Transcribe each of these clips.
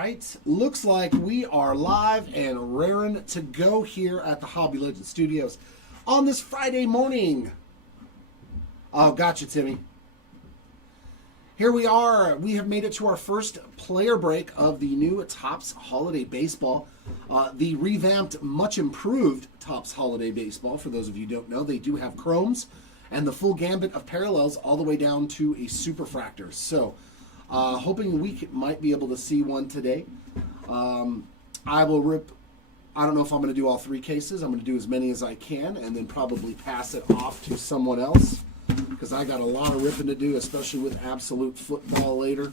right, looks like we are live and raring to go here at the Hobby Legends Studios on this Friday morning. Oh, gotcha, Timmy. Here we are. We have made it to our first player break of the new Topps Holiday Baseball. The revamped, much improved Topps Holiday Baseball. For those of you who don't know, they do have chromes and the full gambit of parallels all the way down to a superfractor. So, hoping we might be able to see one today. I will rip, I don't know if I'm going to do all three cases. I'm going to do as many as I can and then probably pass it off to someone else, because I got a lot of ripping to do, especially with Absolute Football later.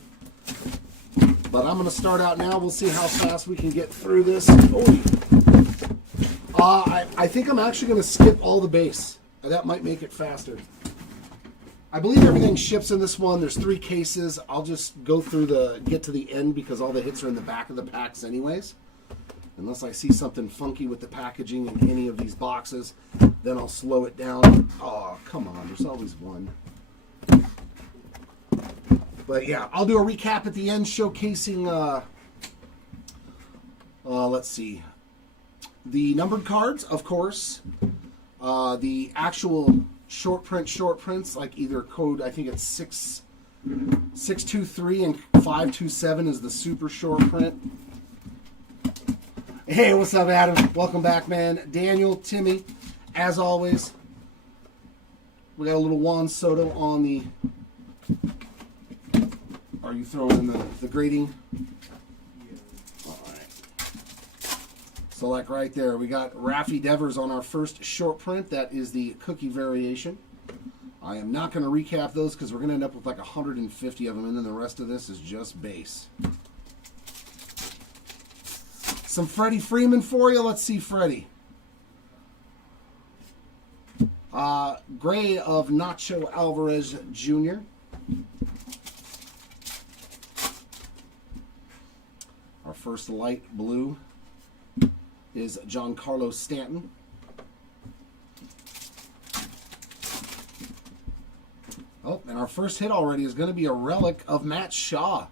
But I'm going to start out now. We'll see how fast we can get through this. I think I'm actually going to skip all the base. That might make it faster. I believe everything ships in this one. There's 3 cases. I'll just go through get to the end because all the hits are in the back of the packs anyways. Unless I see something funky with the packaging in any of these boxes, then I'll slow it down. Oh, come on. There's always one. But yeah, I'll do a recap at the end showcasing, let's see, the numbered cards, of course, the actual short prints, like either code, I think it's 623 and 527 is the super short print. Hey, what's up, Adam? Welcome back, man. Daniel, Timmy, as always. We got a little Juan Soto on the... Are you throwing in the grading? Yeah. All right. So, like right there, we got Raffy Devers on our first short print. That is the cookie variation. I am not going to recap those because we're going to end up with like 150 of them, and then the rest of this is just base. Some Freddie Freeman for you. Let's see Freddie. Gray of Nacho Alvarez Jr. Our first light blue is Giancarlo Stanton. Oh, and our first hit already is going to be a relic of Matt Shaw.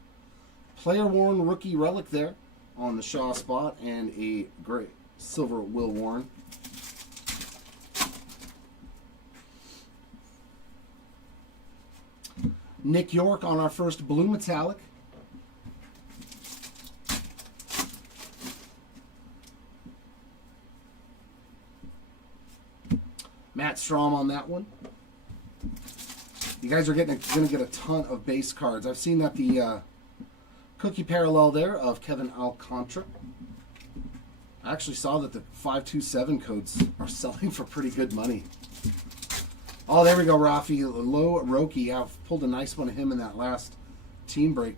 Player-worn rookie relic there on the Shaw spot, and a great silver Will Warren. Nick York on our first blue metallic. Matt Strom on that one. You guys are going to get a ton of base cards. I've seen that the cookie parallel there of Kevin Alcantara. I actually saw that the 527 codes are selling for pretty good money. Oh, there we go, Rafi. Low Roki. I've pulled a nice one of him in that last team break.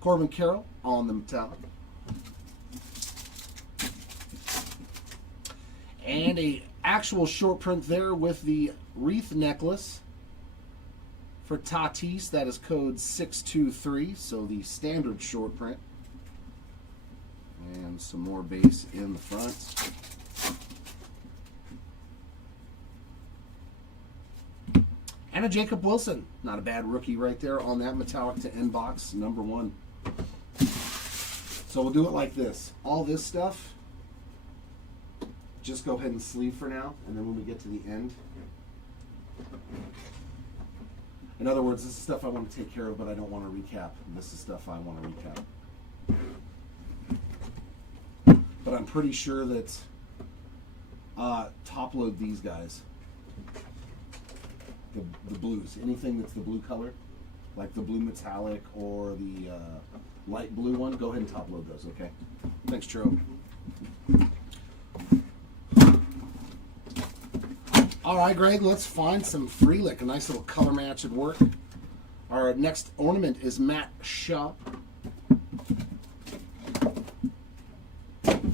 Corbin Carroll on the metallic. And a actual short print there with the wreath necklace for Tatis. That is code 623, so the standard short print. And some more base in the front. And a Jacob Wilson. Not a bad rookie right there on that metallic to end box, number 1. So we'll do it like this. All this stuff, just go ahead and sleeve for now, and then when we get to the end. In other words, this is stuff I want to take care of, but I don't want to recap. This is stuff I want to recap. But I'm pretty sure that top load these guys. The blues. Anything that's the blue color, like the blue metallic or the light blue one, go ahead and top load those, okay? Thanks, Churro. All right, Greg, let's find some Freelick. A nice little color match would work. Our next ornament is Matt Shaw. A little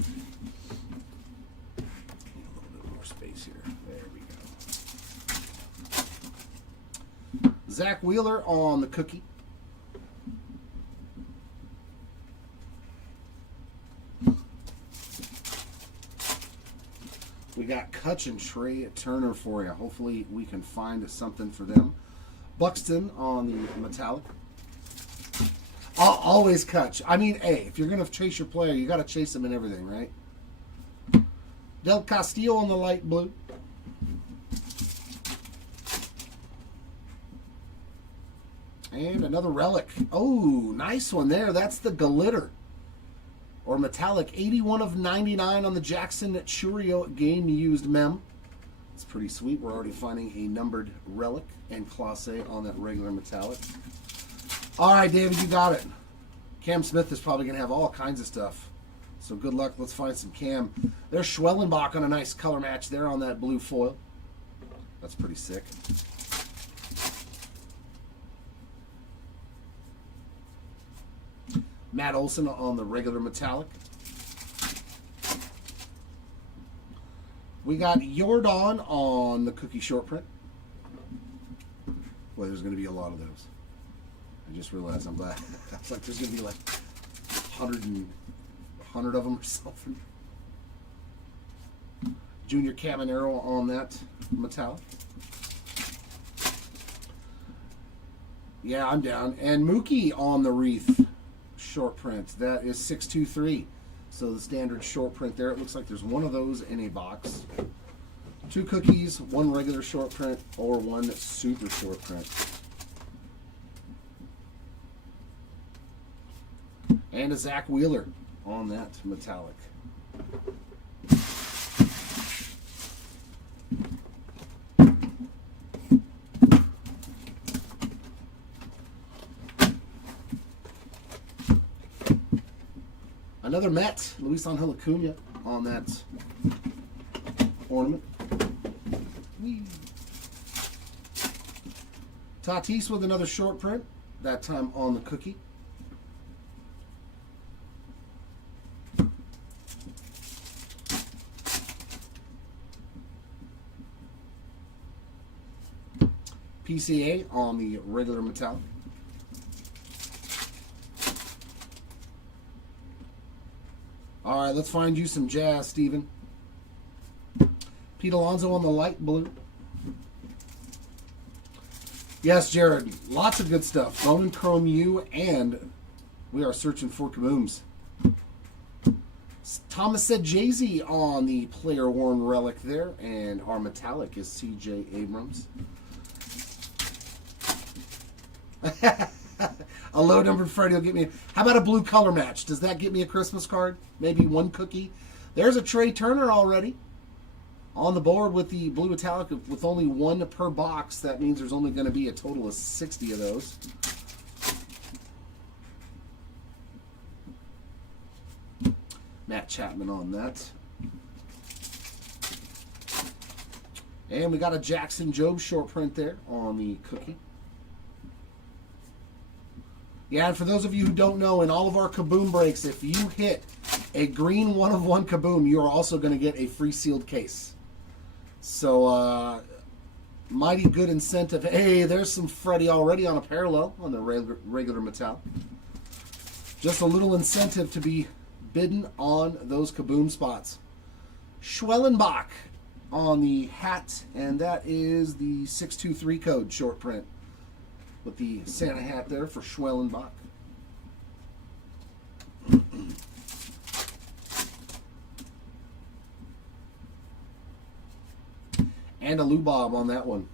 bit more space here. There we go. Zach Wheeler on the cookie. We got Kutch and Trey Turner for you. Hopefully we can find something for them. Buxton on the metallic. Always catch. I mean, hey, if you're going to chase your player, you got to chase them in everything, right? Del Castillo on the light blue. And another relic. Oh, nice one there. That's the glitter. Or metallic. 81 of 99 on the Jackson Churio game used mem. It's pretty sweet. We're already finding a numbered relic and Class A on that regular metallic. All right, David, you got it. Cam Smith is probably going to have all kinds of stuff. So good luck. Let's find some Cam. There's Schwellenbach on a nice color match there on that blue foil. That's pretty sick. Matt Olson on the regular metallic. We got Jordan on the cookie short print. Boy, there's going to be a lot of those. I just realized, I'm glad. I was like, there's going to be like 100 of them or something. Junior Caminero on that metallic. Yeah, I'm down. And Mookie on the wreath short print. That is 623. So the standard short print there. It looks like there's one of those in a box. 2 cookies, 1 regular short print, or 1 super short print. And a Zach Wheeler on that metallic. Another Met, Luis Angel Acuna on that ornament. Whee. Tatis with another short print, that time on the cookie. PCA on the regular metallic. All right, let's find you some Jazz, Steven. Pete Alonso on the light blue. Yes, Jared, lots of good stuff. Bone and Chrome U, and we are searching for kabooms. Thomas said Jay-Z on the player worn relic there, and our metallic is C.J. Abrams. A low numbered Freddy will get me. How about a blue color match? Does that get me a Christmas card? Maybe 1 cookie. There's a Trey Turner already on the board with the blue metallic with only 1 per box. That means there's only going to be a total of 60 of those. Matt Chapman on that. And we got a Jackson Jobe short print there on the cookie. Yeah, and for those of you who don't know, in all of our Kaboom breaks, if you hit a green 1 of 1 Kaboom, you are also going to get a free sealed case. So, mighty good incentive. Hey, there's some Freddy already on a parallel on the regular metallic. Just a little incentive to be bidding on those Kaboom spots. Schwellenbach on the hat, and that is the 623 code short print with the Santa hat there for Schwellenbach. And a Lou Bob on that one.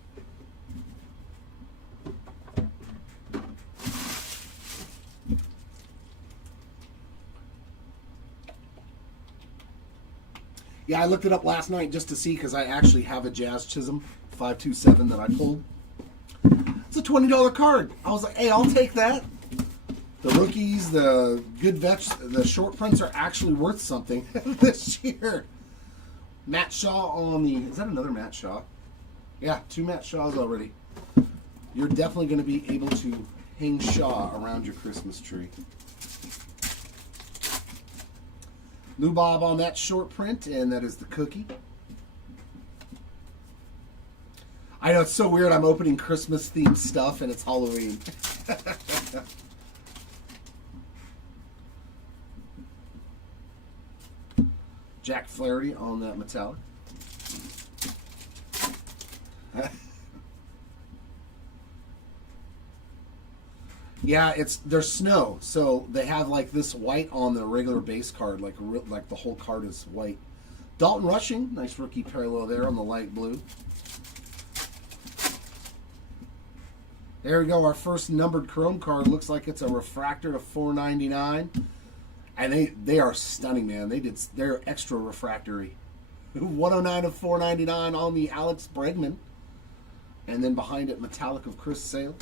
Yeah, I looked it up last night just to see because I actually have a Jazz Chisholm 527 that I pulled. It's a $20 card. I was like, hey, I'll take that. The rookies, the good vets, the short prints are actually worth something this year. Matt Shaw on the... Is that another Matt Shaw? Yeah, 2 Matt Shaws already. You're definitely going to be able to hang Shaw around your Christmas tree. Lou Bob on that short print, and that is the cookie. I know, it's so weird. I'm opening Christmas-themed stuff, and it's Halloween. Jack Flaherty on that metallic. Yeah, there's snow, so they have like this white on the regular base card, like the whole card is white. Dalton Rushing, nice rookie parallel there on the light blue. There we go, our first numbered chrome card. Looks like it's a refractor to 499, and they are stunning, man. They're extra refractory. 109 of 499 on the Alex Bregman, and then behind it, metallic of Chris Sale.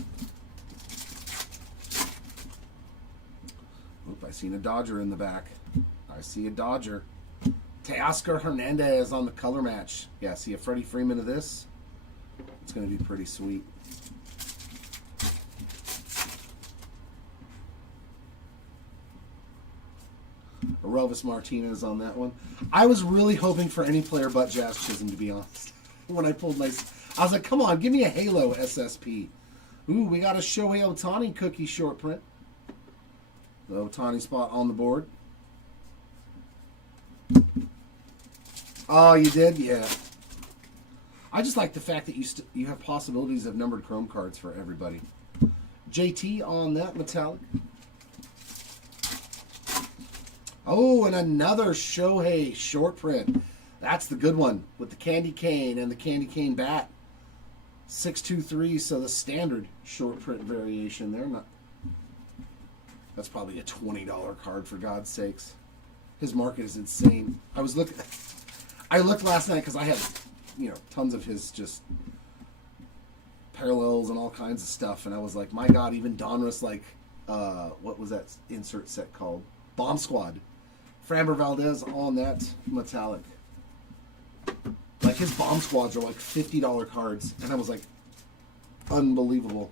Oop, I seen a Dodger in the back. I see a Dodger. Teoscar Hernandez on the color match. Yeah, see a Freddie Freeman of this. It's going to be pretty sweet. Arovis Martinez on that one. I was really hoping for any player but Jazz Chisholm, to be honest. When I pulled I was like, come on, give me a Halo SSP. Ooh, we got a Shohei Ohtani cookie short print. The Ohtani spot on the board. Oh, you did? Yeah. I just like the fact that you have possibilities of numbered chrome cards for everybody. JT on that metallic. Oh, and another Shohei short print. That's the good one with the candy cane and the candy cane bat. 623, so the standard short print variation there. That's probably a $20 card, for God's sakes. His market is insane. I looked last night because I had, tons of his just parallels and all kinds of stuff, and I was like, my God, even Donruss, what was that insert set called? Bomb Squad. Framber Valdez on that metallic. Like, his Bomb Squads are like $50 cards, and I was like, unbelievable.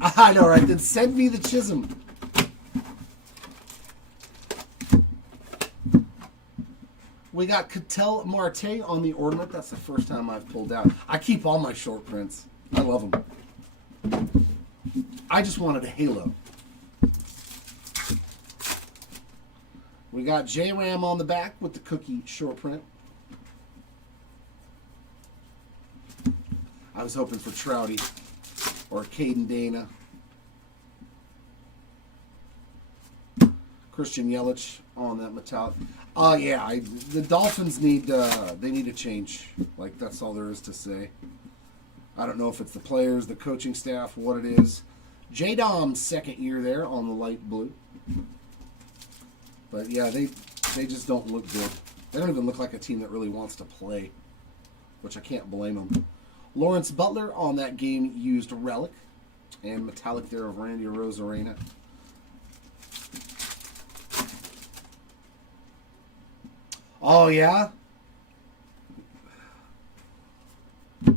I know, right? Then send me the Chisholm. We got Ketel Marte on the ornament. That's the first time I've pulled out. I keep all my short prints. I love them. I just wanted a Halo. We got J-Ram on the back with the cookie short print. I was hoping for Trouty or Caden Dana. Christian Yelich on that metallic. Yeah, the Dolphins need a change. Like, that's all there is to say. I don't know if it's the players, the coaching staff, what it is. J-Dom's second year there on the light blue. But yeah, they just don't look good. They don't even look like a team that really wants to play, which I can't blame them. Lawrence Butler on that game-used relic. And metallic there of Randy Arozarena. Oh, yeah?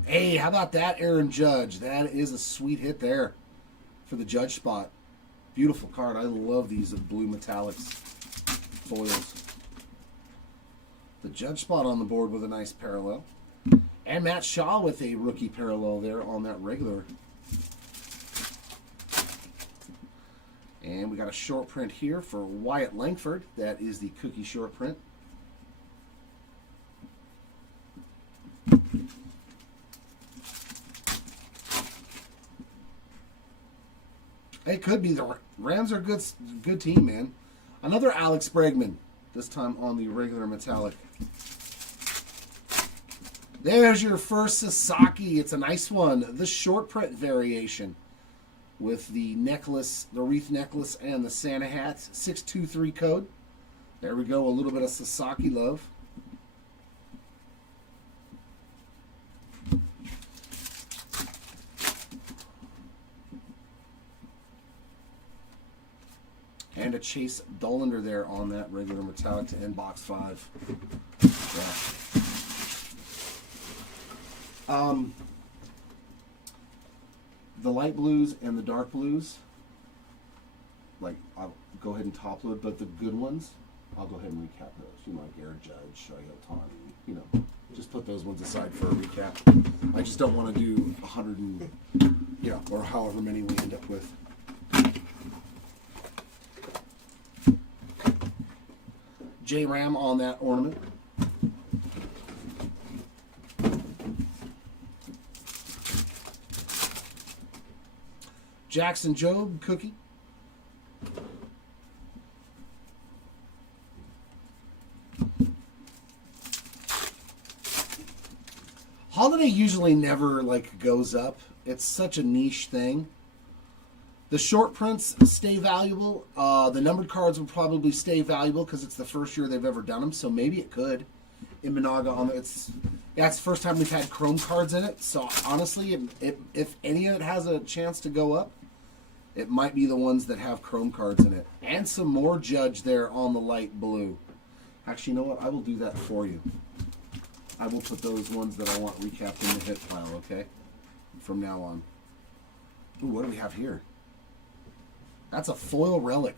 Hey, how about that, Aaron Judge? That is a sweet hit there for the Judge spot. Beautiful card. I love these blue metallics. Foils. The Judge spot on the board with a nice parallel. And Matt Shaw with a rookie parallel there on that regular. And we got a short print here for Wyatt Langford. That is the cookie short print. It could be. The Rams are a good team, man. Another Alex Bregman, this time on the regular metallic. There's your first Sasaki. It's a nice one. The short print variation with the necklace, the wreath necklace, and the Santa hat. 623 code. There we go. A little bit of Sasaki love. And a Chase Dollander there on that regular metallic to end box 5. Yeah. The light blues and the dark blues, like, I'll go ahead and top load, but the good ones, I'll go ahead and recap those. Like Aaron Judge, Shohei Ohtani, just put those ones aside for a recap. I just don't want to do 100 and, or however many we end up with. J-Ram on that ornament. Jackson Jobe cookie. Holiday usually never like goes up. It's such a niche thing. The short prints stay valuable. The numbered cards will probably stay valuable because it's the first year they've ever done them. So maybe it could. In Monaga, it's the first time we've had chrome cards in it. So honestly, if any of it has a chance to go up, it might be the ones that have chrome cards in it. And some more Judge there on the light blue. Actually, you know what? I will do that for you. I will put those ones that I want recapped in the hit pile, okay? From now on. Ooh, what do we have here? That's a foil relic.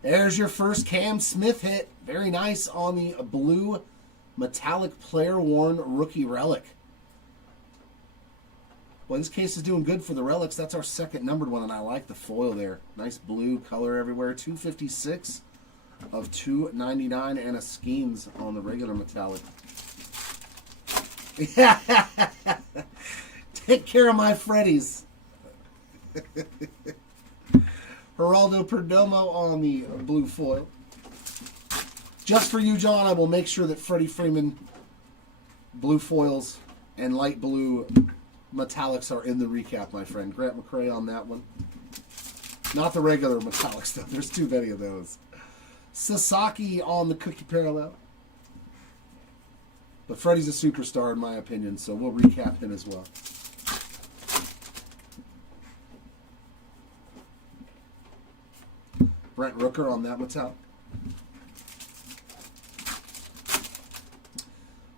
There's your first Cam Smith hit. Very nice on the blue metallic player-worn rookie relic. Well, this case is doing good for the relics. That's our second numbered one, and I like the foil there. Nice blue color everywhere. 256 of 299 and a Skeens on the regular metallic. Yeah. Take care of my Freddies. Geraldo Perdomo on the blue foil. Just for you, John, I will make sure that Freddie Freeman blue foils and light blue metallics are in the recap, my friend. Grant McCrae on that one. Not the regular metallics, though. There's too many of those. Sasaki on the cookie parallel. But Freddie's a superstar, in my opinion, so we'll recap him as well. Brent Rooker on that metallic.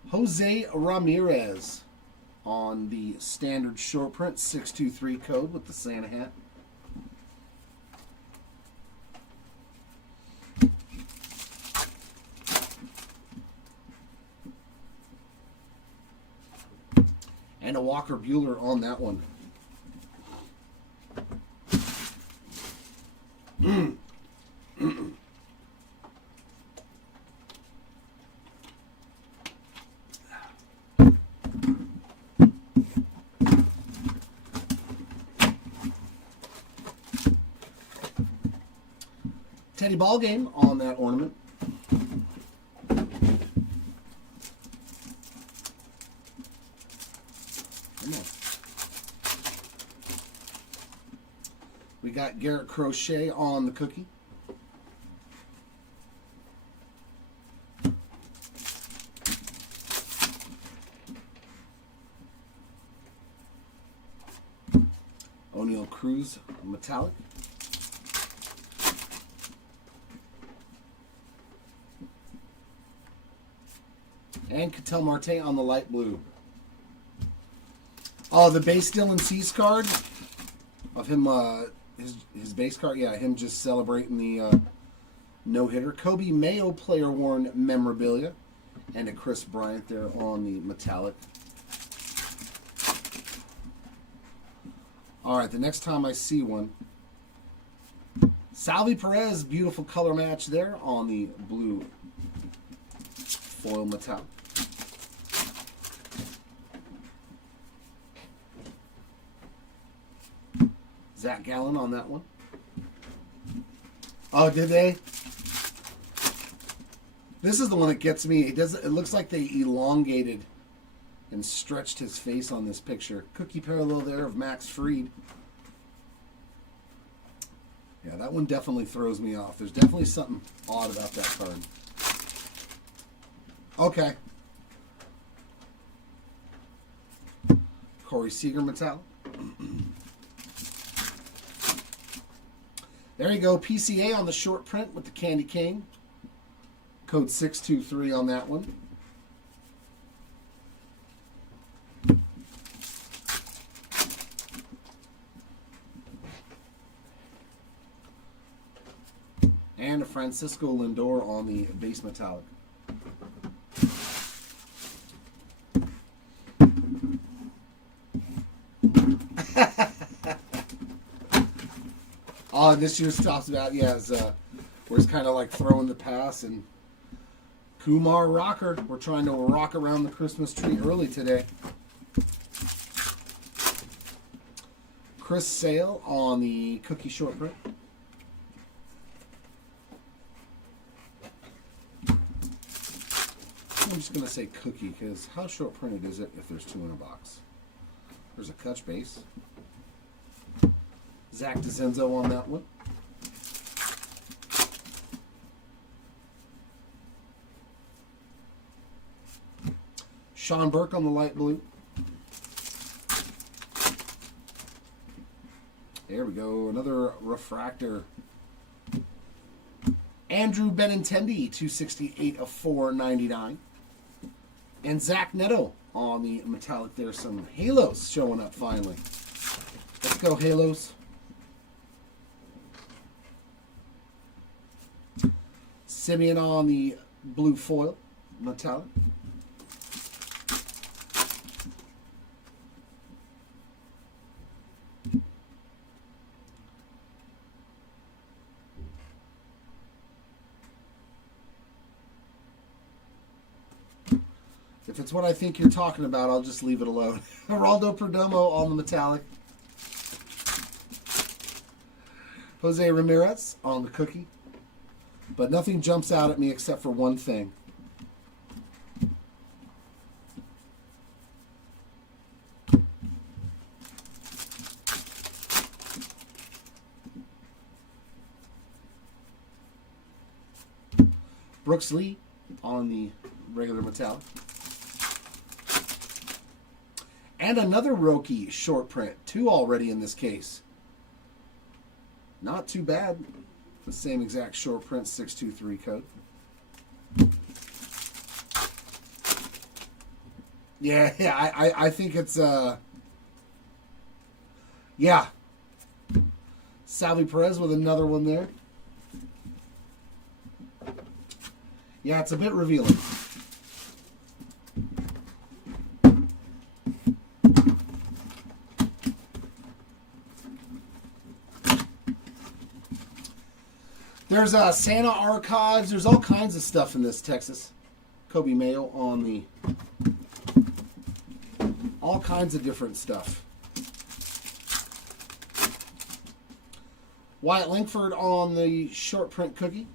Jose Ramirez on the standard short print 623 code with the Santa hat. And a Walker Buehler on that one. Teddy Ballgame on that ornament. We got Garrett Crochet on the cookie. O'Neal Cruz metallic. And Ketel Marte on the light blue. Oh, the base Dylan Cease card of him, his base card, yeah, him just celebrating the no-hitter. Kobe Mayo player-worn memorabilia. And a Chris Bryant there on the metallic. All right, the next time I see one, Salvi Perez, beautiful color match there on the blue foil metallic. Zach Gallen on that one. Oh, did they? This is the one that gets me. It looks like they elongated and stretched his face on this picture. Cookie parallel there of Max Fried. Yeah, that one definitely throws me off. There's definitely something odd about that card. Okay. Corey Seager metallic. There you go. PCA on the short print with the Candy Cane. Code 623 on that one. And a Francisco Lindor on the base metallic. Oh, and this year's talks about, yeah, where it's kind of like throwing the pass. And Kumar Rocker, we're trying to rock around the Christmas tree early today. Chris Sale on the cookie short print. I'm just going to say cookie because how short printed is it if there's 2 in a box? There's a Kutch base. Zach DeZenzo on that one. Sean Burke on the light blue. There we go. Another refractor. Andrew Benintendi, 268 of 499. And Zach Neto on the metallic. There's some Halos showing up finally. Let's go, Halos. Simeon on the blue foil metallic. If it's what I think you're talking about, I'll just leave it alone. Geraldo Perdomo on the metallic. Jose Ramirez on the cookie. But nothing jumps out at me except for one thing. Brooks Lee on the regular metallic. And another Roki short print. 2 already in this case. Not too bad. The same exact short print, 623 code. Yeah, I think it's yeah. Salvi Perez with another one there. Yeah, it's a bit revealing. There's Santa Archives. There's all kinds of stuff in this, Texas. Kobe Mayo on the... all kinds of different stuff. Wyatt Langford on the short print cookie.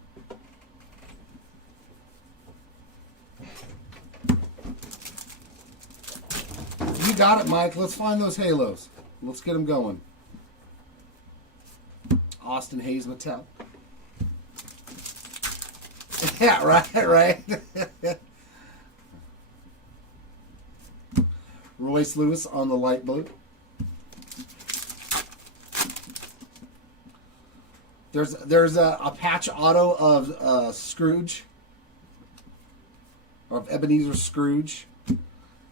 You got it, Mike. Let's find those Halos. Let's get them going. Austin Hayes Mattel. Yeah, right. Royce Lewis on the light blue. There's a patch auto of Scrooge, of Ebenezer Scrooge.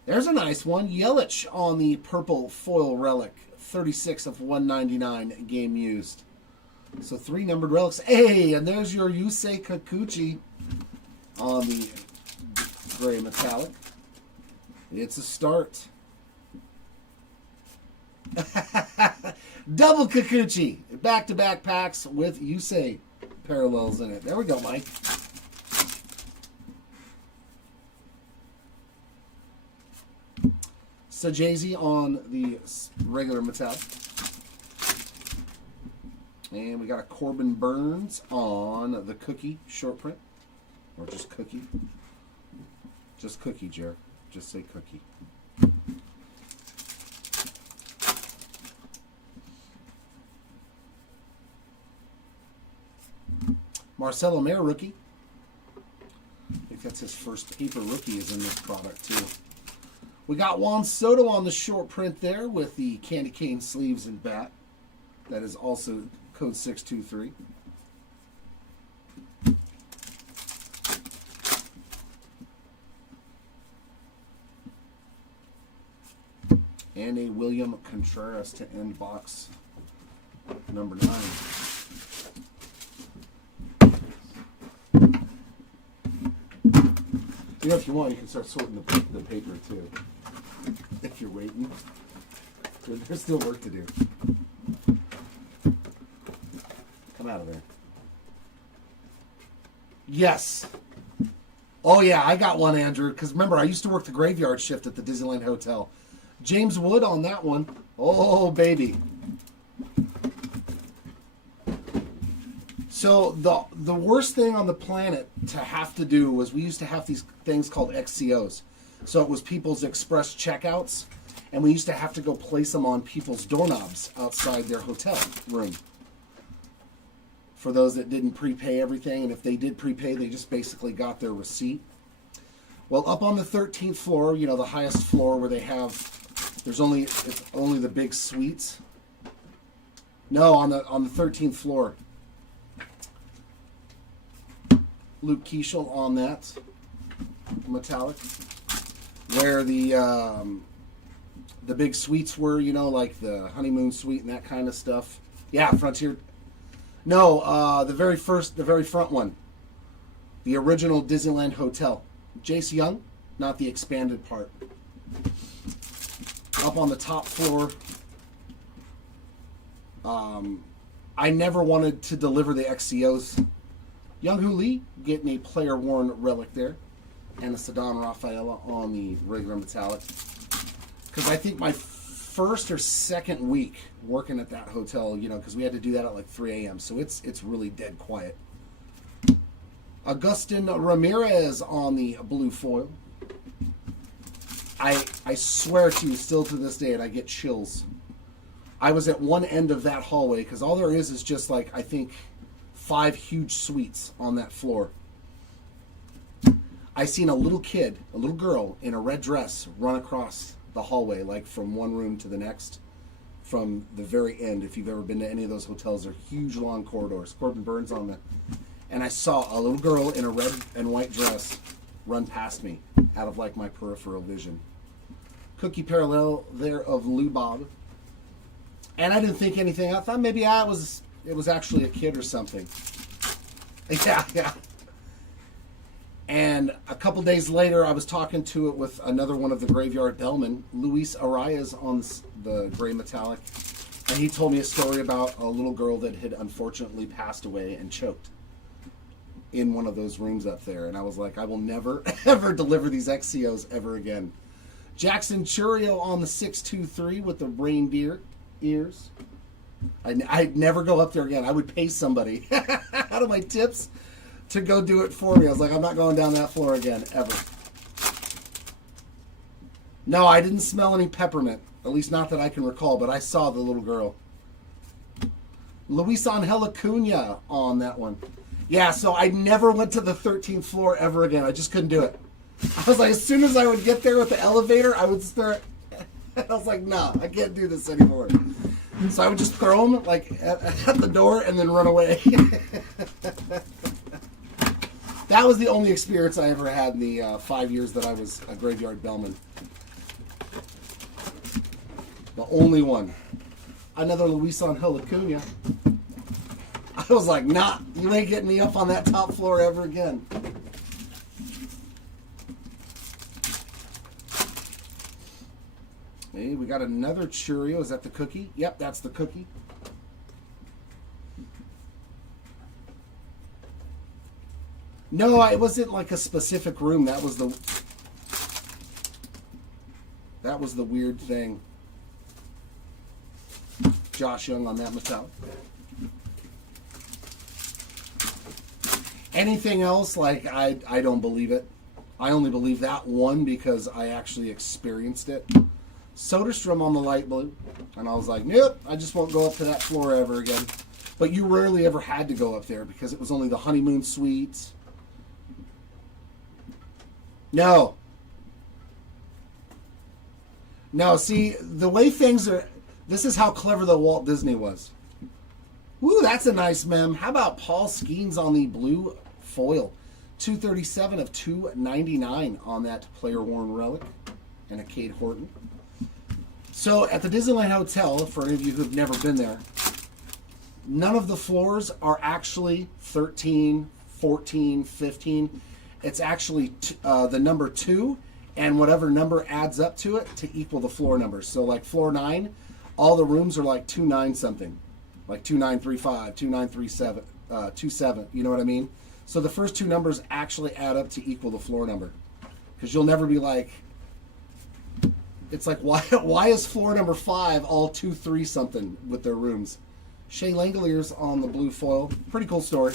There's a nice one. Yelich on the purple foil relic, 36 of 199 game used. So 3 numbered relics. Hey, and there's your Yusei Kikuchi on the gray metallic. It's a start. Double Kikuchi. Back-to-back packs with Yusei parallels in it. There we go, Mike. Sajazi on the regular metallic. And we got a Corbin Burns on the cookie short print. Or just cookie. Just cookie, Jer. Just say cookie. Marcelo Mayer rookie. I think that's his first paper rookie is in this product too. We got Juan Soto on the short print there with the candy cane sleeves and bat. That is also code 623. And a William Contreras to end box number 9. You know, if you want, you can start sorting the paper too. If you're waiting. There's still work to do. Come out of there. Yes. Oh, yeah, I got one, Andrew. Because remember, I used to work the graveyard shift at the Disneyland Hotel. James Wood on that one. Oh, baby. So the worst thing on the planet to have to do was we used to have these things called XCOs. So it was people's express checkouts, and we used to have to go place them on people's doorknobs outside their hotel room. For those that didn't prepay everything, and if they did prepay, they just basically got their receipt. Well, up on the 13th floor, you know, the highest floor where they have, it's only the big suites. No, on the 13th floor. Luke Keishel on that metallic, where the big suites were, you know, like the honeymoon suite and that kind of stuff. Yeah, Frontier. No, the very front one, the original Disneyland Hotel. Jace Young, not the expanded part. Up on the top floor, I never wanted to deliver the XCOs. Young-Hoo Lee getting a player-worn relic there, and a Sadan Rafaela on the regular metallic. Because I think my first or second week working at that hotel, you know, because we had to do that at like 3 a.m., so it's really dead quiet. Agustin Ramirez on the blue foil. I swear to you, still to this day, and I get chills. I was at one end of that hallway, because all there is just like, I think, 5 huge suites on that floor. I seen a little kid, a little girl in a red dress run across the hallway, like from one room to the next, from the very end. If you've ever been to any of those hotels, they're huge long corridors. Corbin Burns on that. And I saw a little girl in a red and white dress run past me out of like my peripheral vision. Cookie parallel there of Lou Bob. And I didn't think anything. I thought maybe it was actually a kid or something. Yeah. And a couple days later, I was talking to it with another one of the Graveyard Bellmen, Luis Arias, on the gray metallic. And he told me a story about a little girl that had unfortunately passed away and choked in one of those rooms up there. And I was like, I will never, ever deliver these XCOs ever again. Jackson Churio on the 623 with the reindeer ears. I'd never go up there again. I would pay somebody out of my tips to go do it for me. I was like, I'm not going down that floor again, ever. No, I didn't smell any peppermint. At least not that I can recall, but I saw the little girl. Luis Angel Acuna on that one. Yeah, so I never went to the 13th floor ever again. I just couldn't do it. I was like, as soon as I would get there with the elevator, I would start. I was like, nah, I can't do this anymore. So I would just throw them like at the door and then run away. That was the only experience I ever had in the 5 years that I was a Graveyard Bellman. The only one. Another Luis Angel Acuna. I was like, nah, you ain't getting me up on that top floor ever again. Hey, we got another Churio. Is that the cookie? Yep, that's the cookie. No, it wasn't like a specific room. That was the weird thing. Josh Young on that metallic. Anything else, like, I don't believe it. I only believe that one because I actually experienced it. Soderstrom on the light blue. And I was like, nope, I just won't go up to that floor ever again. But you rarely ever had to go up there because it was only the honeymoon suites. No. No, see, the way things are, this is how clever the Walt Disney was. Woo, that's a nice mem. How about Paul Skeens on the blue foil? 237 of 299 on that player-worn relic. And a Cade Horton. So, at the Disneyland Hotel, for any of you who've never been there, none of the floors are actually 13, 14, 15. It's actually the number 2 and whatever number adds up to it to equal the floor numbers. So, like floor 9, all the rooms are like 29 something. Like 2935, 2937, 27, you know what I mean? So the first 2 numbers actually add up to equal the floor number. Because you'll never be like, it's like, why is floor number 5 all 2-3 something with their rooms? Shea Langoliers on the blue foil. Pretty cool story.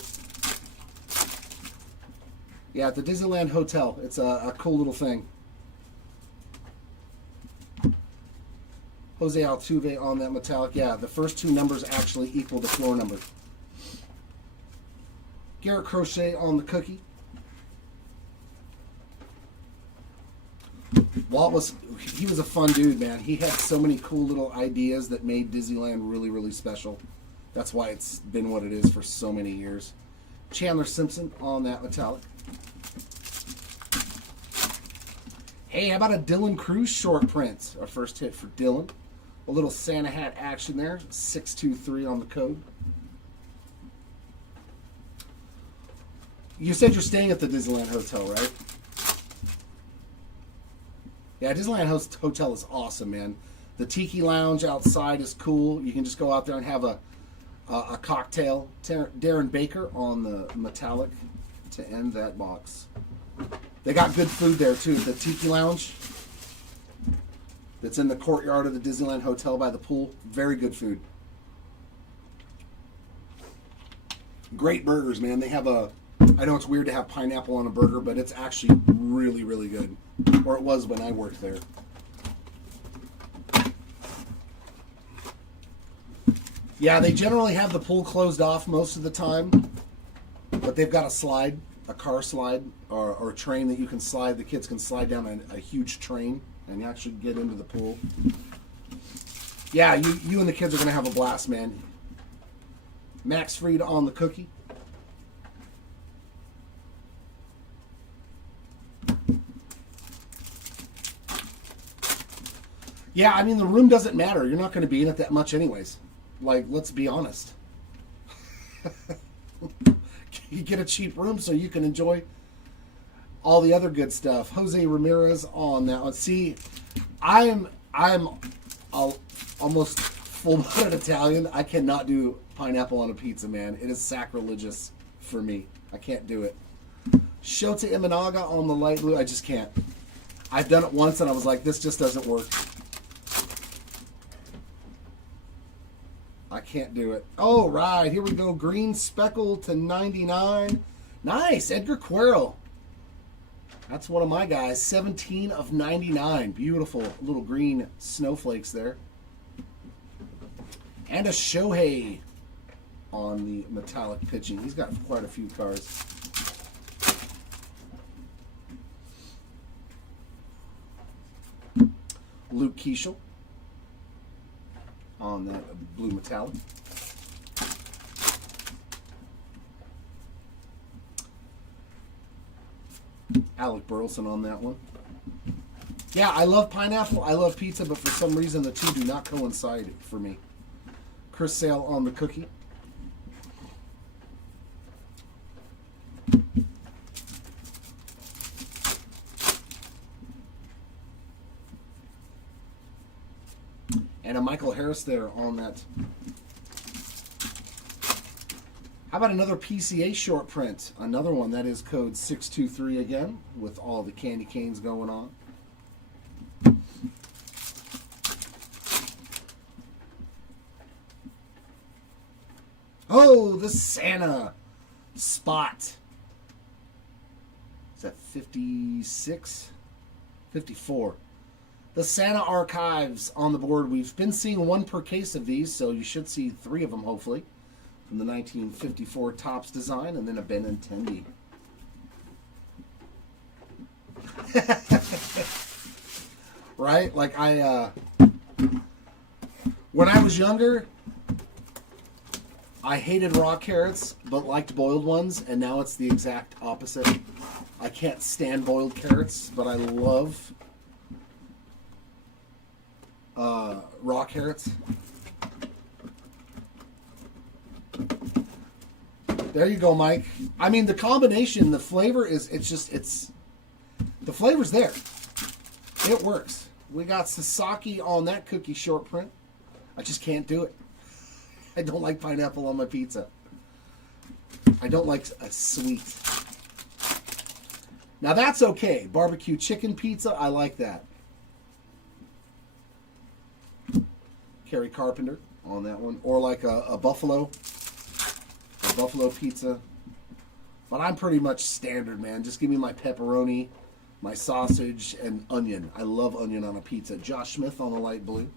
Yeah, at the Disneyland Hotel. It's a cool little thing. Jose Altuve on that metallic. Yeah, the first two numbers actually equal the floor number. Garrett Crochet on the cookie. Walt was a fun dude, man. He had so many cool little ideas that made Disneyland really, really special. That's why it's been what it is for so many years. Chandler Simpson on that metallic. Hey, how about a Dylan Cruz short print? Our first hit for Dylan. A little Santa hat action there. 623 on the code. You said you're staying at the Disneyland Hotel, right? Yeah, Disneyland Hotel is awesome, man. The Tiki Lounge outside is cool. You can just go out there and have a cocktail. Darren Baker on the metallic to end that box. They got good food there, too. The Tiki Lounge that's in the courtyard of the Disneyland Hotel by the pool. Very good food. Great burgers, man. They have I know it's weird to have pineapple on a burger, but it's actually really, really good. Or it was when I worked there. Yeah, they generally have the pool closed off most of the time, but they've got a slide, a car slide, or a train that you can slide. The kids can slide down a huge train and you actually get into the pool. Yeah, you and the kids are going to have a blast, man. Max Fried on the cookie. Yeah, I mean, the room doesn't matter. You're not going to be in it that much anyways. Like, let's be honest. You get a cheap room so you can enjoy all the other good stuff. Jose Ramirez on that one. See, I'm almost full-blooded Italian. I cannot do pineapple on a pizza, man. It is sacrilegious for me. I can't do it. Shota Imanaga on the light blue. I just can't. I've done it once and I was like, this just doesn't work. I can't do it. Oh, right. Here we go. Green speckle to 99. Nice. Edgar Querl. That's one of my guys. 17 of 99. Beautiful little green snowflakes there. And a Shohei on the metallic pitching. He's got quite a few cards. Luke Keishel on that blue metallic. Alec Burleson on that one. Yeah, I love pineapple. I love pizza, but for some reason the two do not coincide for me. Chris Sale on the cookie. And a Michael Harris there on that. How about another PCA short print? Another one that is code 623 again, with all the candy canes going on. Oh, the Santa spot. Is that 56? 54. The Santa Archives on the board. We've been seeing one per case of these, so you should see 3 of them, hopefully. From the 1954 Topps design, and then a Benintendi. Right? Like, when I was younger, I hated raw carrots, but liked boiled ones, and now it's the exact opposite. I can't stand boiled carrots, but I love raw carrots. There you go, Mike. I mean, the combination, the flavor is, the flavor's there. It works. We got Sasaki on that cookie short print. I just can't do it. I don't like pineapple on my pizza. I don't like a sweet. Now that's okay. Barbecue chicken pizza, I like that. Kerry Carpenter on that one. Or like a buffalo pizza. But I'm pretty much standard, man. Just give me my pepperoni, my sausage, and onion. I love onion on a pizza. Josh Smith on the light blue.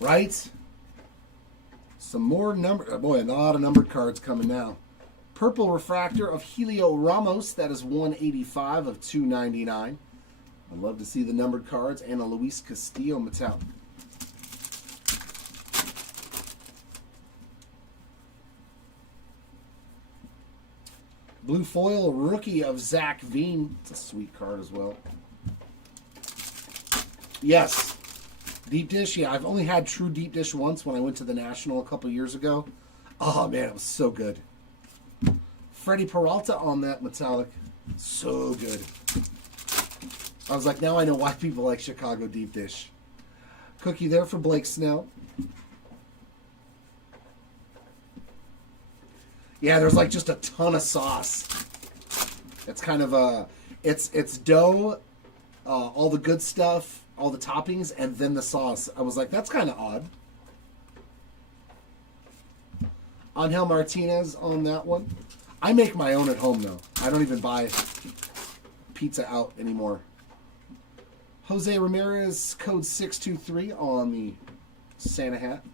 Right? Some more number. Boy, a lot of numbered cards coming now. Purple refractor of Helio Ramos. That is 185 of 299. I'd love to see the numbered cards. And a Luis Castillo metallic. Blue foil rookie of Zach Veen. It's a sweet card as well. Yes. Deep dish. Yeah, I've only had true deep dish once when I went to the National a couple years ago. Oh, man, it was so good. Freddie Peralta on that metallic. So good. I was like, now I know why people like Chicago deep dish. Cookie there for Blake Snell. Yeah, there's like just a ton of sauce. It's kind of a, it's dough, all the good stuff, all the toppings, and then the sauce. I was like, that's kind of odd. Angel Martinez on that one. I make my own at home though. I don't even buy pizza out anymore. Jose Ramirez, code 623 on the Santa hat.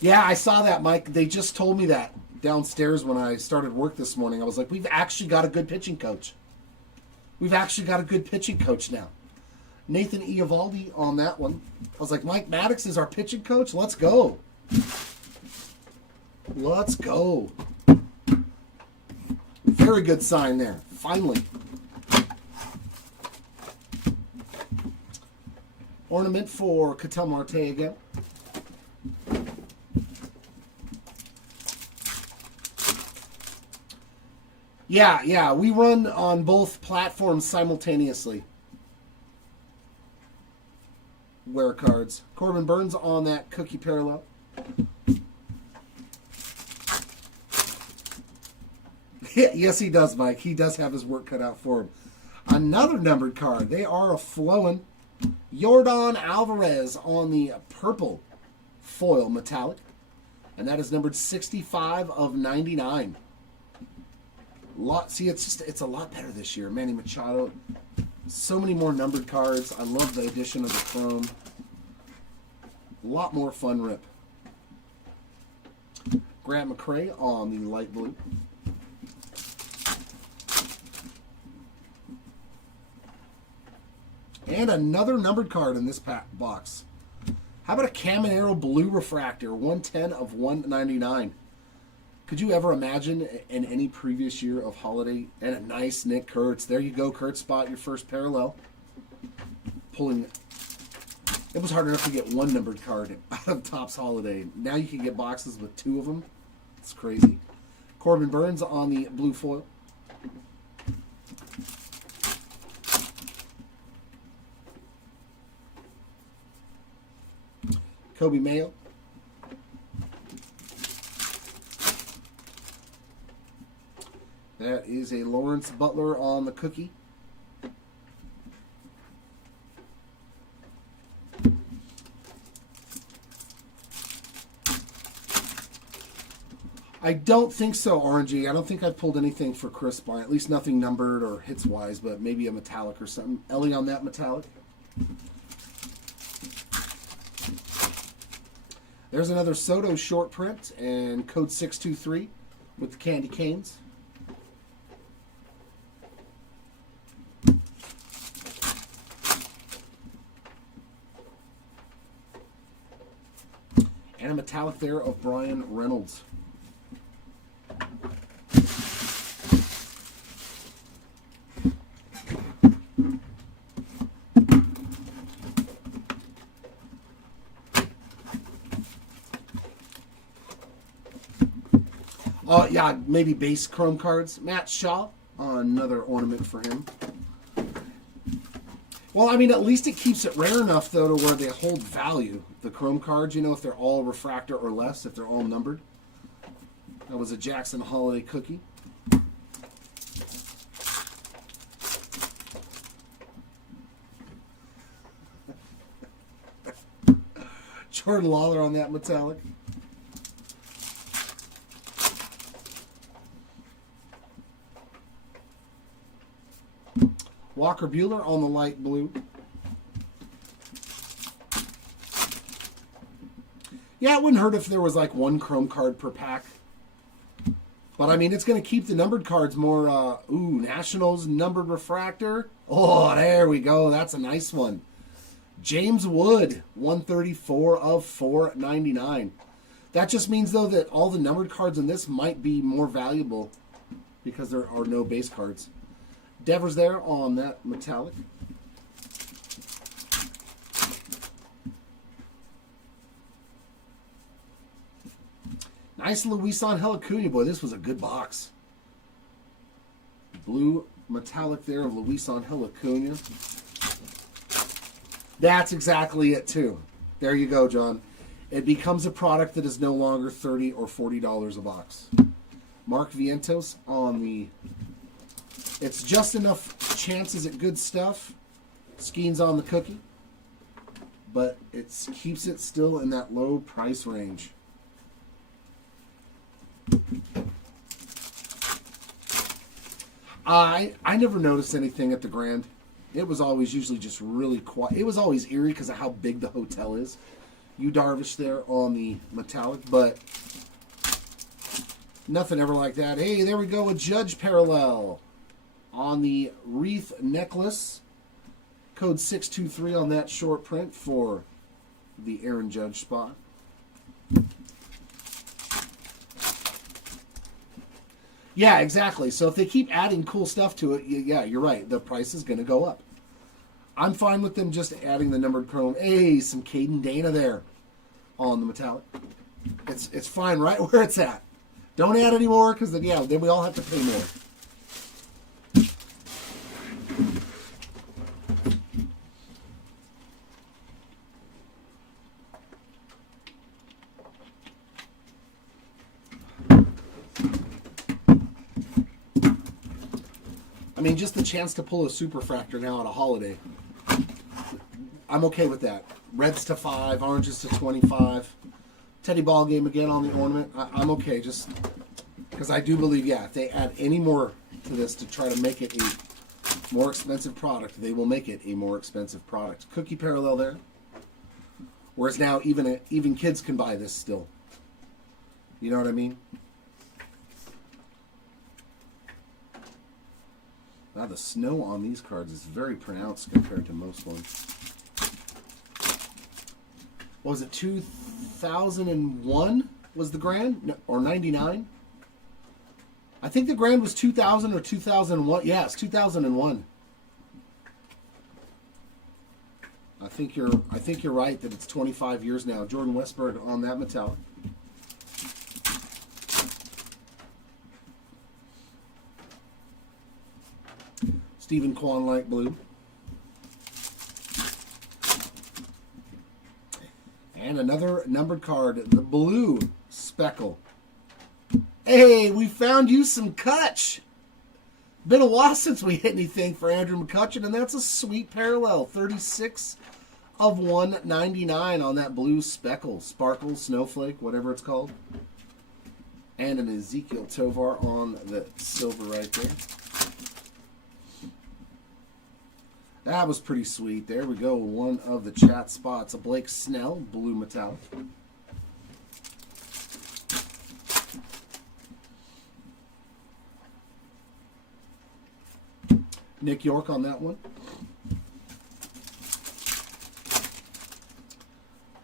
Yeah, I saw that, Mike. They just told me that downstairs when I started work this morning. I was like, we've actually got a good pitching coach. We've actually got a good pitching coach now. Nathan Eovaldi on that one. I was like, Mike Maddox is our pitching coach? Let's go. Let's go. Very good sign there. Finally. Ornament for Ketel Marte again. Yeah, we run on both platforms simultaneously. Wear cards. Corbin Burns on that cookie parallel. Yes, he does, Mike. He does have his work cut out for him. Another numbered card. They are a flowing. Yordan Alvarez on the purple foil metallic. And that is numbered 65 of 99. It's a lot better this year. Manny Machado. So many more numbered cards. I love the addition of the chrome. A lot more fun rip. Grant McCray on the light blue. And another numbered card in this box. How about a Caminero blue refractor, 110 of 199? Could you ever imagine in any previous year of holiday and a nice Nick Kurtz? There you go, Kurtz, spot your first parallel. Pulling. It was hard enough to get one numbered card out of Topps Holiday. Now you can get boxes with two of them. It's crazy. Corbin Burns on the blue foil. Kobe Mayo. That is a Lawrence Butler on the cookie. I don't think so, RNG. I don't think I've pulled anything for Chris Bryant. At least nothing numbered or hits-wise, but maybe a metallic or something. Ellie on that metallic. There's another Soto short print and code 623 with the candy canes. And a metallic there of Brian Reynolds. Yeah, maybe base chrome cards. Matt Shaw, another ornament for him. Well, I mean, at least it keeps it rare enough, though, to where they hold value. The chrome cards, you know, if they're all refractor or less, if they're all numbered. That was a Jackson Holiday cookie. Jordan Lawler on that metallic. Walker Buehler on the light blue. Yeah, it wouldn't hurt if there was like one chrome card per pack. But I mean, it's going to keep the numbered cards more. Nationals numbered refractor. Oh, there we go. That's a nice one. James Wood, 134 of 499. That just means, though, that all the numbered cards in this might be more valuable because there are no base cards. Devers there on that metallic. Nice Luisangel Acuna. Boy, this was a good box. Blue metallic there of Luisangel Acuna. That's exactly it, too. There you go, John. It becomes a product that is no longer $30 or $40 a box. Mark Vientos on the... It's just enough chances at good stuff. Skeens on the cookie. But it keeps it still in that low price range. I never noticed anything at the Grand. It was always usually just really quiet. It was always eerie because of how big the hotel is. Yu Darvish there on the metallic, but nothing ever like that. Hey, there we go, a Judge parallel on the wreath necklace. Code 623 on that short print for the Aaron Judge spot. Yeah, exactly. So if they keep adding cool stuff to it, yeah, you're right. The price is going to go up. I'm fine with them just adding the numbered chrome. Hey, some Caden Dana there on the metallic. It's fine right where it's at. Don't add any more because, yeah, then we all have to pay more. I mean, just the chance to pull a superfractor now at a holiday. I'm okay with that. Reds to 5, oranges to 25. Teddy ball game again on the ornament. I'm okay, just because I do believe, yeah, if they add any more to this to try to make it a more expensive product, they will make it a more expensive product. Cookie parallel there. Whereas now even kids can buy this still. You know what I mean? Now the snow on these cards is very pronounced compared to most ones. What was it, 2001 was the Grand? No, or 99? I think the Grand was 2000 or 2001. Yeah, it's 2001. I think you're right that it's 25 years now. Jordan Westberg on that metallic. Stephen Kwan light blue. And another numbered card, the blue speckle. Hey, we found you some Kutch. Been a while since we hit anything for Andrew McCutcheon, and that's a sweet parallel. 36 of 199 on that blue speckle. Sparkle, snowflake, whatever it's called. And an Ezekiel Tovar on the silver right there. That was pretty sweet. There we go. One of the chat spots. A Blake Snell, blue metallic. Nick York on that one.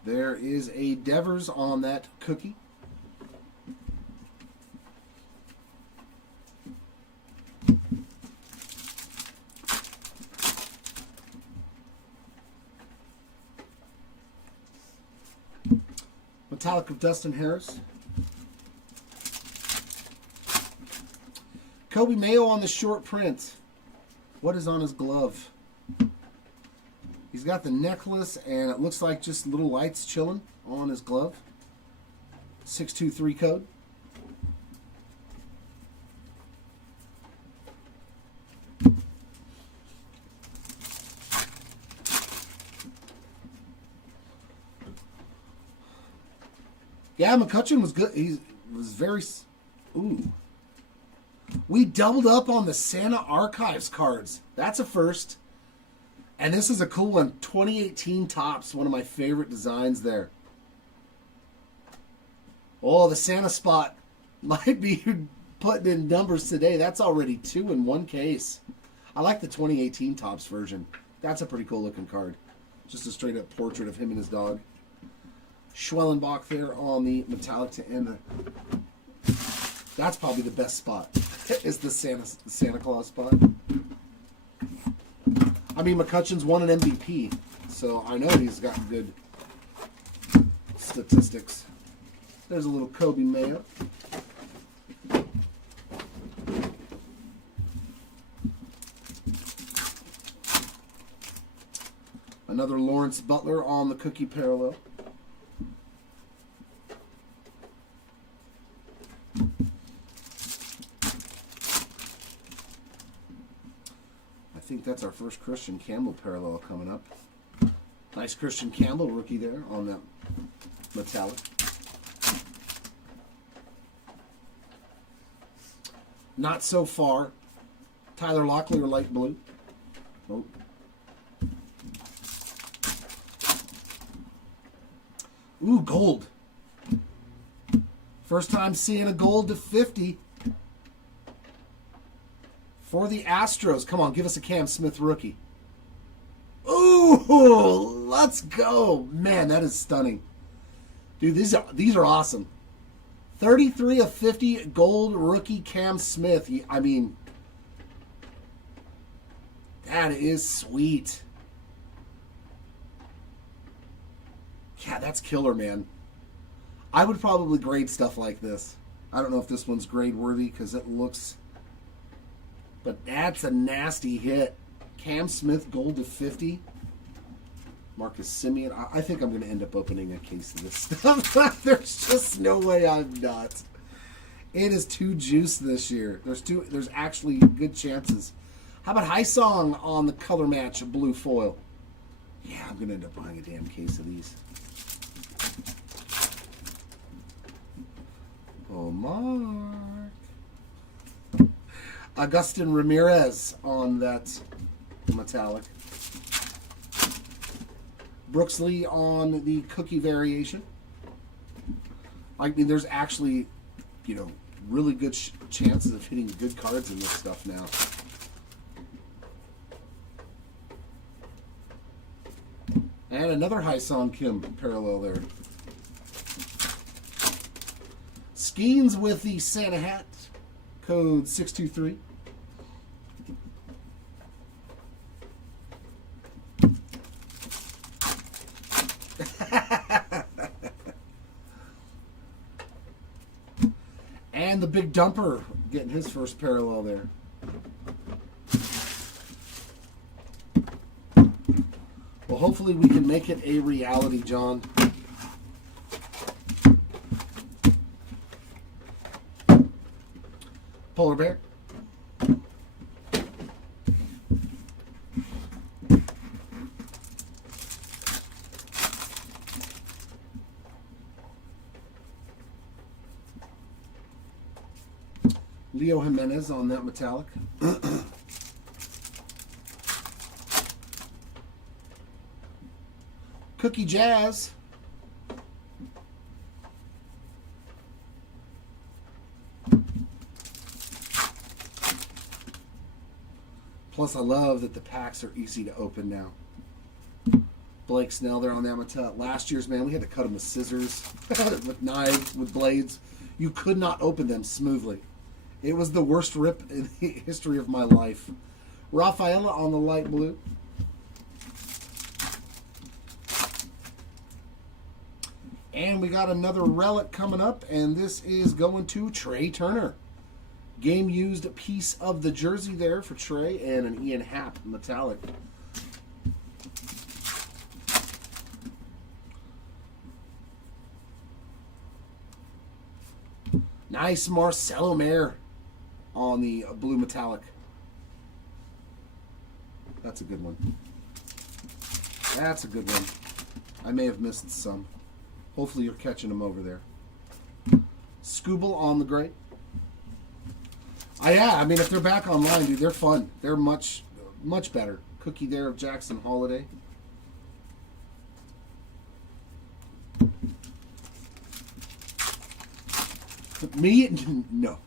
There is a Devers on that cookie. Metallic of Dustin Harris. Kobe Mayo on the short print. What is on his glove? He's got the necklace, and it looks like just little lights chilling on his glove. 623 code. Yeah, McCutcheon was good. He was very... Ooh. We doubled up on the Santa Archives cards. That's a first. And this is a cool one. 2018 Topps. One of my favorite designs there. Oh, the Santa spot might be putting in numbers today. That's already 2 in 1 case. I like the 2018 Topps version. That's a pretty cool looking card. Just a straight up portrait of him and his dog. Schwellenbach there on the metallic to end. That's probably the best spot. Is the Santa Claus spot. I mean, McCutcheon's won an MVP, so I know he's got good statistics. There's a little Kobe Mayo. Another Lawrence Butler on the cookie parallel. I think that's our first Christian Campbell parallel coming up. Nice Christian Campbell rookie there on that metallic. Not so far. Tyler Locklear light blue. Oh. Ooh, gold. First time seeing a gold to 50 for the Astros. Come on, give us a Cam Smith rookie. Ooh, let's go. Man, that is stunning. Dude, these are awesome. 33 of 50 gold rookie Cam Smith. I mean, that is sweet. Yeah, that's killer, man. I would probably grade stuff like this. I don't know if this one's grade worthy because it looks... But that's a nasty hit. Cam Smith gold to 50. Marcus Simeon. I think I'm going to end up opening a case of this stuff. There's just no way I'm not. It is too juiced this year. There's actually good chances. How about High Song on the color match blue foil? Yeah, I'm going to end up buying a damn case of these. Oh, Mark. Agustin Ramirez on that metallic. Brooks Lee on the cookie variation. I mean, there's actually, really good chances of hitting good cards in this stuff now. And another Hai-Song Kim parallel there. Skeens with the Santa hat, code 623. And the Big Dumper getting his first parallel there. Well, hopefully we can make it a reality, John. Polar Bear. Leo Jimenez on that metallic. Cookie Jazz. Plus, I love that the packs are easy to open now. Blake Snell there on that metallic. Last year's, man, we had to cut them with scissors, with knives, with blades. You could not open them smoothly. It was the worst rip in the history of my life. Rafaela on the light blue. And we got another relic coming up, and this is going to Trey Turner. Game used piece of the jersey there for Trey, and an Ian Happ metallic. Nice Marcelo Mayer on the blue metallic. That's a good one. That's a good one. I may have missed some. Hopefully you're catching them over there. Scooble on the gray. Yeah, I mean, if they're back online, dude, they're fun. They're much better. Cookie there of Jackson Holiday. Me? No.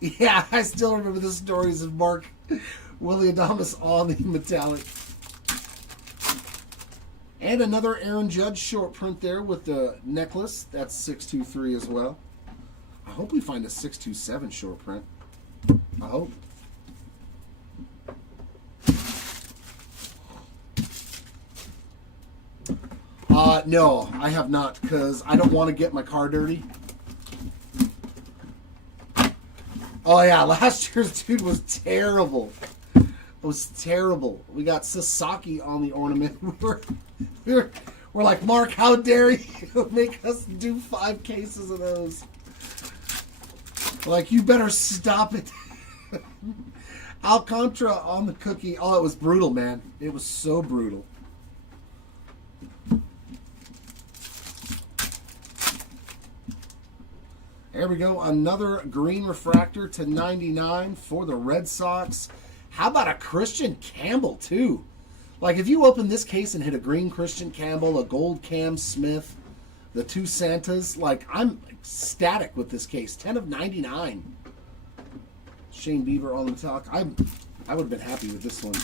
Yeah, I still remember the stories of Mark Williadamas on the metallic. And another Aaron Judge short print there with the necklace. That's 623 as well. I hope we find a 627 short print. I hope. No, I have not, because I don't want to get my car dirty. Oh yeah, last year's dude was terrible. It was terrible. We got Sasaki on the ornament. We're like, Mark, how dare you make us do 5 cases of those? Like, you better stop it. Alcantara on the cookie. Oh, it was brutal, man. It was so brutal. There we go. Another green refractor to 99 for the Red Sox. How about a Christian Campbell, too? Like, if you open this case and hit a green Christian Campbell, a gold Cam Smith, the 2 Santas, like, I'm ecstatic with this case. 10 of 99. Shane Bieber on the metallic. I would have been happy with this one.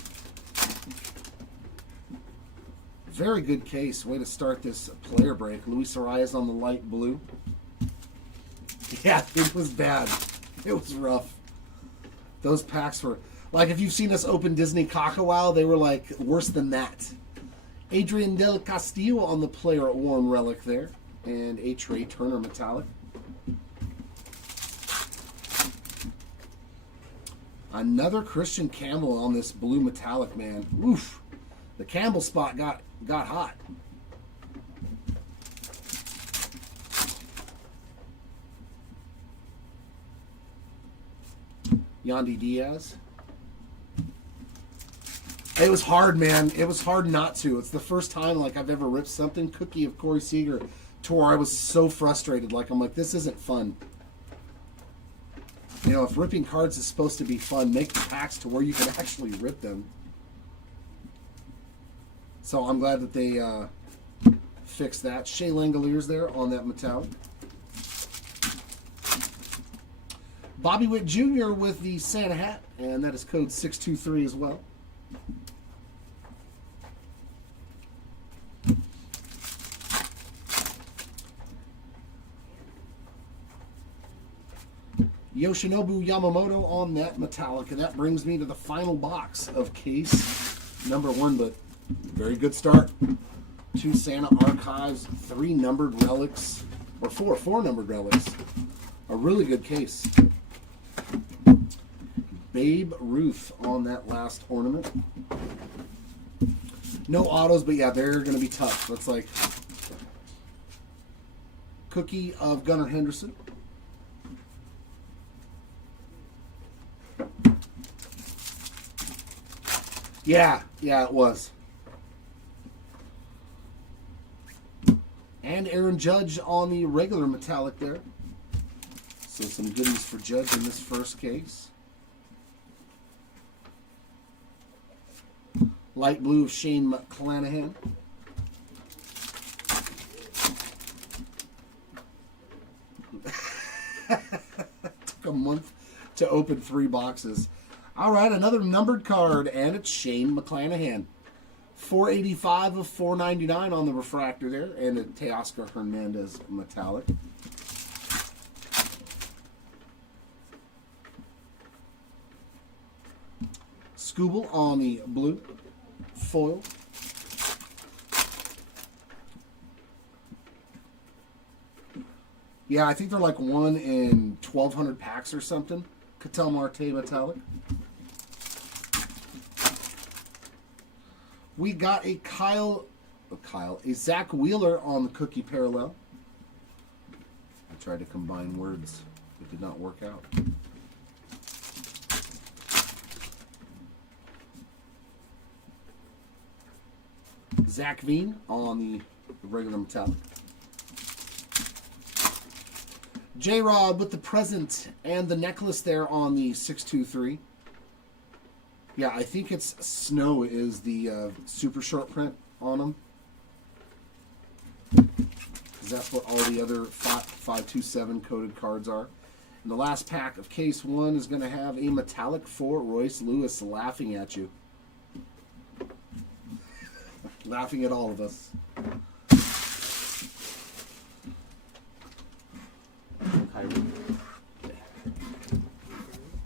Very good case. Way to start this player break. Luis Arias on the light blue. Yeah, it was bad. It was rough. Those packs were... Like, if you've seen us open Disney Cockawell, they were, like, worse than that. Adrian Del Castillo on the player worn relic there. And a Trey Turner metallic. Another Christian Campbell on this blue metallic, man. Oof. The Campbell spot got hot. Yandy Diaz. It was hard, man. It was hard not to. It's the first time like I've ever ripped something. Cookie of Corey Seager to where I was so frustrated. Like, I'm like, this isn't fun. You know, if ripping cards is supposed to be fun, make the packs to where you can actually rip them. So I'm glad that they fixed that. Shea Langoliers there on that metallic. Bobby Witt Jr. with the Santa hat, and that is code 623 as well. Yoshinobu Yamamoto on that metallic, and that brings me to the final box of case number 1, but very good start. 2 Santa Archives, 3 numbered relics, or 4 numbered relics. A really good case. Babe Ruth on that last ornament. No autos, but yeah, they're going to be tough. That's like Cookie of Gunnar Henderson. Yeah, it was. And Aaron Judge on the regular metallic there. So some goodies for Judge in this first case. Light blue of Shane McClanahan. Took a month to open 3 boxes. All right, another numbered card, and it's Shane McClanahan. 485 of 499 on the refractor there, and a Teoscar Hernandez metallic. Scooble on the blue foil. Yeah, I think they're like 1 in 1,200 packs or something. Ketel Marte metallic. We got a a Zach Wheeler on the cookie parallel. I tried to combine words. It did not work out. Zach Veen on the regular metallic. J-Rod with the present and the necklace there on the 623. Yeah, I think it's Snow is the super short print on them. Because that's what all the other 527 coded cards are. And the last pack of case 1 is going to have a metallic for Royce Lewis laughing at you. Laughing at all of us. Kyron.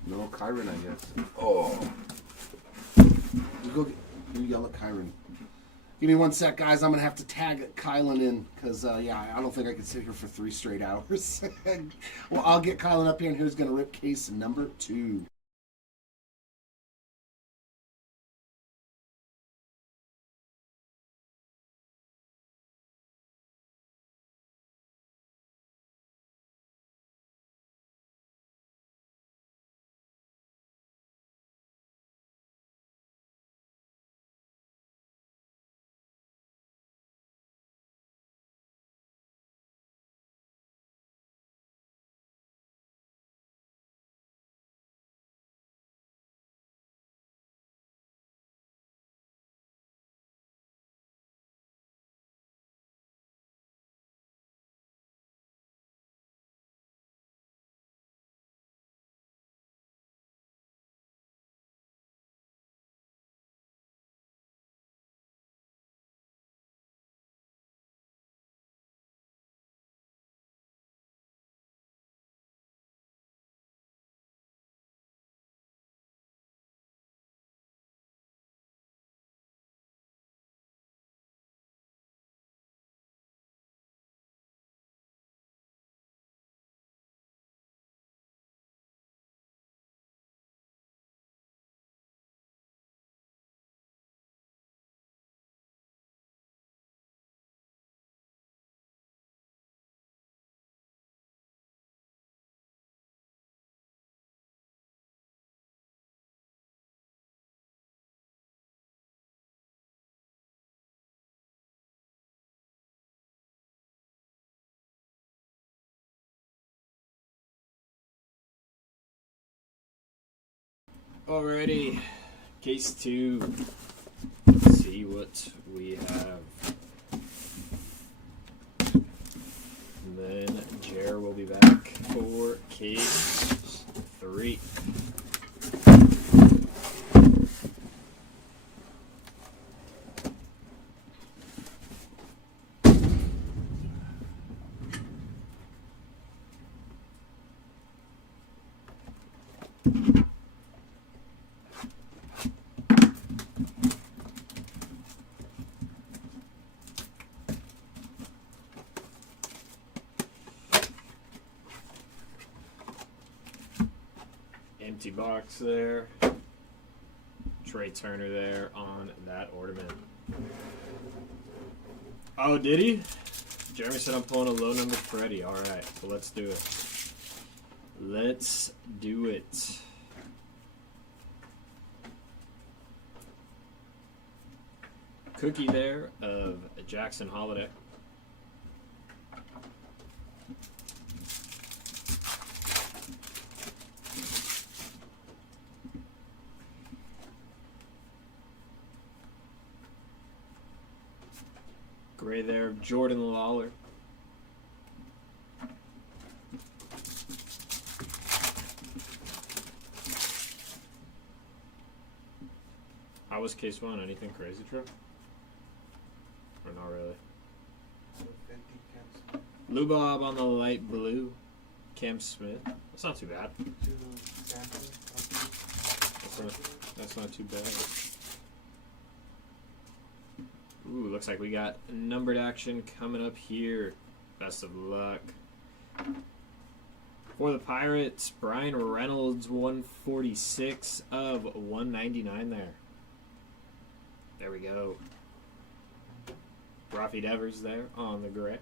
No Kyron, I guess. Oh. You yell at Kyron. Give me 1 sec, guys. I'm going to have to tag Kylan in. Because, yeah, I don't think I can sit here for 3 straight hours. Well, I'll get Kylan up here, and here's going to rip case number 2. Alrighty, case 2. Let's see what we have. And then Jer will be back for case 3. Empty box there. Trey Turner there on that ornament. Oh, did he? Jeremy said I'm pulling a low number Freddy. Alright, so let's do it. Let's do it. Cookie there of Jackson Holiday. Gray there of Jordan Lawler. How was case 1? Anything crazy, True? Or not really? Lou Bob on the light blue. Cam Smith. That's not too bad. That's not too bad. Ooh, looks like we got numbered action coming up here. Best of luck. For the Pirates, Brian Reynolds, 146 of 199 there. There we go. Rafi Devers there on the gray.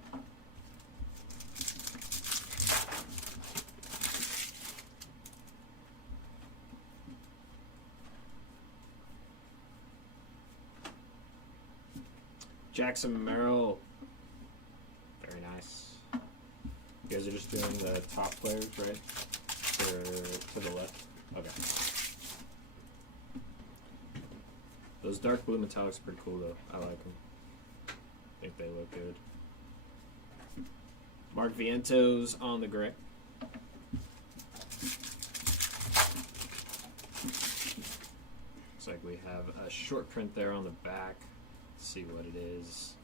Jackson Merrill. Very nice. You guys are just doing the top players, right? To the left. Okay. Those dark blue metallics are pretty cool though. I like them. I think they look good. Mark Vientos on the gray. Looks like we have a short print there on the back. Let's see what it is.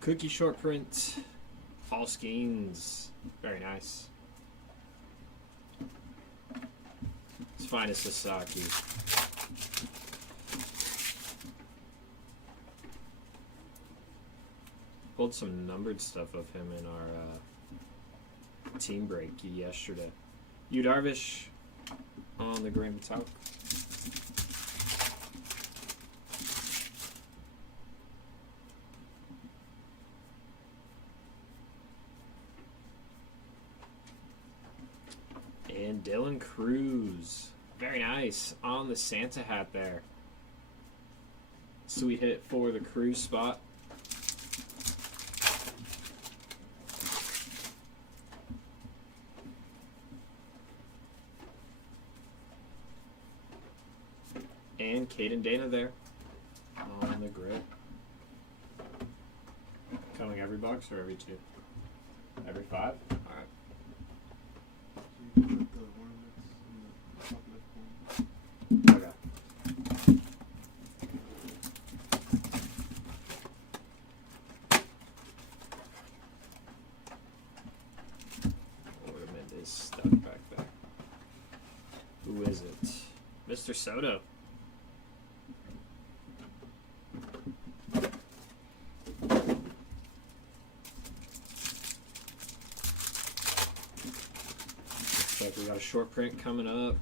Cookie short print. Paul Skeens. Very nice. It's finest Sasaki. Pulled some numbered stuff of him in our team break yesterday. Yu Darvish on the gray metallic. And Dylan Cruz. Very nice on the Santa hat there. Sweet hit for the Cruz spot. And Caden Dana there on the grid. Coming every box or every 2? Every 5? Alright. Okay. Ornament is stuck back there. Who is it? Mr. Soto. Looks like we got a short print coming up.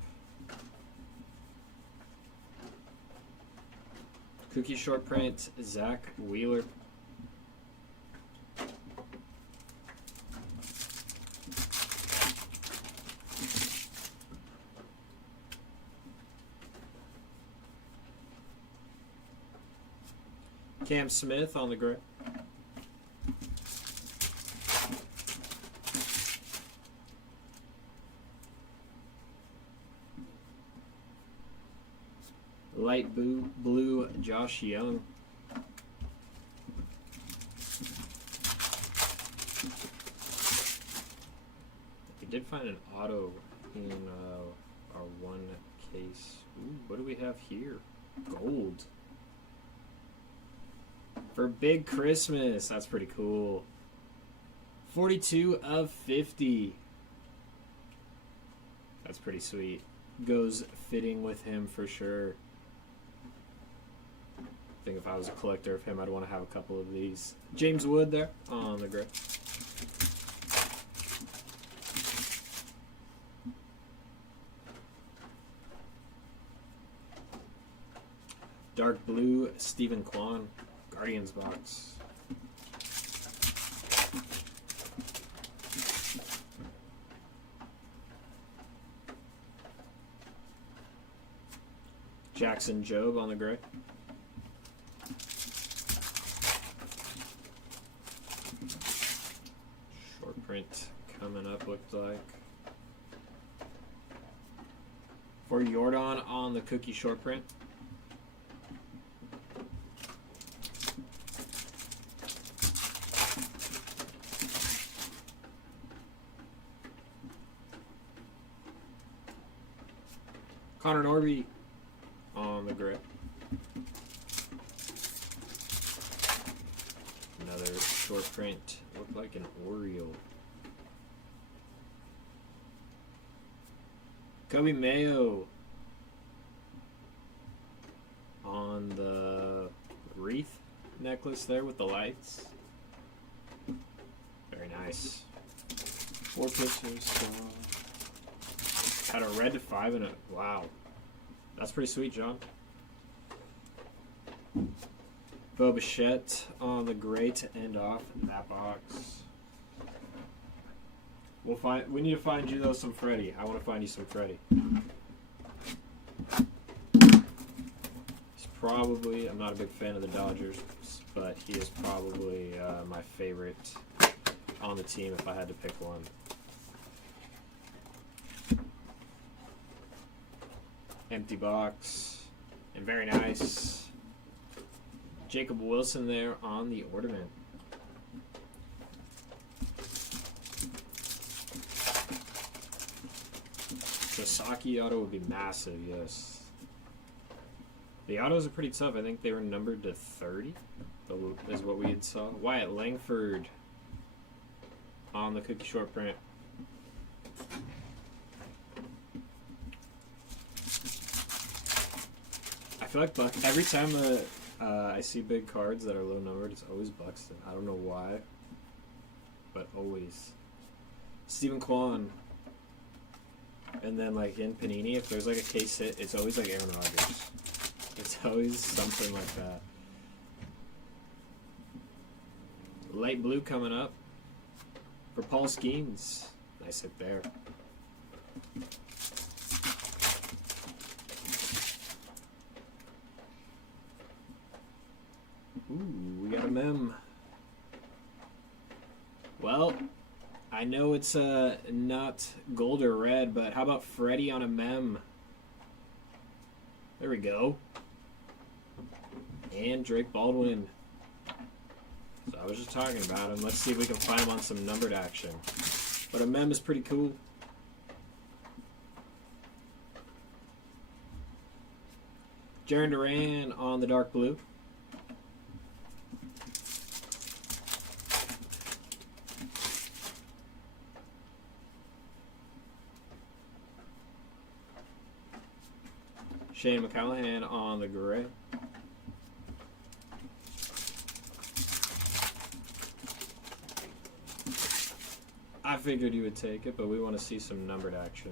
Cookie short print, Zach Wheeler. Cam Smith on the gray. Light blue Josh Young. We did find an auto in our one case. Ooh, what do we have here? Gold. For Big Christmas. That's pretty cool. 42 of 50. That's pretty sweet. Goes fitting with him for sure. I think if I was a collector of him, I'd want to have a couple of these. James Wood there on the grid. Dark blue Stephen Kwan, Guardians box. Jackson Jobe on the gray. Short print coming up, looked like. For Jordan on the cookie short print. Connor Norby on the grid. Another short print, looked like an Oriole. Kobe Mayo on the wreath necklace there with the lights. Very nice. 4 pictures. Had a red to 5 in it. Wow. That's pretty sweet, John. Bo Bichette on the gray to end off that box. We need to find you though some Freddie. I want to find you some Freddie. He's probably, I'm not a big fan of the Dodgers, but he is probably my favorite on the team if I had to pick one. Empty box. And very nice. Jacob Wilson there on the ornament. The Saki auto would be massive, yes. The autos are pretty tough. I think they were numbered to 30, is what we had saw. Wyatt Langford on the cookie short print. I feel like every time I see big cards that are low numbered, it's always Buxton. I don't know why, but always. Stephen Kwan. And then, like, in Panini, if there's, like, a case hit, it's always, like, Aaron Rodgers. It's always something like that. Light blue coming up for Paul Skeens. Nice hit there. Ooh, we got a mem. Well, I know it's not gold or red, but how about Freddie on a mem? There we go. And Drake Baldwin. So I was just talking about him. Let's see if we can find him on some numbered action. But a mem is pretty cool. Jaron Duran on the dark blue. Shane McCallahan on the gray. I figured you would take it, but we want to see some numbered action.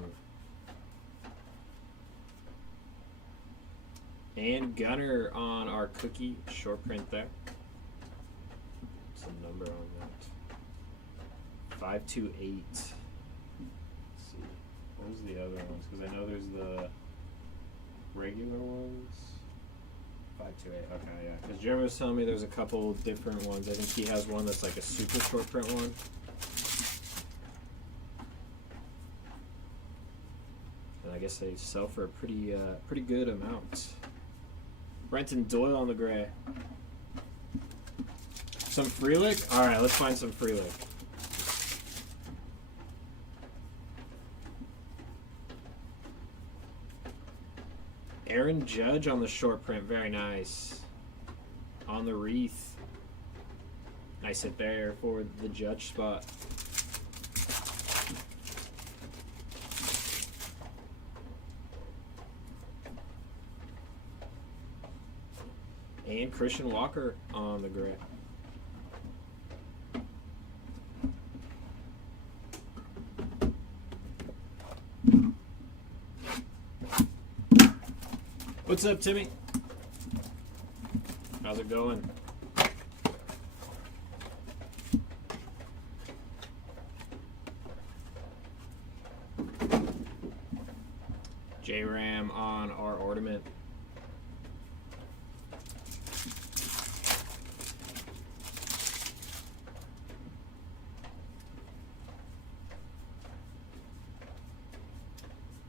And Gunner on our cookie short print there. Some number on that. 528. Let's see. What was the other ones? Because I know there's the regular ones. 528. Okay, yeah. Because Jeremy was telling me there's a couple different ones. I think he has one that's like a super short print one. And I guess they sell for a pretty good amount. Brenton Doyle on the gray. Some Freelick? Alright, let's find some Freelick. Aaron Judge on the short print, very nice. On the wreath. Nice hit there for the Judge spot. And Christian Walker on the gray. What's up, Timmy? How's it going? J-Ram on our ornament.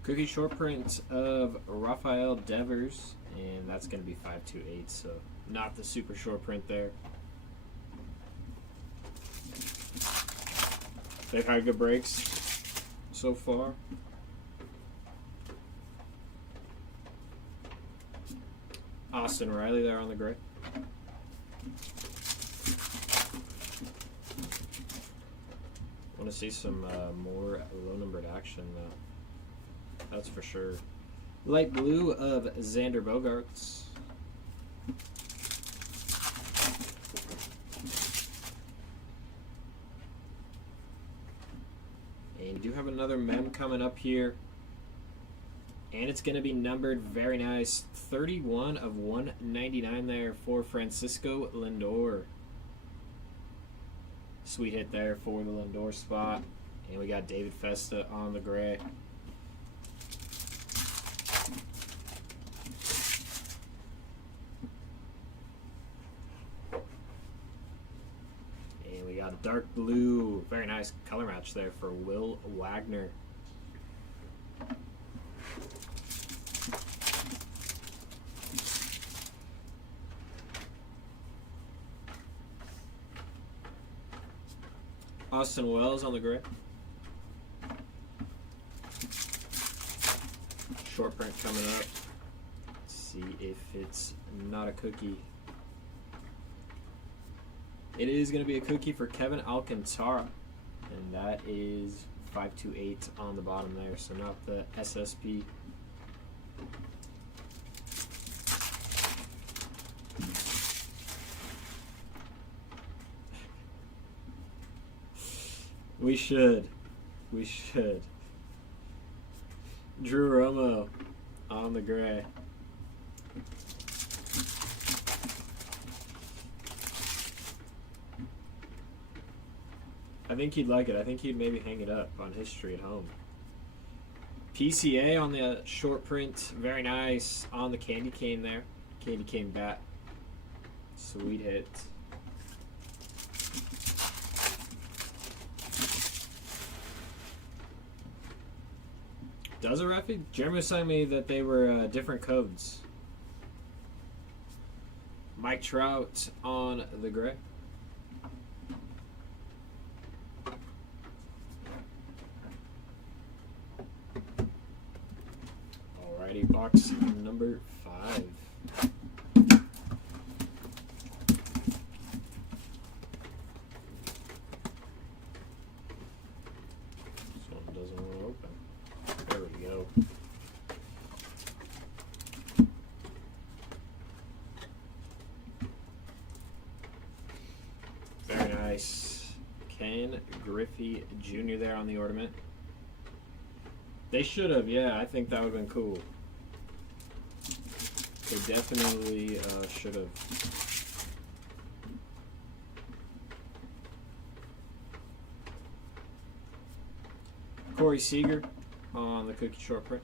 Cookie short print of Rafael Devers, and that's going to be 528, so not the super short print there. They've had good breaks so far. Austin Riley there on the gray. Want to see some more low-numbered action, though. That's for sure. Light blue of Xander Bogaerts. And you do have another mem coming up here. And it's going to be numbered very nice. 31 of 199 there for Francisco Lindor. Sweet hit there for the Lindor spot. And we got David Festa on the gray. Dark blue. Very nice color match there for Will Wagner. Austin Wells on the gray. Short print coming up. Let's see if it's not a cookie. It is going to be a cookie for Kevin Alcantara. And that is 528 on the bottom there, so not the SSP. We should. Drew Romo on the gray. I think he'd like it. I think he'd maybe hang it up on his tree at home. PCA on the short print. Very nice on the candy cane there. Candy cane bat. Sweet hit. Does it, Rafi? Jeremy was telling me that they were different codes. Mike Trout on the gray. Alrighty, box number 5. This one doesn't want to open. There we go. Very nice. Ken Griffey Jr. there on the ornament. They should have, yeah. I think that would have been cool. They definitely should have. Corey Seager on the cookie short print.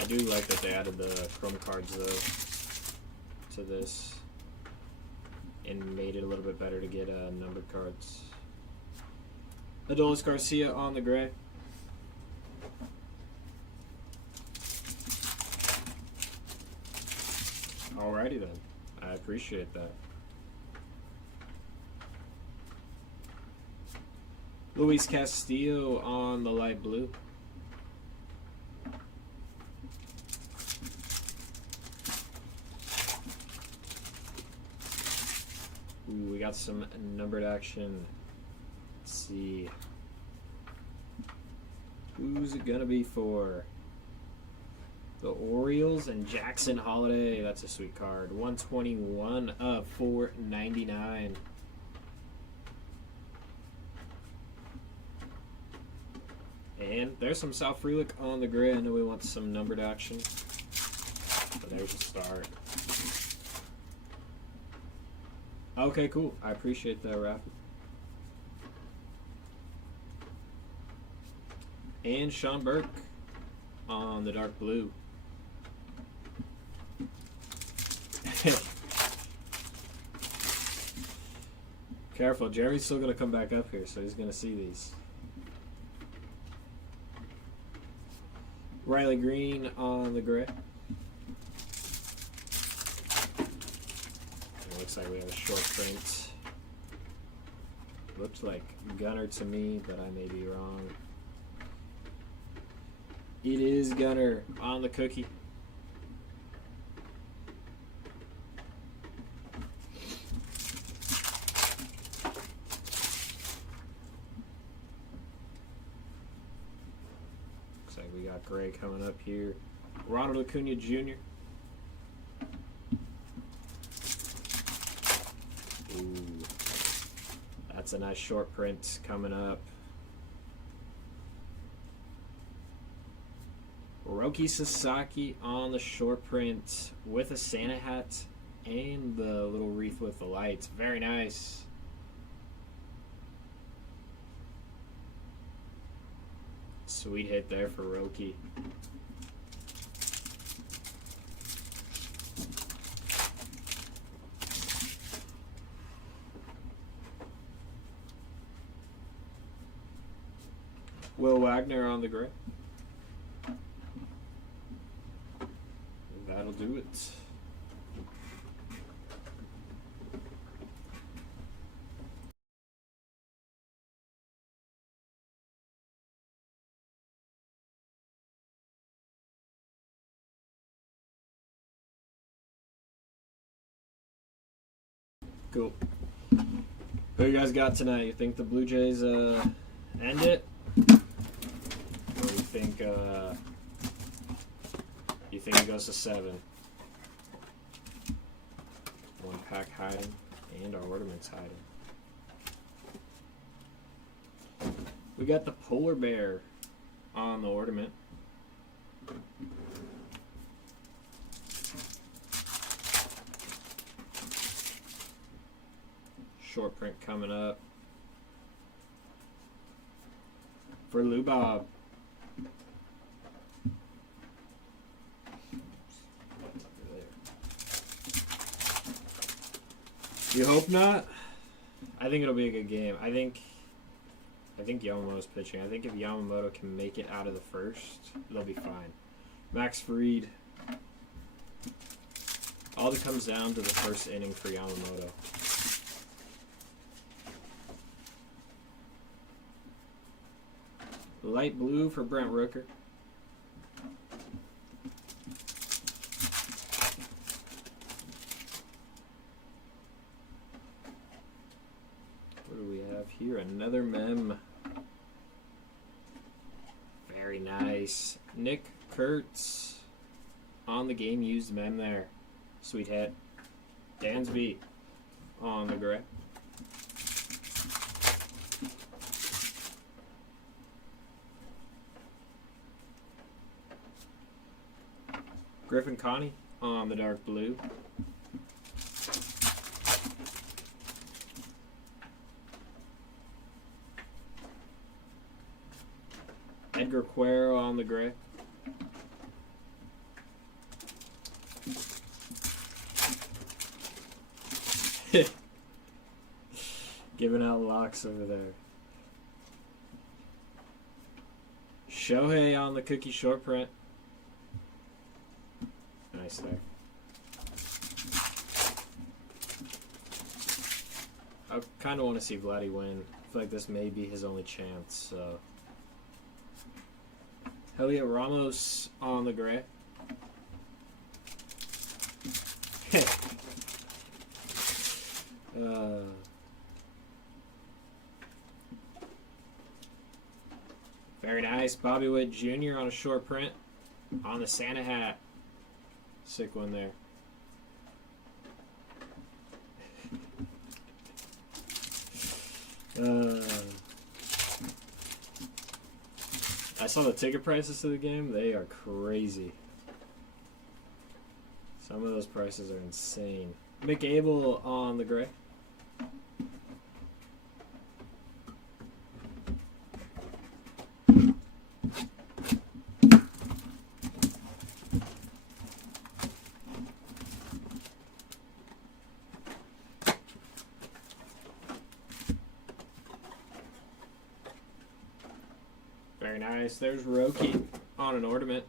I do like that they added the chrome cards though to this and made it a little bit better to get numbered cards. Adolis Garcia on the gray. Alrighty then. I appreciate that. Luis Castillo on the light blue. Ooh, we got some numbered action. Let's see. Who's it gonna be for? The Orioles and Jackson Holiday. That's a sweet card. 121 of 499. And there's some Sal Frelick on the gray. I know we want some numbered action. But there's a start. Okay, cool. I appreciate that, Raph. And Sean Burke on the dark blue. Careful, Jerry's still going to come back up here, so he's going to see these. Riley Green on the gray. It looks like we have a short print. Looks like Gunner to me, but I may be wrong. It is Gunner on the cookie. Looks like we got gray coming up here. Ronald Acuna Jr. Ooh, that's a nice short print coming up. Roki Sasaki on the short print with a Santa hat and the little wreath with the lights. Very nice. Sweet hit there for Roki. Will Wagner on the gray. That'll do it. Cool. Who you guys got tonight? You think the Blue Jays end it? Or you think it goes to 7? One pack hiding, and our ornaments hiding. We got the polar bear on the ornament. Short print coming up for Lou Bob. You hope not. I think it'll be a good game. I think Yamamoto's pitching. I think if Yamamoto can make it out of the first, they'll be fine. Max Fried. All that comes down to the first inning for Yamamoto. Light blue for Brent Rooker. What do we have here? Another mem. Very nice. Nick Kurtz on the game used mem there. Sweet hit. Dansby on the gray. Griffin Connie on the dark blue. Edgar Quero on the gray. Giving out locks over there. Shohei on the cookie short print. Nice there. I kind of want to see Vladdy win. I feel like this may be his only chance. So, Heliot Ramos on the gray. Very nice. Bobby Witt Jr. on a short print on the Santa hat. Sick one there. I saw the ticket prices to the game. They are crazy. Some of those prices are insane. Mick Abel on the gray. Very nice. There's Roki on an ornament.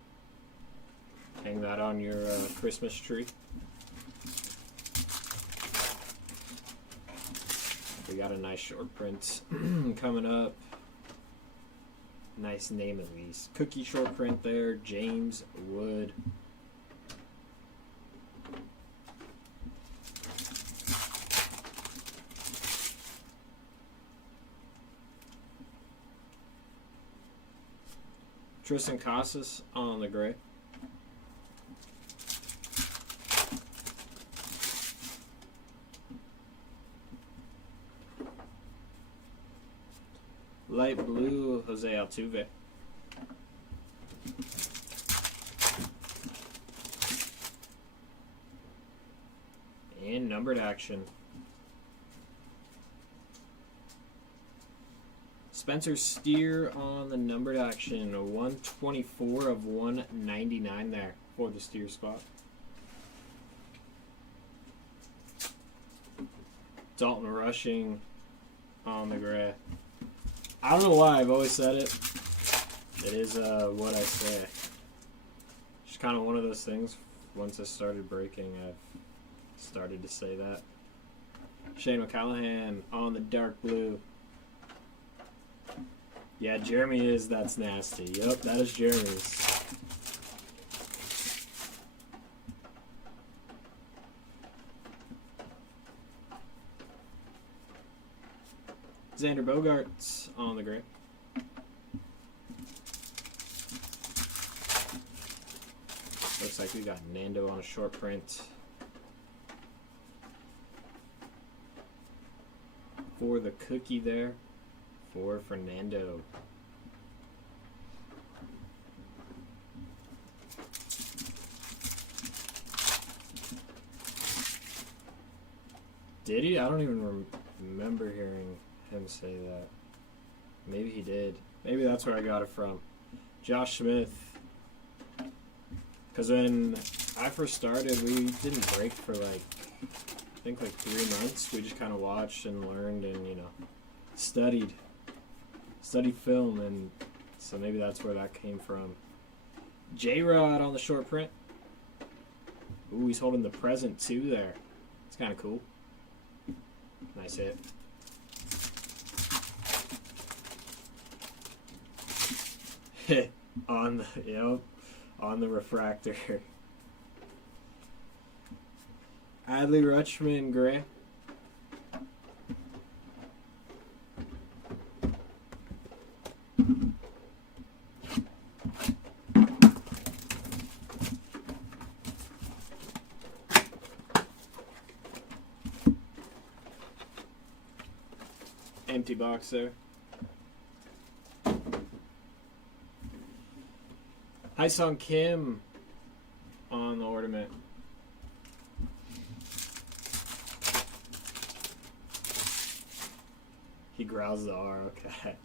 Hang that on your Christmas tree. We got a nice short print coming up. Nice name at least. Cookie short print there. James Wood. Tristan Casas on the gray. Light blue, Jose Altuve. And numbered action. Spencer Steer on the numbered action. 124 of 199 there for the Steer spot. Dalton Rushing on the gray. I don't know why, I've always said it. It is what I say. Just kind of one of those things. Once I started breaking, I've started to say that. Shane O'Callahan on the dark blue. Yeah, Jeremy is. That's nasty. Yep, that is Jeremy's. Xander Bogaerts on the gray. Looks like we got Nando on a short print. For the cookie there. For Fernando. Did he? I don't even remember hearing him say that. Maybe he did. Maybe that's where I got it from. Josh Smith. Because when I first started, we didn't break for like, I think like 3 months. We just kind of watched and learned and, you know, studied film, and so maybe that's where that came from. J-Rod on the short print. Ooh, he's holding the present too there. It's kind of cool. Nice hit. on the refractor. Adley Rutschman gray. Empty box there. Hyesung Kim on the ornament. He growls the R, okay.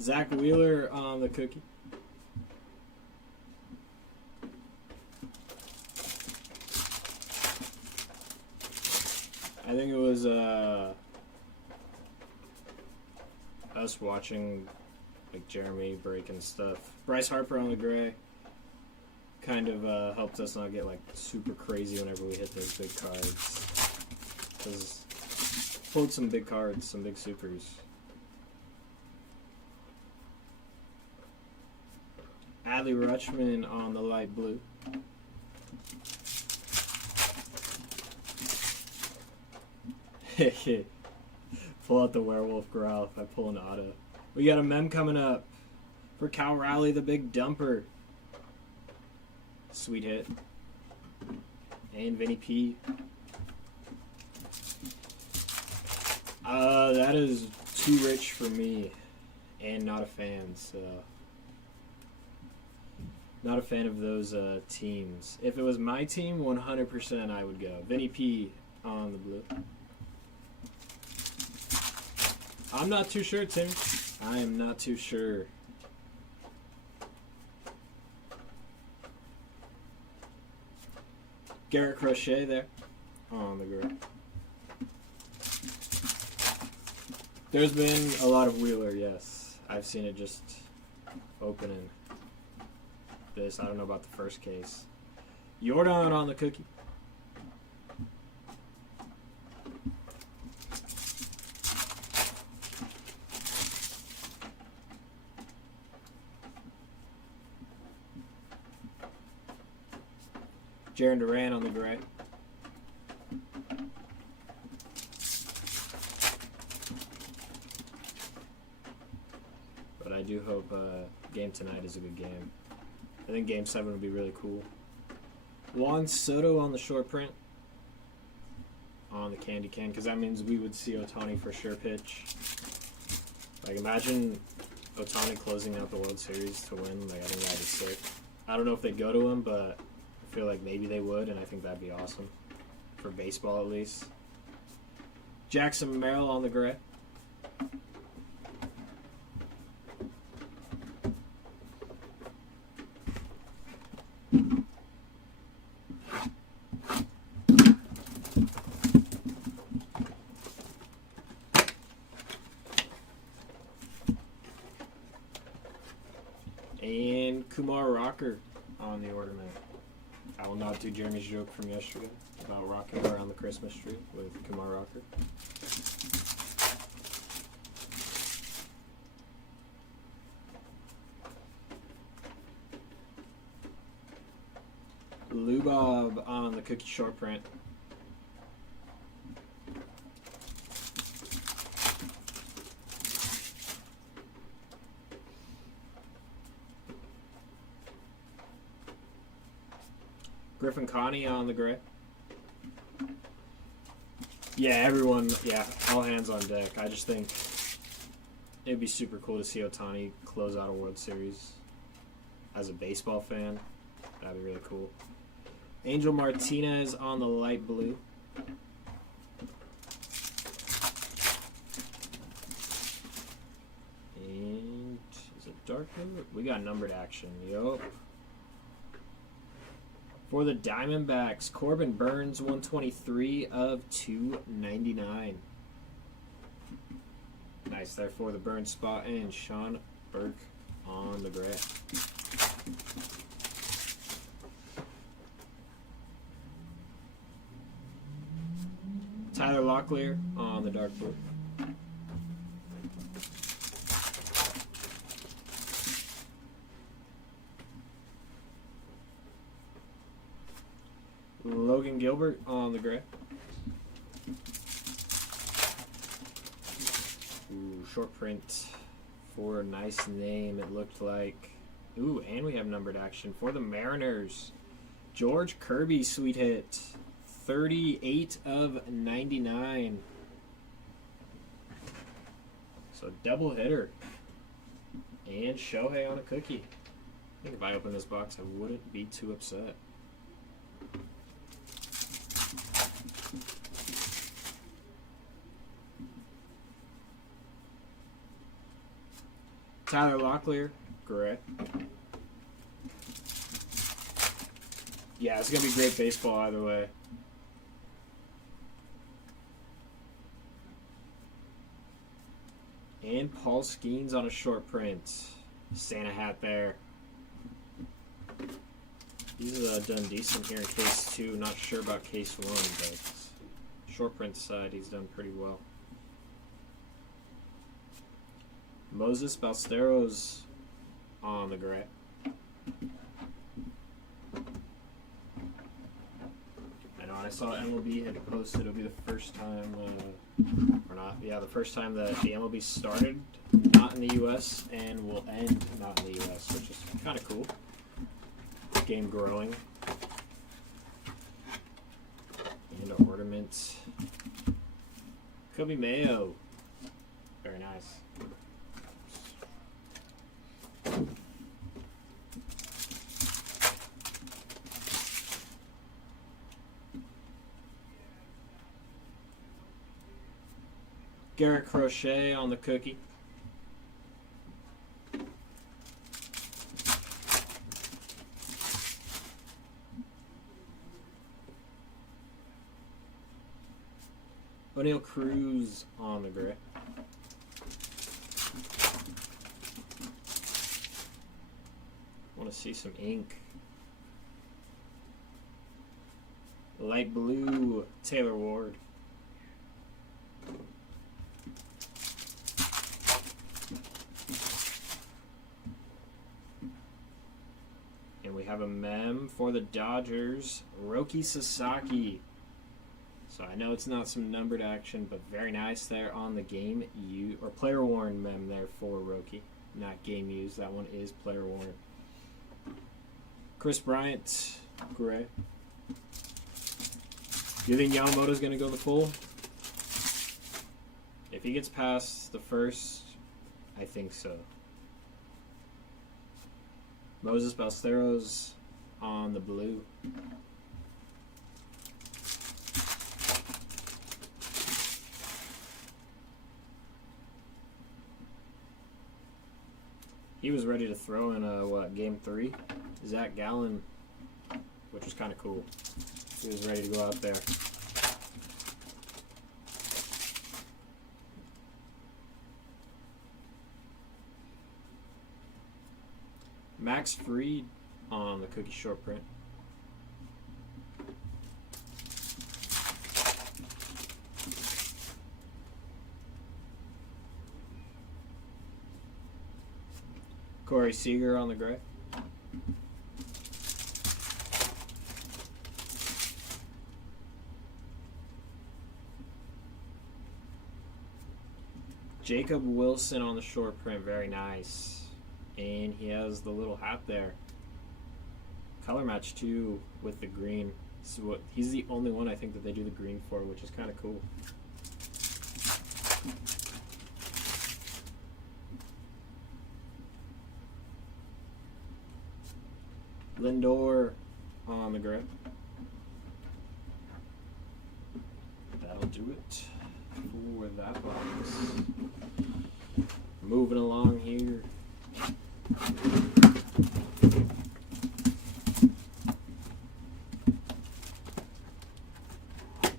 Zach Wheeler on the cookie. I think it was us watching like Jeremy breaking stuff. Bryce Harper on the gray kind of helped us not get like super crazy whenever we hit those big cards. Because pulled some big cards, some big supers. Adley Rutschman on the light blue. Pull out the werewolf growl if I pull an auto. We got a mem coming up for Cal Raleigh, the big dumper. Sweet hit. And Vinny P. That is too rich for me, and not a fan, so not a fan of those teams. If it was my team, 100% I would go. Vinny P on the blue. I'm not too sure, Tim. I am not too sure. Garrett Crochet there on the grid. There's been a lot of Wheeler, yes. I've seen it just opening this. I don't know about the first case. Jordan on the cookie. Jaron Duran on the gray. But I do hope game tonight is a good game. I think game 7 would be really cool. Juan Soto on the short print. On the candy can, because that means we would see Ohtani for sure pitch. Like, imagine Ohtani closing out the World Series to win. Like, I think that'd be sick. I don't know if they'd go to him, but I feel like maybe they would, and I think that'd be awesome. For baseball, at least. Jackson Merrill on the gray. And Kumar Rocker on the ornament. I will not do Jeremy's joke from yesterday about rocking around the Christmas tree with Kumar Rocker. Lubob on the cookie short print. Griffin Connie on the gray. Yeah, everyone, yeah, all hands on deck. I just think it'd be super cool to see Ohtani close out a World Series. As a baseball fan, that'd be really cool. Angel Martinez on the light blue. And is it dark blue? We got numbered action. Yup. For the Diamondbacks, Corbin Burns, 123 of 299. Nice there for the Burns spot, and Sean Burke on the gray. Tyler Locklear on the dark blue. Logan Gilbert on the gray. Ooh, short print for a nice name, it looked like. Ooh, and we have numbered action for the Mariners. George Kirby, sweet hit. 38 of 99. So double hitter. And Shohei on a cookie. I think if I open this box, I wouldn't be too upset. Tyler Locklear, gray. Yeah, it's going to be great baseball either way. And Paul Skeens on a short print. Santa hat there. He's done decent here in case 2. Not sure about case 1, but short print side, he's done pretty well. Moses Ballesteros on the gray. I know, I saw MLB had posted it'll be the first time, or not, yeah, the first time that the MLB started not in the U.S. and will end not in the U.S., which is kind of cool. Game growing. And an ornament. Kobe Mayo. Very nice. Garrett Crochet on the cookie. O'Neal Cruz on the gray. Want to see some ink. Light blue, Taylor Ward. And we have a mem for the Dodgers, Roki Sasaki. So I know it's not some numbered action, but very nice there on the game or player worn mem there for Roki. Not game used. That one is player worn. Chris Bryant, gray. Do you think Yamamoto's going to go the full? If he gets past the first, I think so. Moses Ballesteros on the blue. He was ready to throw in game 3? Zach Gallen, which was kind of cool. He was ready to go out there. Max Fried on the cookie short print. Corey Seager on the gray. Jacob Wilson on the short print, very nice. And he has the little hat there. Color match too with the green. So he's the only one I think that they do the green for, which is kind of cool. Lindor on the gray. That'll do it for that box. Moving along here.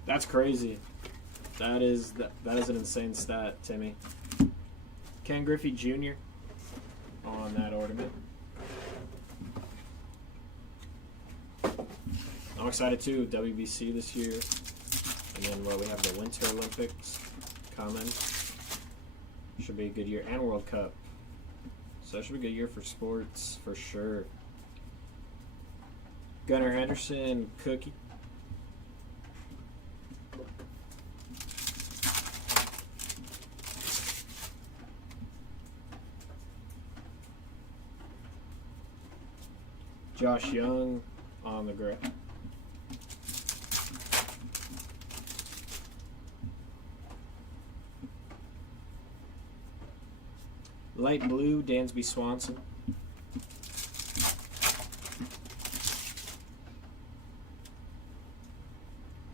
That's crazy. That is an insane stat, Timmy. Ken Griffey Jr. on that ornament. I'm excited too. WBC this year, and then we have the Winter Olympics coming. Should be a good year, and World Cup. So that should be a good year for sports for sure. Gunnar Henderson cookie. Josh Young on the gray. Light blue, Dansby Swanson.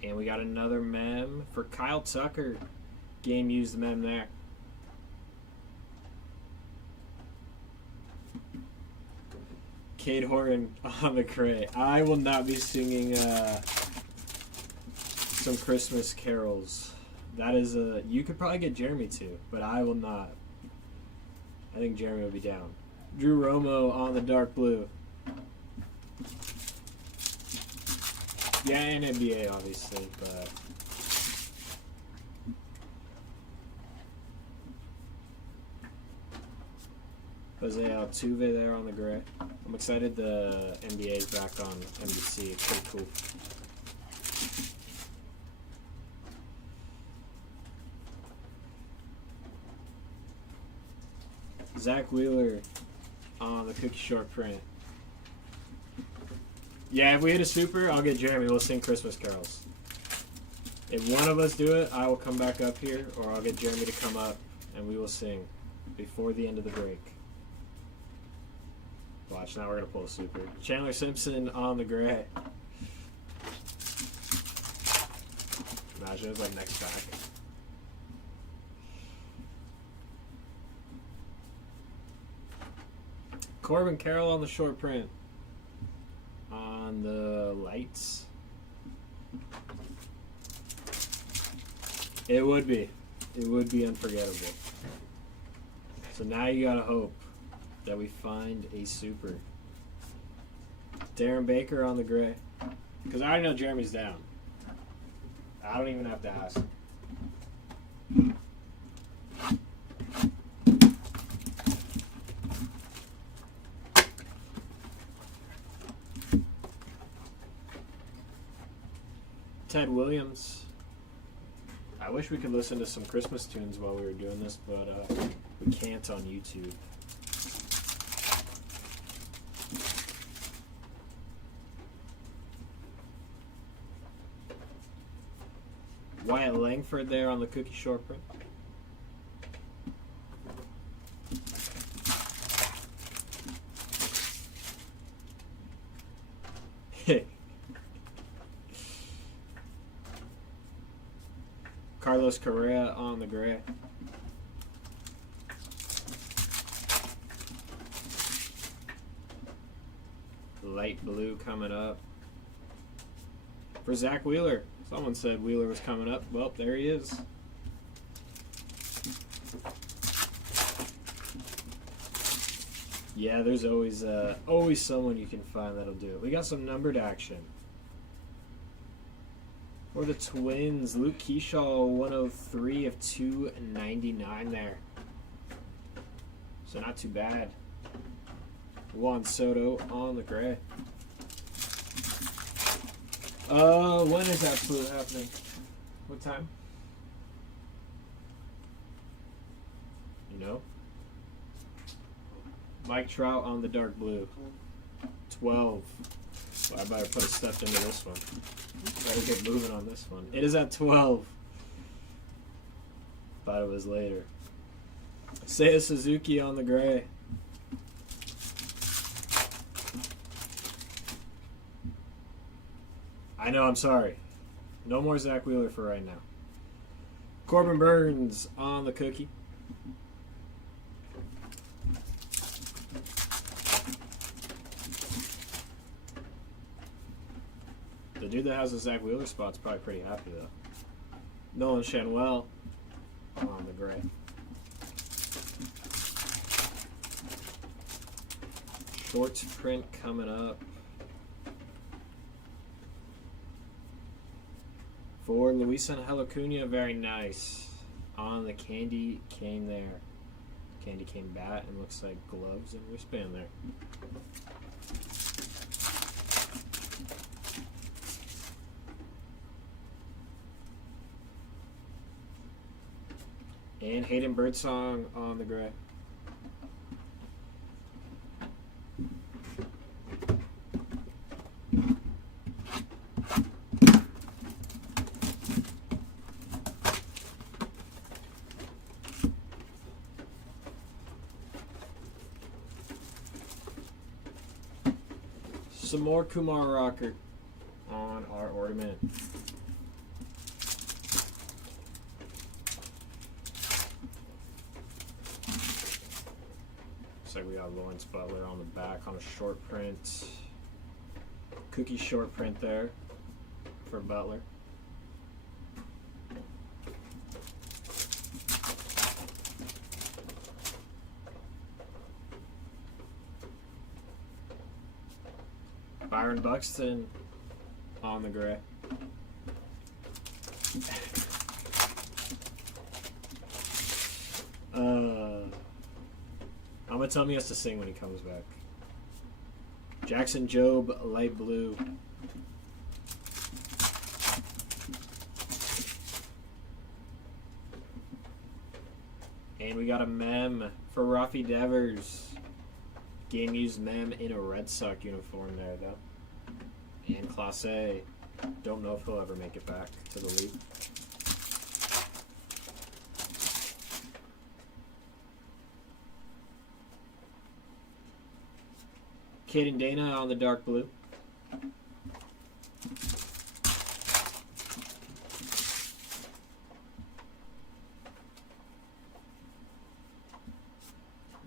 And we got another mem for Kyle Tucker. Game used mem there. Cade Horton on the crate. I will not be singing some Christmas carols. That is you could probably get Jeremy to, but I will not. I think Jeremy will be down. Drew Romo on the dark blue. Yeah, and NBA obviously, but Jose Altuve there on the gray. I'm excited the NBA is back on NBC. It's pretty cool. Zach Wheeler on the cookie short print. Yeah, if we hit a super, I'll get Jeremy. We'll sing Christmas carols. If one of us do it, I will come back up here, or I'll get Jeremy to come up, and we will sing before the end of the break. Watch, now we're going to pull a super. Chandler Simpson on the gray. Imagine it was like next pack. Corbin Carroll on the short print. On the lights. It would be. It would be unforgettable. So now you gotta hope that we find a super. Darren Baker on the gray. Because I already know Jeremy's down. I don't even have to ask. Ted Williams. I wish we could listen to some Christmas tunes while we were doing this, but we can't on YouTube. Wyatt Langford there on the cookie short print. Carlos Correa on the gray. Light blue coming up. For Zach Wheeler. Someone said Wheeler was coming up. Well, there he is. Yeah, there's always someone you can find that'll do it. We got some numbered action. For the Twins, Luke Keyshaw, 103 of 299 there. So not too bad. Juan Soto on the gray. When is Absolute happening? What time? You know? Mike Trout on the dark blue. 12. Well, I better put a step into this one. Better get moving on this one. It is at 12. Thought it was later. Seiya Suzuki on the gray. I know, I'm sorry. No more Zach Wheeler for right now. Corbin Burns on the cookie. The dude that has the Zach Wheeler spot's probably pretty happy though. Nolan Shanwell on the gray. Short print coming up. For Luis Angel Acuna, very nice. On the candy cane there. Candy cane bat and looks like gloves and wristband there. And Hayden Birdsong on the gray. Some more Kumar Rocker on our ornament. Looks like we got Lawrence Butler on the back on a short print. Cookie short print there for Butler. Byron Buxton on the gray. I'm gonna tell him he has to sing when he comes back. Jackson Jobe, light blue. And we got a mem for Rafi Devers. Game used mem in a Red Sox uniform there, though. And Class A. Don't know if he'll ever make it back to the league. Caden Dana on the dark blue.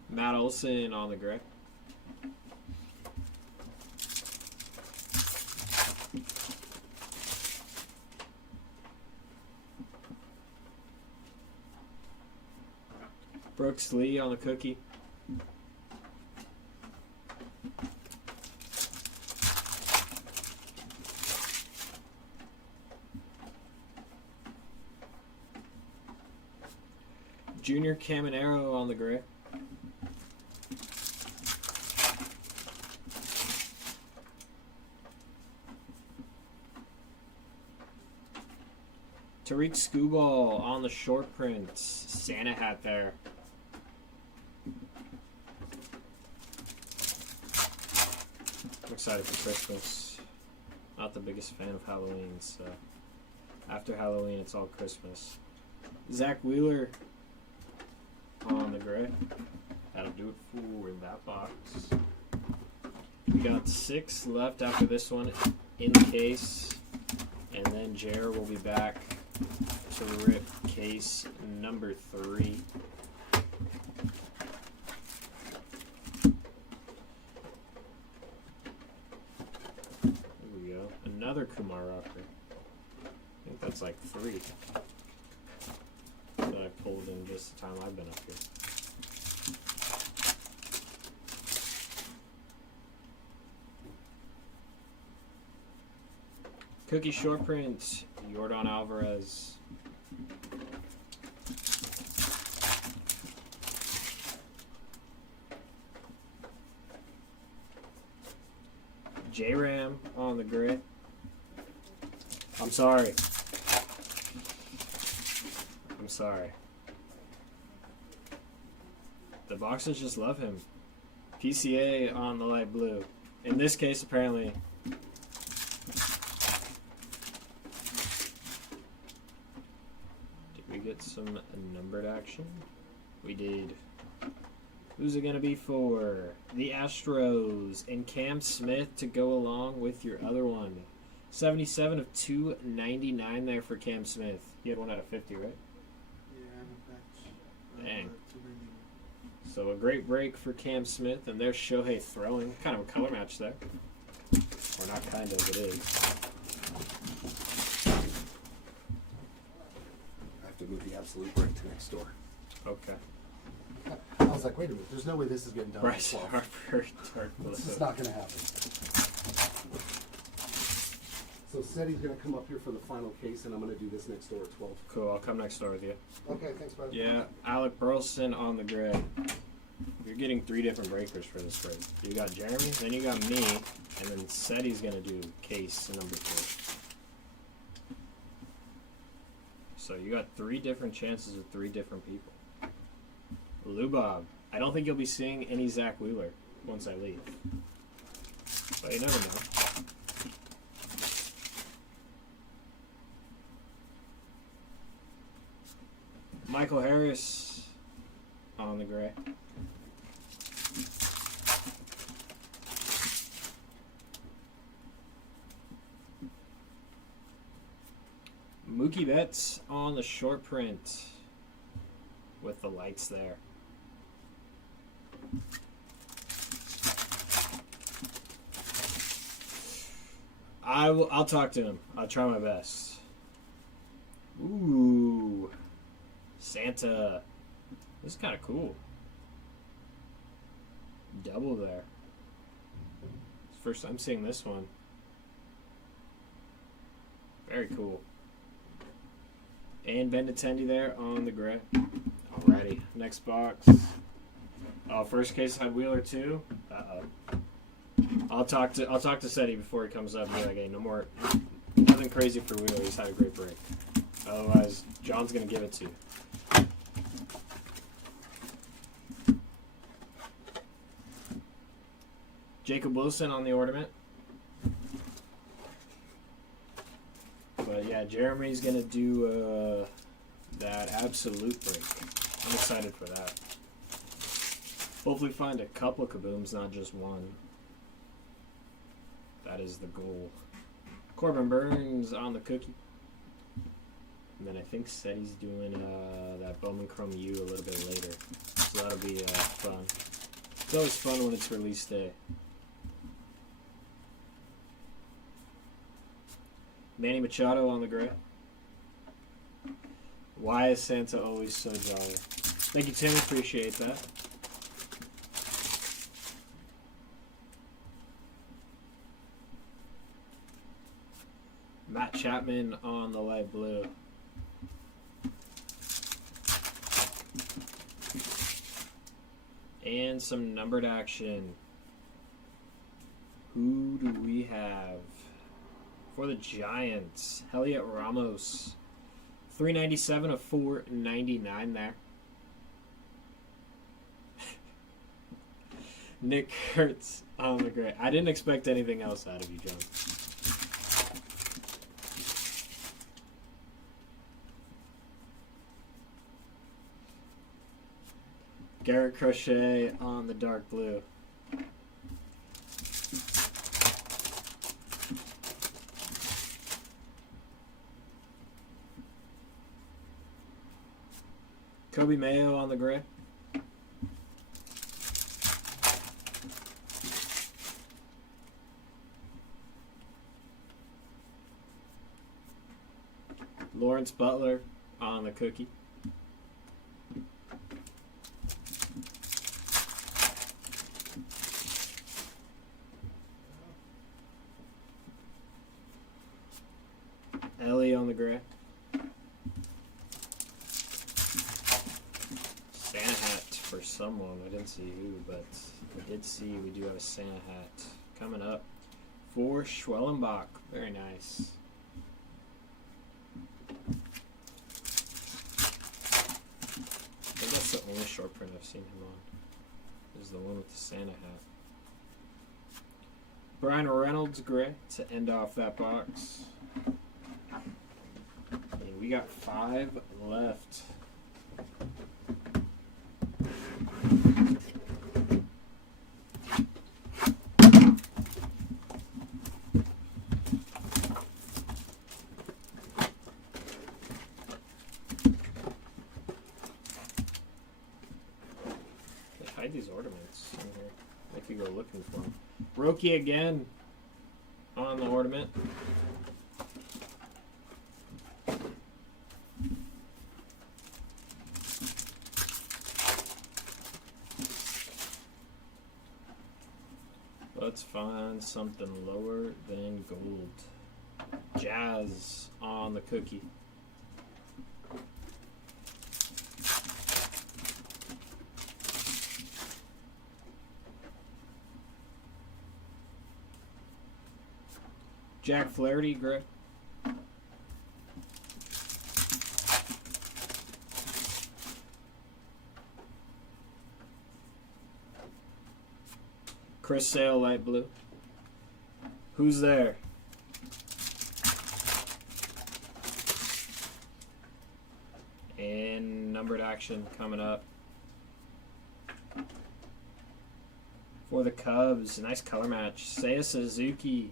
Matt Olson on the gray. Brooks Lee on the cookie. Junior Caminero on the gray. Tariq Skubal on the short print. Santa hat there. I'm excited for Christmas. Not the biggest fan of Halloween, so after Halloween it's all Christmas. Zach Wheeler on the gray. That'll do it for that box. We got 6 left after this one in the case. And then Jer will be back to rip case number 3. Here we go. Another Kumar Rocker. I think that's like 3 that I pulled in just the time I've been up here. Cookie short print, Yordan Alvarez. J-Ram on the grid. I'm sorry. I'm sorry. The boxers just love him. PCA on the light blue. In this case, apparently. Did we get some numbered action? We did. Who's it going to be for? The Astros and Cam Smith to go along with your other one. 77 of 299 there for Cam Smith. He had 1 out of 50, right? Yeah, Dang. So a great break for Cam Smith, and there's Shohei throwing. Kind of a color match there. Or not kind of, it is. I have to move the absolute break to next door. Okay. I was like, wait a minute, there's no way this is getting done. Right, This Harper, dark blue. is not going to happen. So Seti's going to come up here for the final case, and I'm going to do this next door at 12. Cool, I'll come next door with you. Okay, thanks, bud. Yeah, Alec Burleson on the grid. You're getting 3 different breakers for this break. You got Jeremy, then you got me, and then Seti's going to do case number 2. So you got 3 different chances with 3 different people. Lubob. I don't think you'll be seeing any Zach Wheeler once I leave. But you never know. Michael Harris on the gray. Mookie Betts on the short print with the lights there. I'll talk to him. I'll try my best. Ooh. Santa. This is kind of cool. Double there. First time seeing this one. Very cool. And Benintendi there on the gray. Alrighty. Next box. Oh, first case had Wheeler too. Uh-oh. I'll talk to Seti before he comes up and be like, hey, no more, nothing crazy for Wheeler. He's had a great break. Otherwise, John's gonna give it to you. Jacob Wilson on the ornament. But yeah, Jeremy's gonna do that absolute break. I'm excited for that. Hopefully find a couple of kabooms, not just one. That is the goal. Corbin Burns on the cookie. And then I think Seti's doing that Bowman Chrome U a little bit later. So that'll be fun. It's always fun when it's release day. Manny Machado on the gray. Why is Santa always so jolly? Thank you, Tim. Appreciate that. Matt Chapman on the light blue. And some numbered action. Who do we have? For the Giants, Heliot Ramos. 397 of 499 there. Nick Kurtz on the gray. I didn't expect anything else out of you, John. Garrett Crochet on the dark blue. Kobe Mayo on the gray. Lawrence Butler on the cookie. the gray. Santa hat for someone. I didn't see who, but I did see we do have a Santa hat coming up for Schwellenbach. Very nice. I think that's the only short print I've seen him on. Is the one with the Santa hat. Brian Reynolds gray to end off that box. And we got 5 left. Hide these ornaments in here. Make you go looking for them. Roki again on the ornament. Let's find something lower than gold. Jazz on the cookie. Jack Flaherty, gray. Chris Sale, light blue. Who's there? And numbered action coming up for the Cubs. A nice color match. Seiya Suzuki.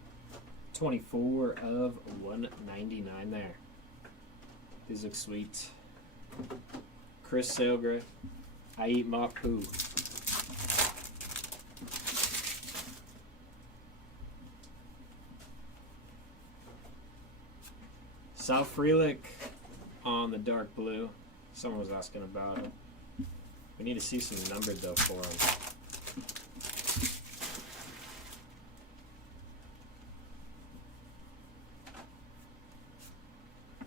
24 of 199 there. These look sweet. Chris Sale, I eat my poo. Sal Frelick on the dark blue. Someone was asking about it. We need to see some numbered though for him.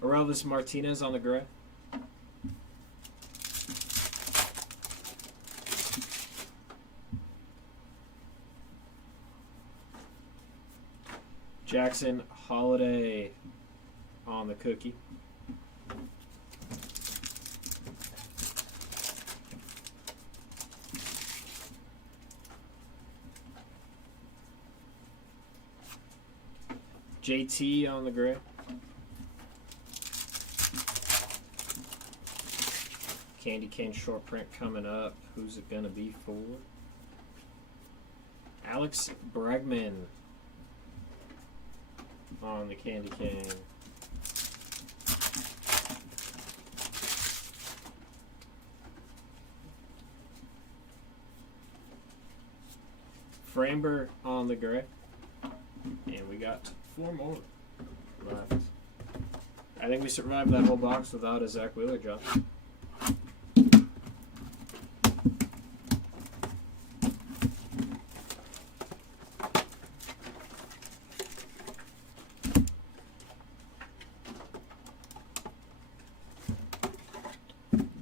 Orelvis Martinez on the gray. Jackson Holiday on the cookie. JT on the gray. Candy cane short print coming up. Who's it going to be for? Alex Bregman on the candy cane. Framber on the gray. And we got 4 more left. I think we survived that whole box without a Zach Wheeler, John.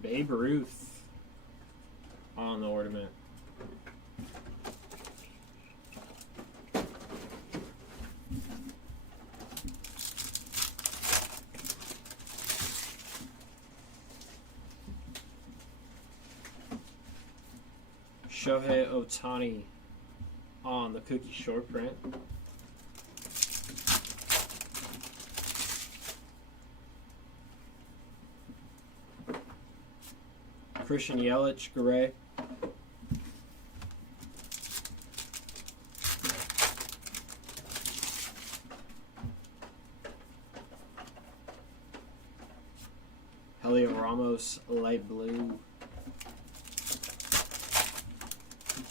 Babe Ruth on the ornament. Shohei Ohtani on the cookie short print. Christian Yelich, gray. Helio Ramos, light blue.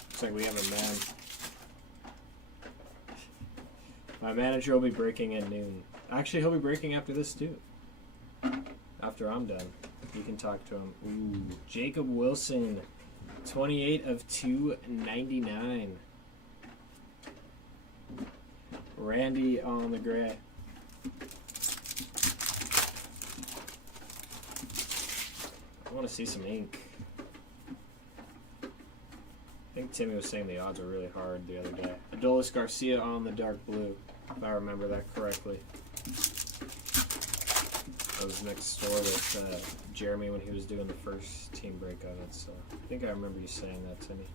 Looks like we have a man. My manager will be breaking at noon. Actually, he'll be breaking after this too. After I'm done. You can talk to him. Ooh, Jacob Wilson, 28 of 299. Randy on the gray. want to see some ink. I think Timmy was saying the odds are really hard the other day. Adolis Garcia on the dark blue, if I remember that correctly. I was next door with Jeremy when he was doing the first team break of it, so I think I remember you saying that, Timmy.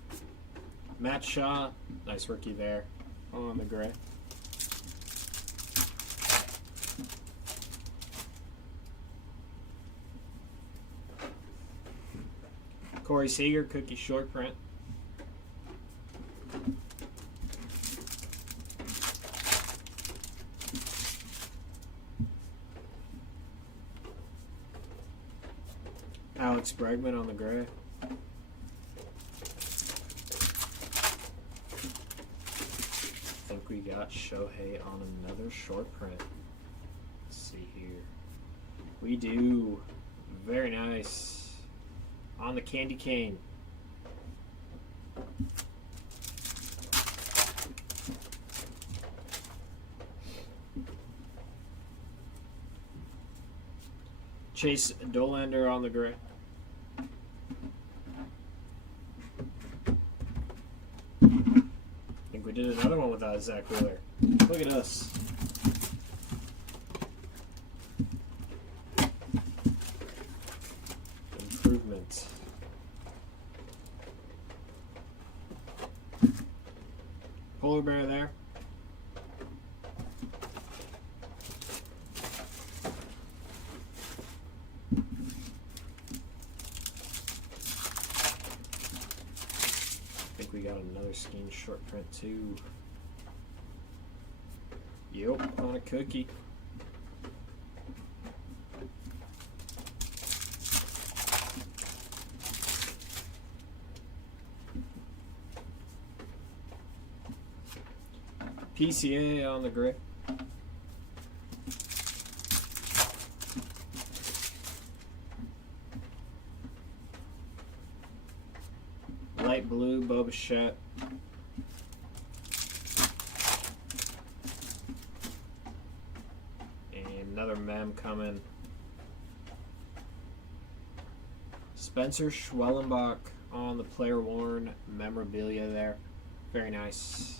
Matt Shaw, nice rookie there on the gray. Corey Seager, cookie short print. Alex Bregman on the gray. I think we got Shohei on another short print. Let's see here. We do. Very nice. On the candy cane. Chase Dolander on the gray. I think we did another one without Zach Wheeler. Look at us. Improvement. Polar bear there. I think we got another Skeen short print too. Yep, on a cookie. PCA on the gray. Light blue, Bo Bichette. And another mem coming. Spencer Schwellenbach on the player worn memorabilia there. Very nice.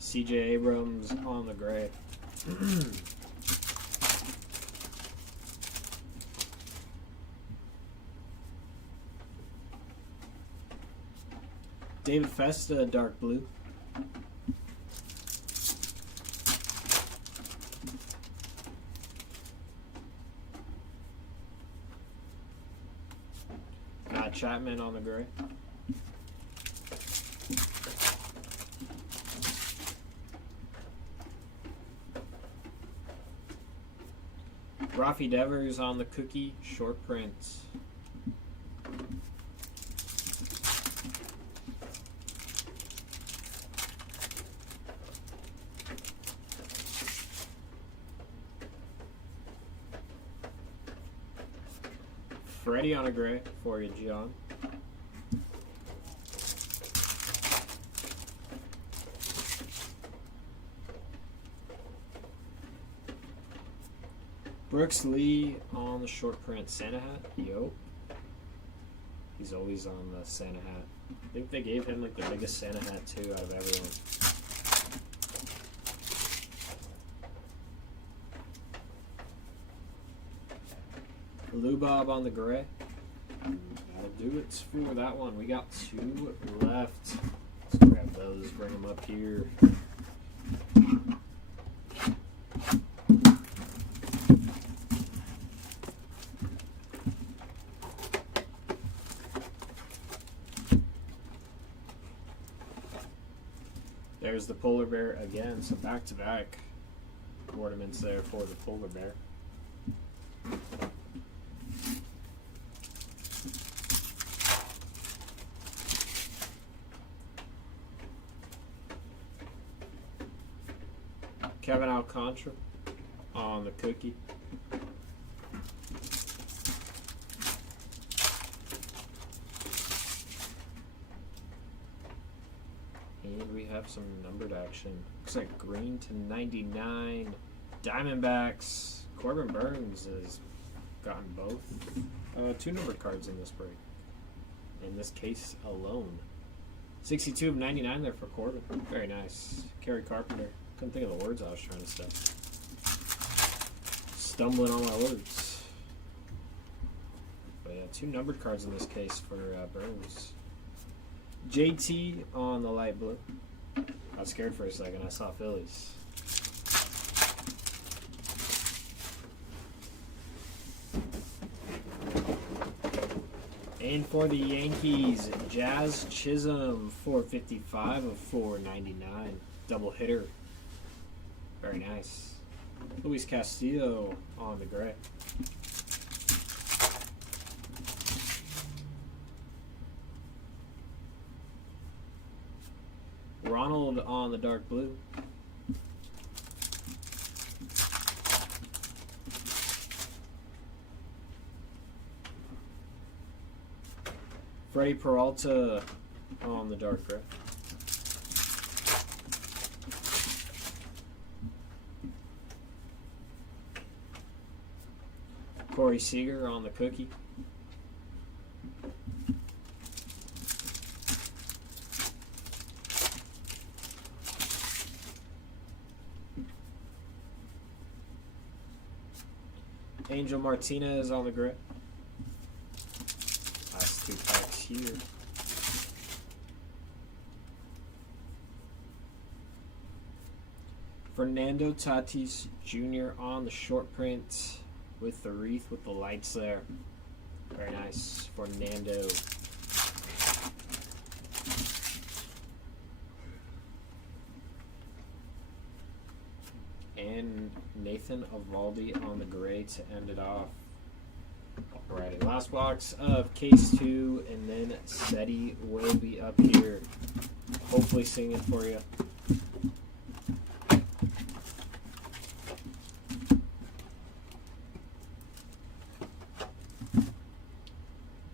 CJ Abrams on the gray. David Festa, dark blue. Matt Chapman on the gray. Rafi Devers on the cookie short print. Freddie on a gray for you, John. Brooks Lee on the short print Santa hat. Yo. He's always on the Santa hat. I think they gave him like the biggest Santa hat too out of everyone. Lou Bob on the gray. That'll do it for that one. We got 2 left. Let's grab those, bring them up here. There's the polar bear again, so back-to-back ornaments there for the polar bear. Kevin Alcantara on the cookie. And we have some numbered action. Looks like green to 99. Diamondbacks. Corbin Burns has gotten both Two numbered cards in this break. In this case alone. 62 of 99 there for Corbin. Very nice. Kerry Carpenter. Couldn't think of the words I was trying to say. Stumbling on my words. But yeah, two numbered cards in this case for Burns. JT on the light blue. I was scared for a second. I saw Phillies. And for the Yankees, Jazz Chisholm, 455 of 499. Double hitter. Very nice. Luis Castillo on the gray. Ronald on the dark blue. Freddie Peralta on the dark gray. Corey Seager on the cookie. Angel Martinez on the gray. Last two packs here. Fernando Tatis Jr. on the short print with the wreath with the lights there. Very nice. Fernando. And Nathan Eovaldi on the gray to end it off. Alrighty, last box of case 2, and then SETI will be up here, hopefully singing for you.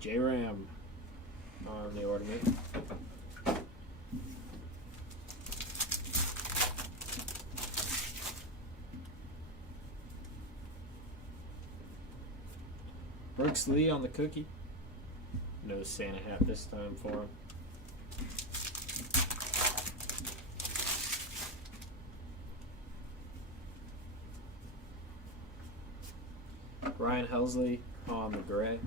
J-Ram on the ornament. Brooks Lee on the cookie. No Santa hat this time for him. Ryan Helsley on the gray.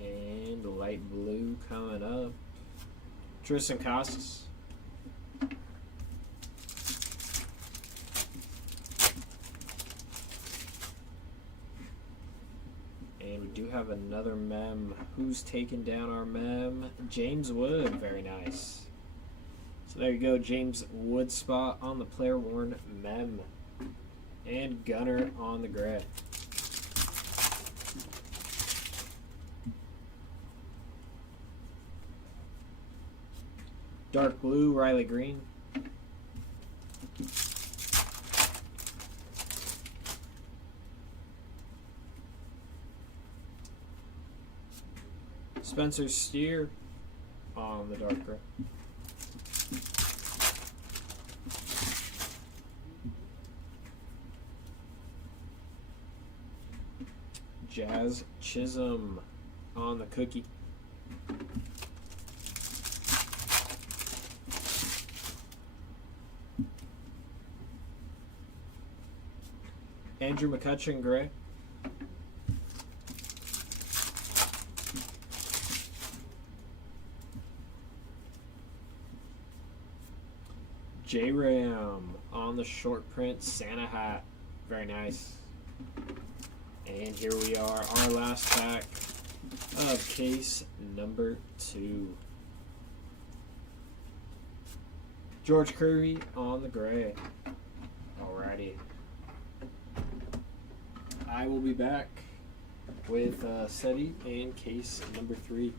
And the light blue coming up. Tristan Casas. And we do have another mem. Who's taking down our mem? James Wood. Very nice. So there you go. James Wood spot on the player worn mem. And Gunner on the gray. Dark blue, Riley Green. Spencer Steer on the dark gray. Jazz Chisholm on the cookie. Andrew McCutcheon gray. J-Ram on the short print Santa hat. Very nice. And here we are, our last pack of case number 2. George Kirby on the gray. Alrighty. I will be back with SETI and case number 3.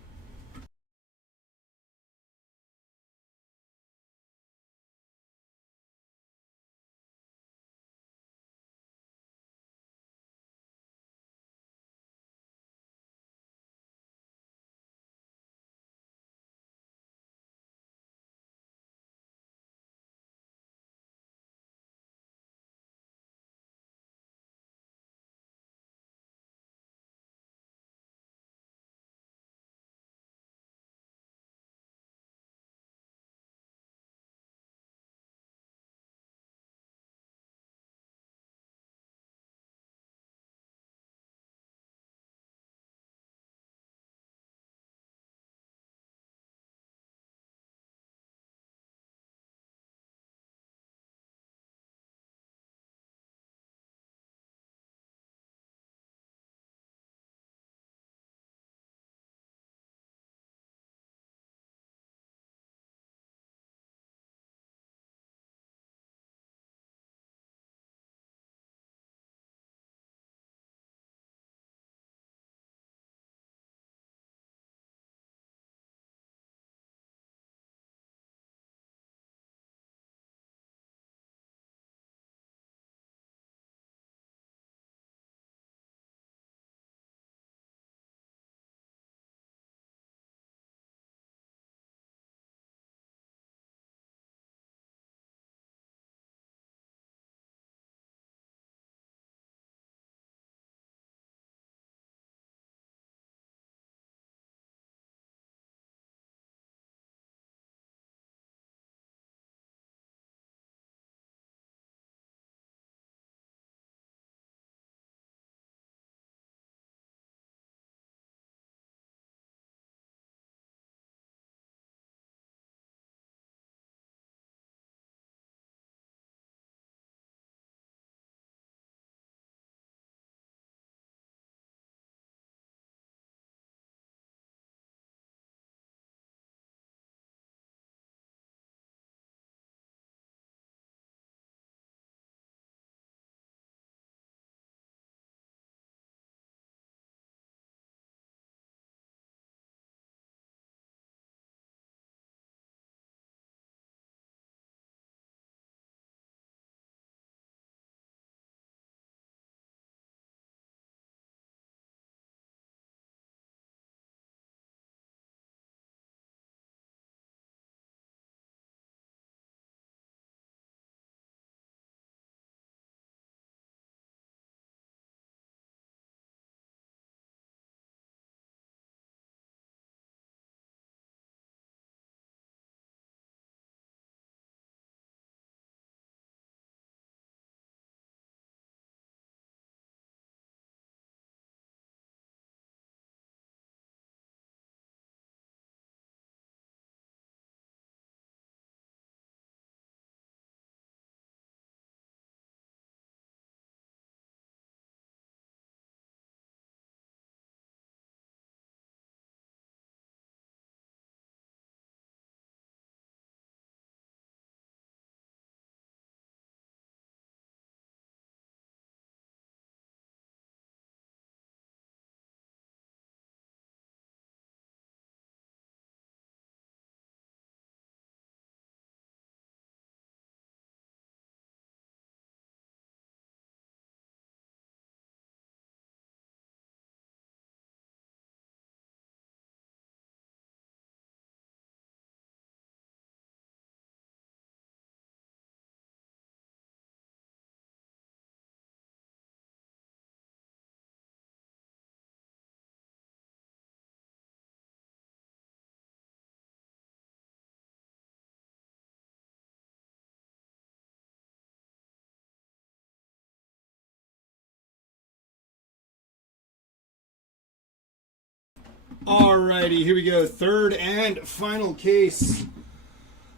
Alrighty, here we go. Third and final case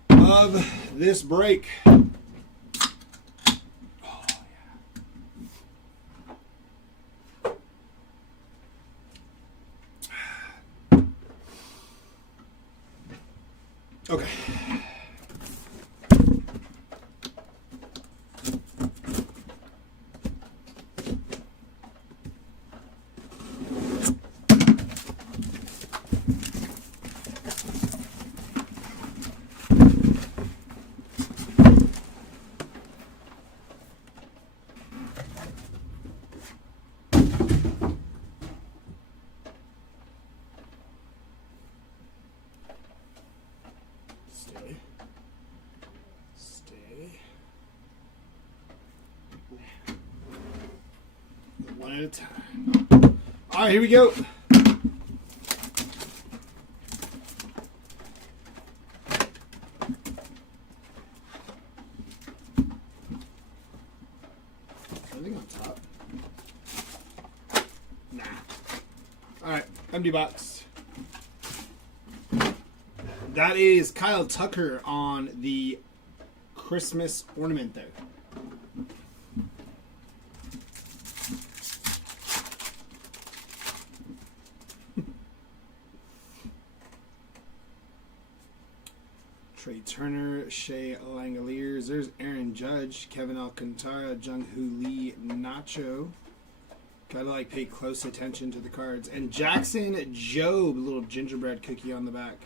of this break. Okay. Stay. Stay. One at a time. All right, here we go. Anything on top? Nah. All right, empty box. That is Kyle Tucker on the Christmas ornament there. Trey Turner, Shea Langoliers. There's Aaron Judge, Kevin Alcantara, Jung-Hoo Lee, Nacho. Gotta like pay close attention to the cards. And Jackson Jobe, little gingerbread cookie on the back.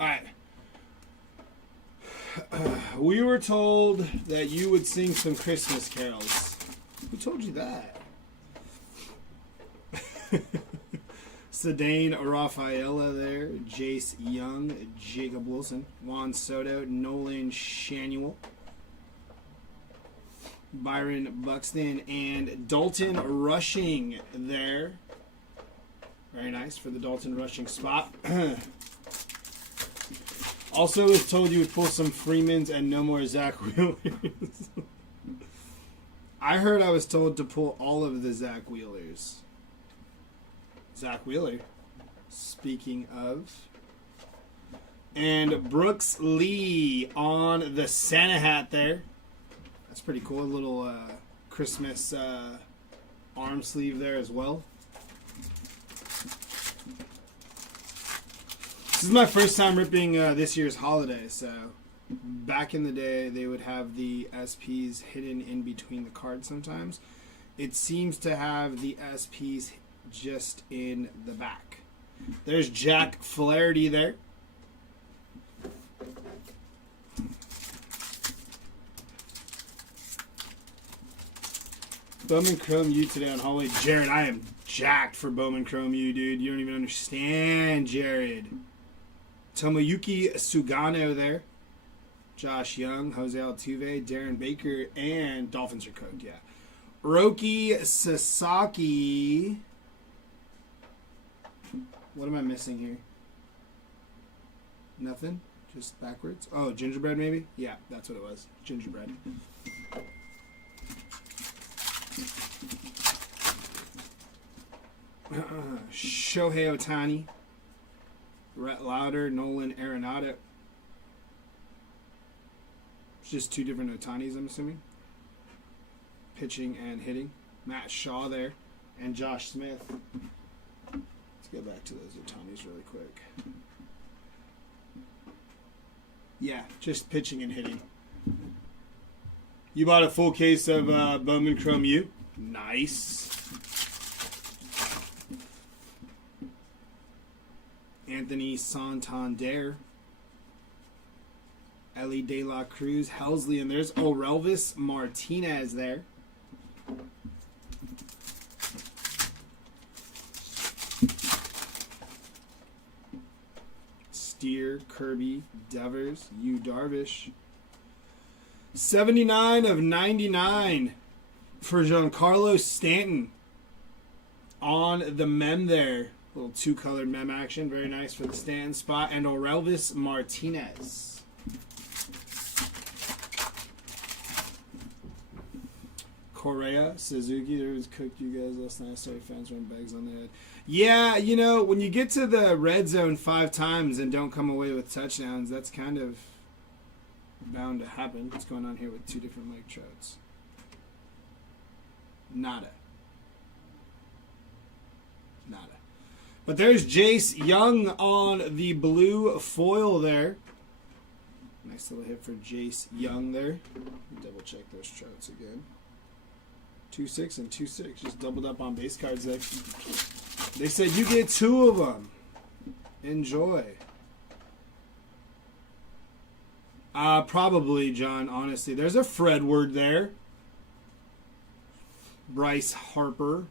All right. We were told that you would sing some Christmas carols. Who told you that? Sedane Rafaela there, Jace Young, Jacob Wilson, Juan Soto, Nolan Shanuel, Byron Buxton, and Dalton Rushing there. Very nice for the Dalton Rushing spot. Also was told you would pull some Freemans and no more Zach Wheelers. I heard I was told to pull all of the Zach Wheelers. Zach Wheeler, speaking of. And Brooks Lee on the Santa hat there. That's pretty cool. A little Christmas arm sleeve there as well. This is my first time ripping this year's holiday, so back in the day they would have the SPs hidden in between the cards sometimes. It seems to have the SPs just in the back. There's Jack Flaherty there. Bowman Chrome U today on Hallway. Jared, I am jacked for Bowman Chrome U, dude. You don't even understand, Jared. Tomoyuki Sugano there. Josh Young, Jose Altuve, Darren Baker, and Dolphins are cooked, yeah. Roki Sasaki. What am I missing here? Nothing? Just backwards? Oh, gingerbread maybe? Yeah, that's what it was. Gingerbread. Shohei Ohtani. Rhett Lauder, Nolan Arenado. It's just two different Ohtanis, I'm assuming. Pitching and hitting. Matt Shaw there. And Josh Smith. Let's go back to those Ohtanis really quick. Yeah, just pitching and hitting. You bought a full case of Bowman Chrome U? Nice. Anthony Santander, Ellie De La Cruz, Helsley, and there's Orelvis Martinez there. Steer, Kirby, Devers, Yu Darvish. 79 of 99 for Giancarlo Stanton on the mem there. Little two-colored mem action. Very nice for the Stanton spot. And Orelvis Martinez. Correa, Suzuki. There was cooked you guys last night. Sorry, fans wearing bags on their head. Yeah, you know, when you get to the red zone 5 times and don't come away with touchdowns, that's kind of bound to happen. What's going on here with 2 different Mike Trouts? Nada. But there's Jace Young on the blue foil there. Nice little hit for Jace Young there. Double check those Trouts again. 2-6 and 2-6. Just doubled up on base cards there. They said you get 2 of them. Enjoy. Probably, John, honestly. There's a Fred word there. Bryce Harper.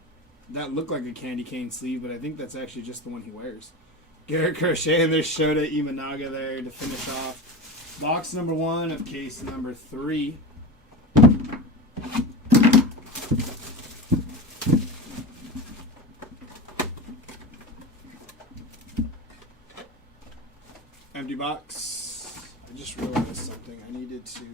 That looked like a candy cane sleeve, but I think that's actually just the one he wears. Garrett Crochet, and there's Shota Imanaga there to finish off. Box number 1 of case number 3. Empty box. I just realized something. I needed to...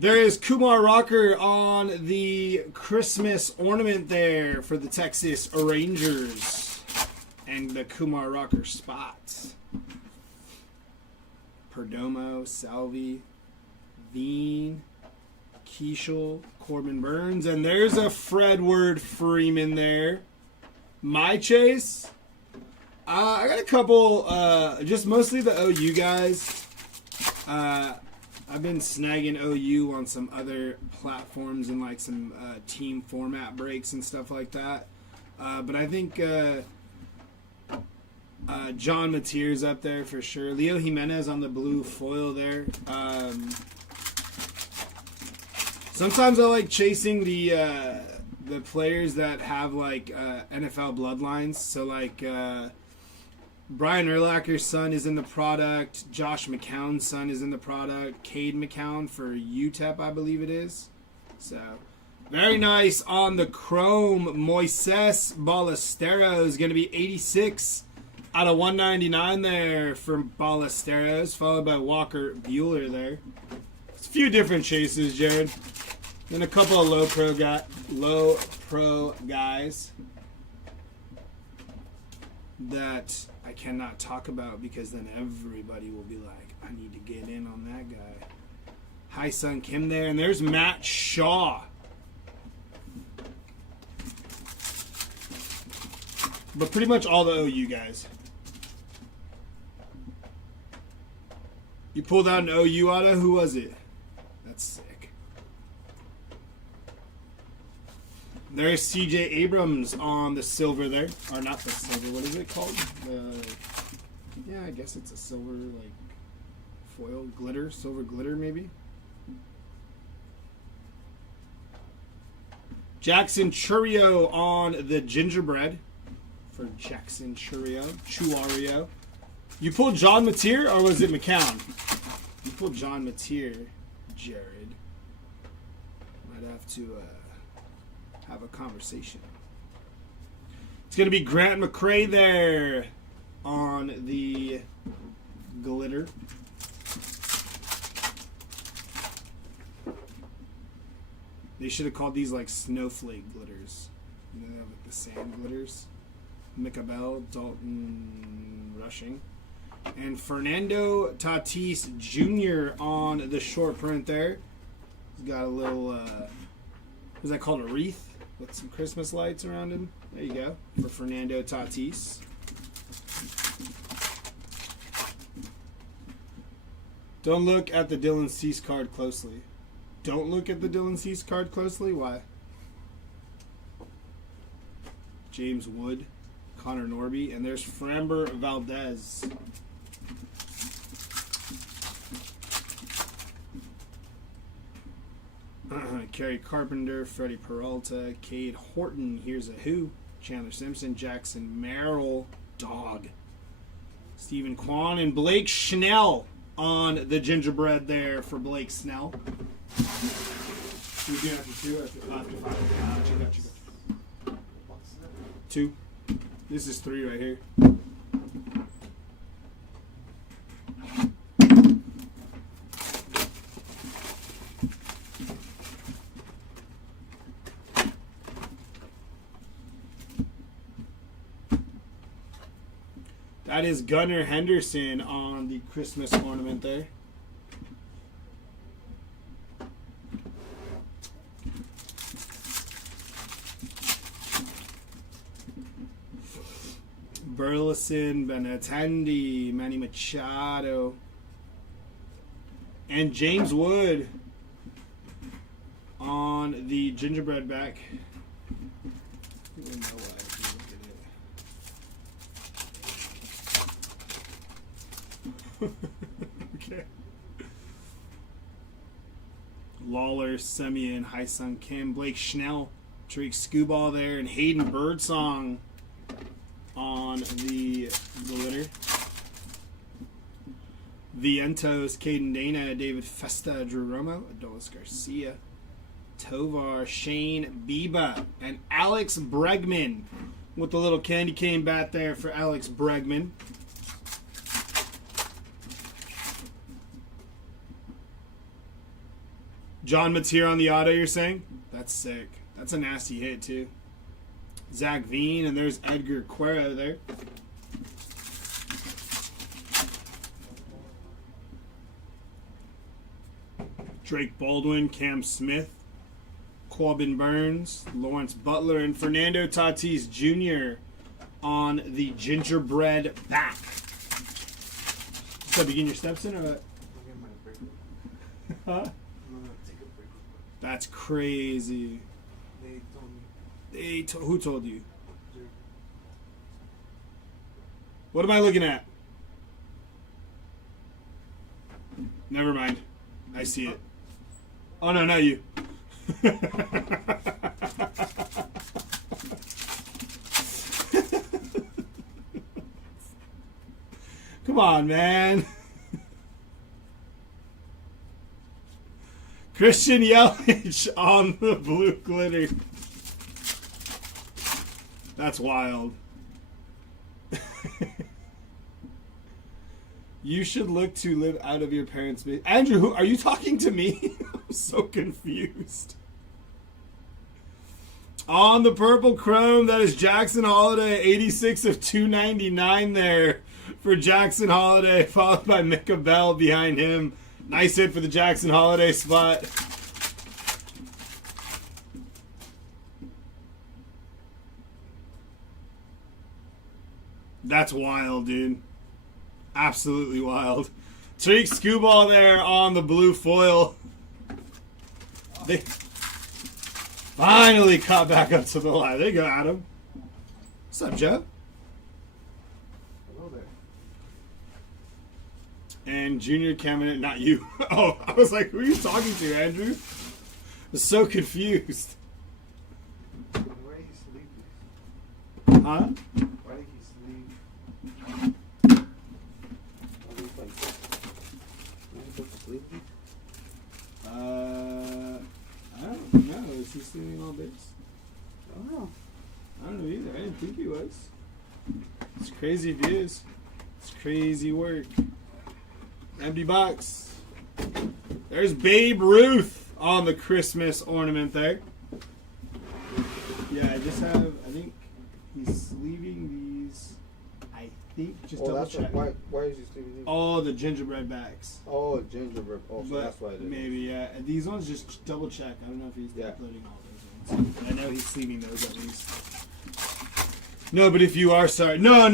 There is Kumar Rocker on the Christmas ornament there for the Texas Rangers. And the Kumar Rocker spots. Perdomo, Salvi, Veen, Keishel, Corbin Burns. And there's a Fredward Freeman there. My Chase. I got a couple, just mostly the OU guys. I've been snagging OU on some other platforms and like some team format breaks and stuff like that. But I think John Mateer's up there for sure. Leo Jimenez on the blue foil there. Sometimes I like chasing the players that have like NFL bloodlines. So like Brian Urlacher's son is in the product. Josh McCown's son is in the product. Cade McCown for UTEP, I believe it is. So, very nice on the chrome. Moises Ballesteros is going to be 86 out of 199 there from Ballesteros, followed by Walker Buehler there. It's a few different chases, Jared. Then a couple of low pro guys that I cannot talk about because then everybody will be like, I need to get in on that guy. Hi Sun Kim there, and there's Matt Shaw. But pretty much all the OU guys. You pulled out an OU auto, who was it? That's sick. There's CJ Abrams on the silver there. Or not the silver, what is it called? Yeah, I guess it's a silver, like, foil glitter, silver glitter maybe. Jackson Churio on the gingerbread for Jackson Chuario. You pulled John Mateer or was it McCown? You pulled John Mateer, Jared. Might have to have a conversation. It's going to be Grant McCray there on the glitter. They should have called these like snowflake glitters. You know, they have like the sand glitters. Micabel, Dalton Rushing. And Fernando Tatis Jr. on the short print there. He's got a little, what's that called, a wreath with some Christmas lights around him. There you go, for Fernando Tatis. Don't look at the Dylan Cease card closely. Don't look at the Dylan Cease card closely? Why? James Wood, Connor Norby, and there's Framber Valdez. Kerry Carpenter, Freddie Peralta, Cade Horton, here's a who, Chandler Simpson, Jackson Merrill, dog, Stephen Kwan, and Blake Schnell on the gingerbread there for Blake Snell. We do after two, after five. Gotcha. 2. This is 3 right here. That is Gunnar Henderson on the Christmas ornament there. Burleson, Benatendi, Manny Machado, and James Wood on the gingerbread back. I don't know why I can look at it. Okay. Lawler, Semyon, Haesung Kim, Blake Schnell, Tariq Skubal there, and Hayden Birdsong on the litter. Vientos, Caden Dana, David Festa, Drew Romo, Adolis Garcia, Tovar, Shane Biba, and Alex Bregman with the little candy cane bat there for Alex Bregman. John Mateer on the auto, you're saying? That's sick. That's a nasty hit, too. Zach Veen, and there's Edgar Cuero there. Drake Baldwin, Cam Smith, Corbin Burns, Lawrence Butler, and Fernando Tatis Jr. on the gingerbread back. So begin your steps in or what? Huh? That's crazy. They told me. Who told you? What am I looking at? Never mind. I see it. Oh no, not you. Come on, man. Christian Yelich on the blue glitter. That's wild. You should look to live out of your parents' basement. Andrew, who are you talking to me? I'm so confused. On the purple chrome, that is Jackson Holiday, 86 of 299 there for Jackson Holiday, followed by Micah Bell behind him. Nice hit for the Jackson Holiday spot. That's wild, dude. Absolutely wild. Tariq Skubal there on the blue foil. They finally caught back up to the line. There you go, Adam. What's up, Joe? Hello there. And Junior Cabinet, not you. Oh, I was like, who are you talking to, Andrew? I was so confused. Why did he sleep? Huh? Why did he sleep? Why did he sleep? I don't know. Is he sleeping all bits? I don't know. I don't know either. I didn't think he was. It's crazy if he is. It's crazy work. Empty box. There's Babe Ruth on the Christmas ornament there. Yeah, I just have, I think he's sleeving these, I think, just double that's check. why is he sleeping these? All the gingerbread bags. Oh, gingerbread. Oh, so But that's why it is. maybe, yeah. And these ones just double check. I don't know if he's Yeah. uploading all those ones. I know he's sleeving those at least. No, but if you are sorry. No, I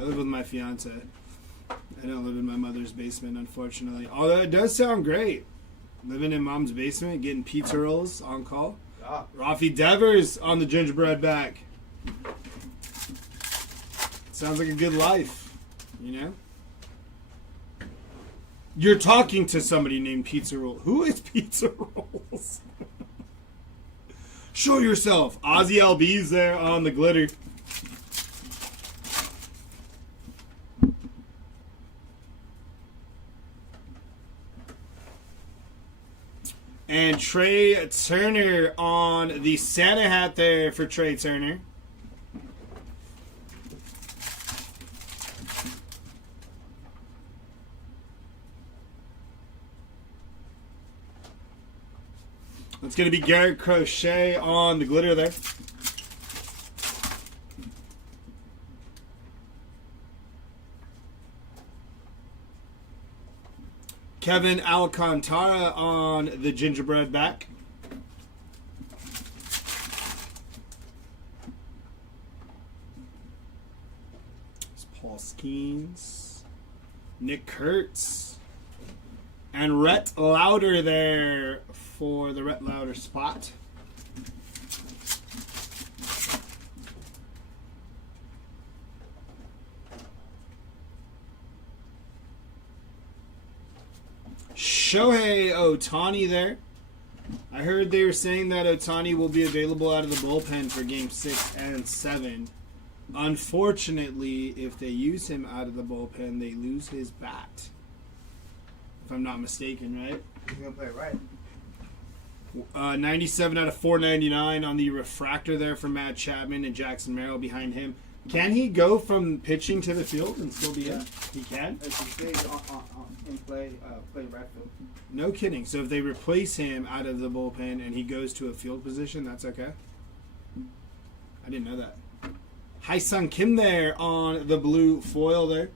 live with my fiance. I don't live in my mother's basement, unfortunately. Although it does sound great. Living in mom's basement, getting pizza rolls on call. Ah, Rafi Devers on the gingerbread back. Sounds like a good life, you know? You're talking to somebody named Pizza Roll. Who is Pizza Rolls? Show yourself. Ozzy LB's there on the glitter. And Trey Turner on the Santa hat there for Trey Turner. It's going to be Garrett Crochet on the glitter there. Kevin Alcantara on the gingerbread back. It's Paul Skeens. Nick Kurtz. And Rhett Lauder there for the Rhett Lauder spot. Shohei Ohtani there. I heard they were saying that Ohtani will be available out of the bullpen for Game 6 and 7. Unfortunately, if they use him out of the bullpen, they lose his bat. If I'm not mistaken, right? he's gonna play right. 97 out of 499 on the refractor there for Matt Chapman and Jackson Merrill behind him. Can he go from pitching to the field and still be in? He can? If he stays and play right field. No kidding. So if they replace him out of the bullpen and he goes to a field position, that's okay? I didn't know that. Hai-Sung Kim there on the blue foil there.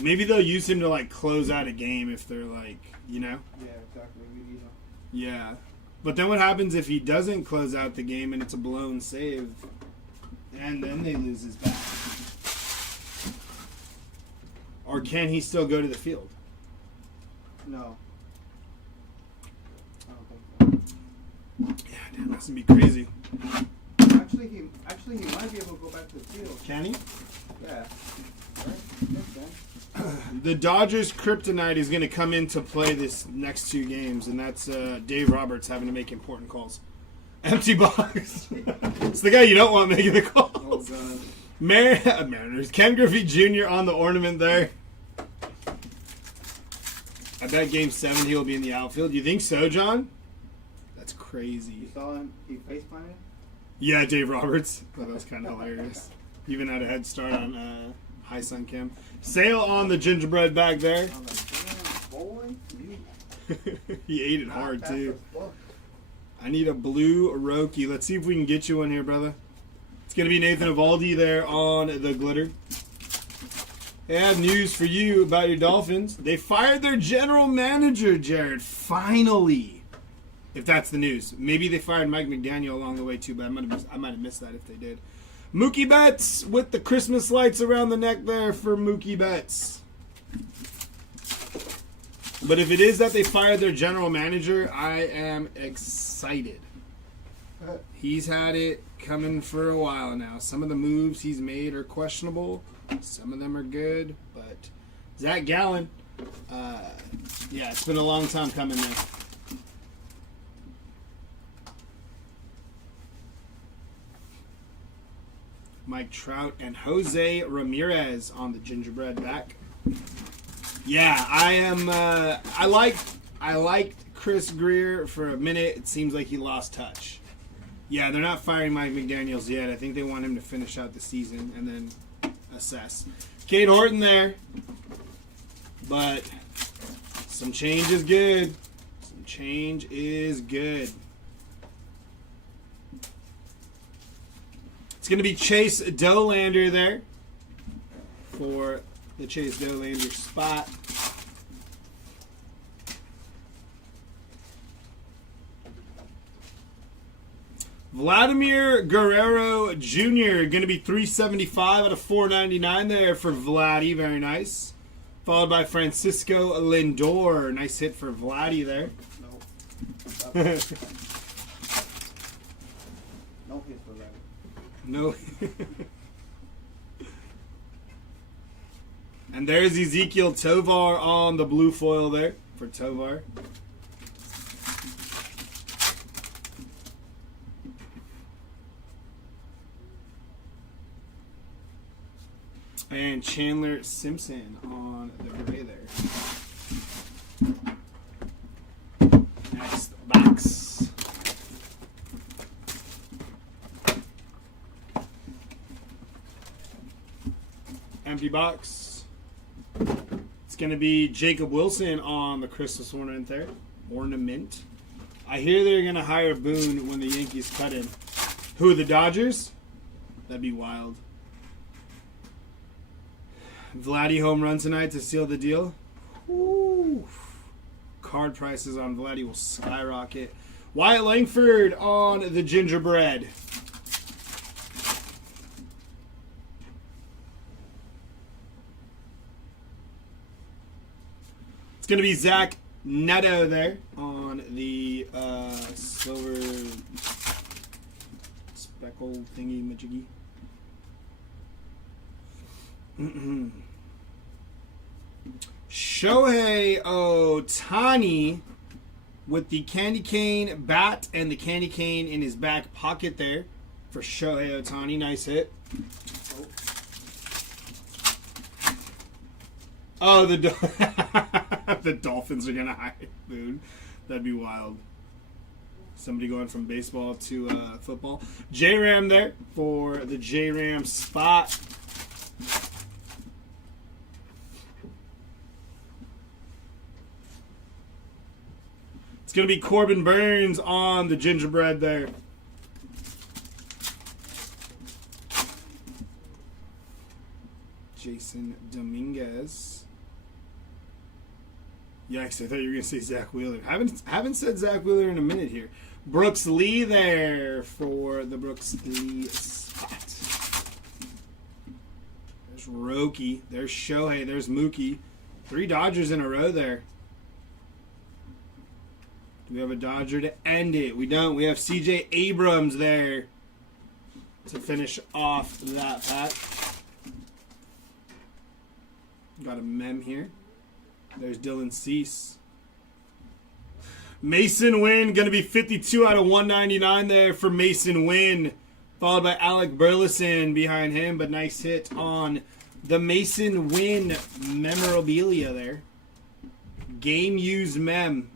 Maybe they'll use him to like close out a game if they're like, you know? Yeah, exactly. We need him. Yeah. But then what happens if he doesn't close out the game and it's a blown save and then they lose his bat? Or can he still go to the field? No. I don't think Yeah, damn, that's gonna be crazy. so. Actually, he might be able to go back to the field. Can he? Yeah. Right? Yes, man. The Dodgers' kryptonite is going to come into play this next two games, and that's Dave Roberts having to make important calls. Empty box. It's the guy you don't want making the Oh, calls. God. Mariners. Ken Griffey Jr. on the ornament there. I bet Game 7 he'll be in the outfield. You think so, John? That's You crazy. saw him? He face planted? Yeah, Dave Roberts. That was kind of hilarious. Even had a head start on Hai-Sung Kim. Sale on the gingerbread back there. I'm like, damn, boy. You He ate it hard, not too. fast as fuck. I need a blue Roki. Let's see if we can get you one here, brother. It's going to be Nathan Eovaldi there on the glitter. I have news for you about your Dolphins. They fired their general manager, Jared. Finally. If that's the news. Maybe they fired Mike McDaniel along the way, too, but I might have missed that if they did. Mookie Betts with the Christmas lights around the neck there for Mookie Betts. But if it is that they fired their general manager, I am excited. He's had it coming for a while now. Some of the moves he's made are questionable. Some of them are good. But Zach Gallen, yeah, it's been a long time coming there. Mike Trout and Jose Ramirez on the gingerbread back. Yeah, I am. I liked Chris Greer for a minute. It seems like he lost touch. Yeah, they're not firing Mike McDaniels yet. I think they want him to finish out the season and then assess. Cade Horton there, but some change is good. Some change is good. It's going to be Chase Dolander there for the Chase Dolander spot. Vladimir Guerrero Jr. going to be $375 out of $499 there for Vladdy. Very nice. Followed by Francisco Lindor. Nice hit for Vladdy there. No. No hits for that. No. And there's Ezekiel Tovar on the blue foil there for Tovar. And Chandler Simpson on the array there. Next box. Empty box. It's going to be Jacob Wilson on the Christmas ornament there. Ornament. I hear they're going to hire Boone when the Yankees cut him. Who, the Dodgers? That'd be wild. Vladdy home run tonight to seal the deal. Woo. Card prices on Vladdy will skyrocket. Wyatt Langford on the gingerbread. It's going to be Zach Neto there on the silver speckle thingy majiggy. Shohei Ohtani with the candy cane bat and the candy cane in his back pocket there for Shohei Ohtani. Nice hit. Oh, the the Dolphins are gonna hire Boone. That'd be wild. Somebody going from baseball to football. J-Ram there for the J-Ram spot. It's going to be Corbin Burns on the gingerbread there. Jason Dominguez. Yikes, I thought you were going to say Zach Wheeler. Haven't said Zach Wheeler in a minute here. Brooks Lee there for the Brooks Lee spot. There's Roki. There's Shohei. There's Mookie. 3 Dodgers in a row there. Do we have a Dodger to end it? We don't. We have CJ Abrams there to finish off that pack. Got a mem here. There's Dylan Cease. Mason Wynn, going to be 52 out of 199 there for Mason Wynn. Followed by Alec Burleson behind him, but nice hit on the Mason Wynn memorabilia there. Game used mem.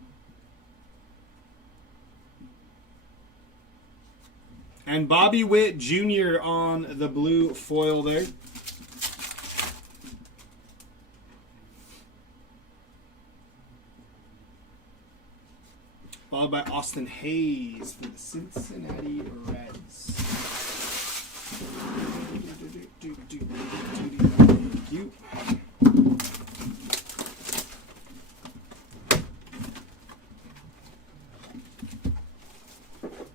And Bobby Witt Jr. on the blue foil there. Followed by Austin Hayes for the Cincinnati Reds. Thank you.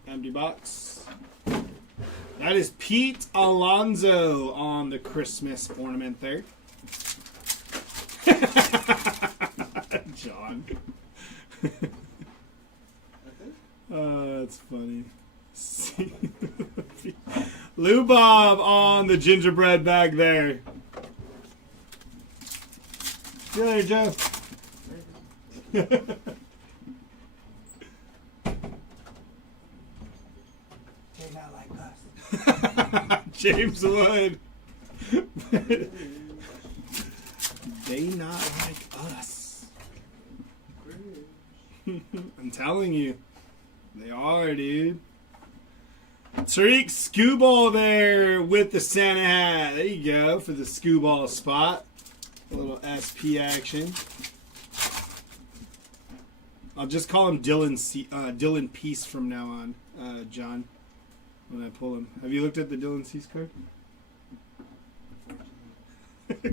Empty box. That is Pete Alonso on the Christmas ornament there. John. That's funny. Lou Bob on the gingerbread bag there. See you later, Joe. They not like us. James Wood. They not like us. I'm telling you. They are, dude. Tariq Skubal there with the Santa hat. There you go for the Skubal spot. A little SP action. I'll just call him Dylan Peace from now on, John, when I pull him. Have you looked at the Dylan Cease card?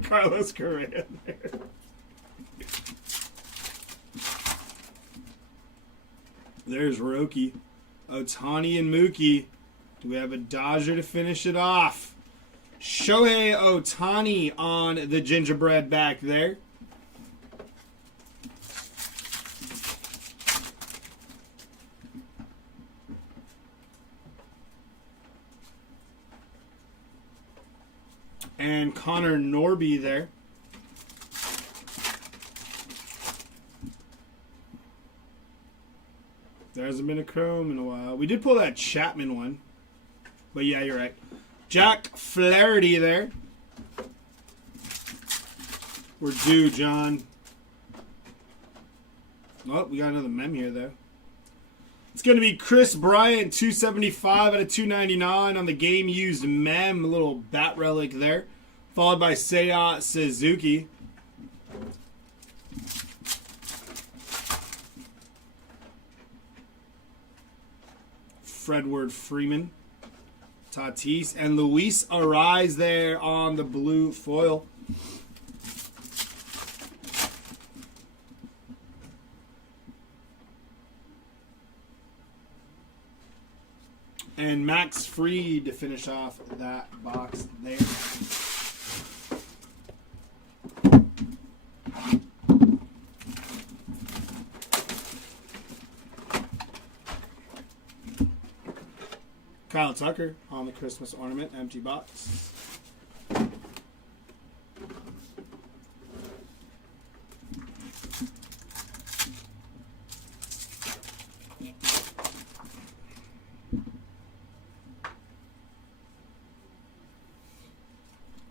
Carlos Correa there. There's Roki. Ohtani and Mookie. Do we have a Dodger to finish it off? Shohei Ohtani on the gingerbread back there. And Connor Norby there. There hasn't been a chrome in a while. We did pull that Chapman one. But yeah, you're right. Jack Flaherty there. We're due, John. Oh, we got another mem here, though. It's going to be Chris Bryant, 275 out of 299 on the game-used mem. A little bat relic there. Followed by Seiya Suzuki. Fredward Freeman. Tatis. And Luis Ariz there on the blue foil. And Max Fried to finish off that box there. Kyle Tucker on the Christmas ornament, empty box.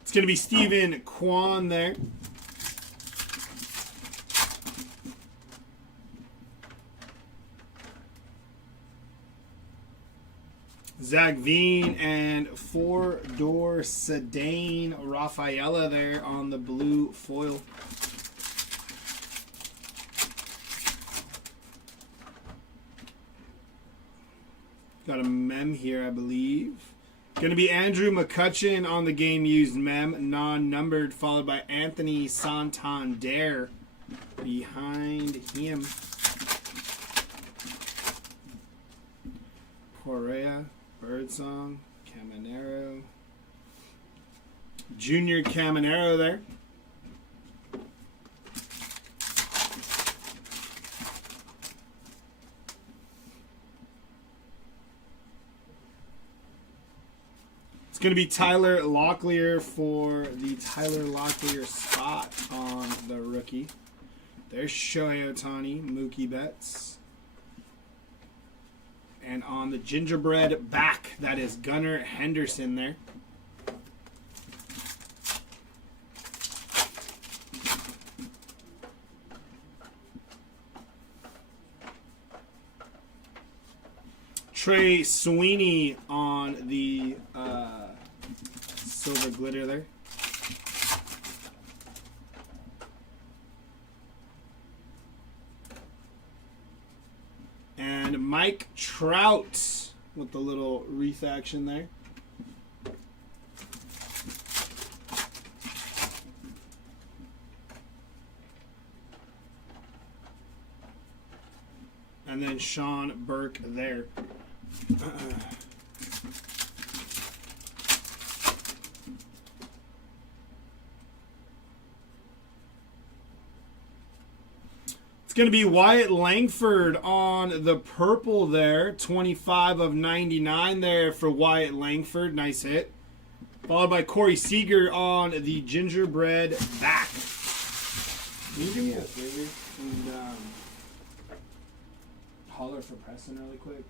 It's going to be Steven Kwan there. Zach Veen and four-door Sedan Rafaela there on the blue foil. Got a mem here, I believe. Going to be Andrew McCutchen on the game-used mem, non-numbered, followed by Anthony Santander behind him. Correa, Birdsong, Caminero. Junior Caminero there. It's going to be Tyler Locklear for the Tyler Locklear spot on the rookie. There's Shohei Ohtani, Mookie Betts. And on the gingerbread back, that is Gunnar Henderson there. Trey Sweeney on the silver glitter there. And Mike Trout with the little wreath action there. And then Sean Burke there. It's going to be Wyatt Langford on the purple there. 25 of 99 there for Wyatt Langford. Nice hit. Followed by Corey Seager on the gingerbread back. Can you do me a favor and holler for Preston really quick?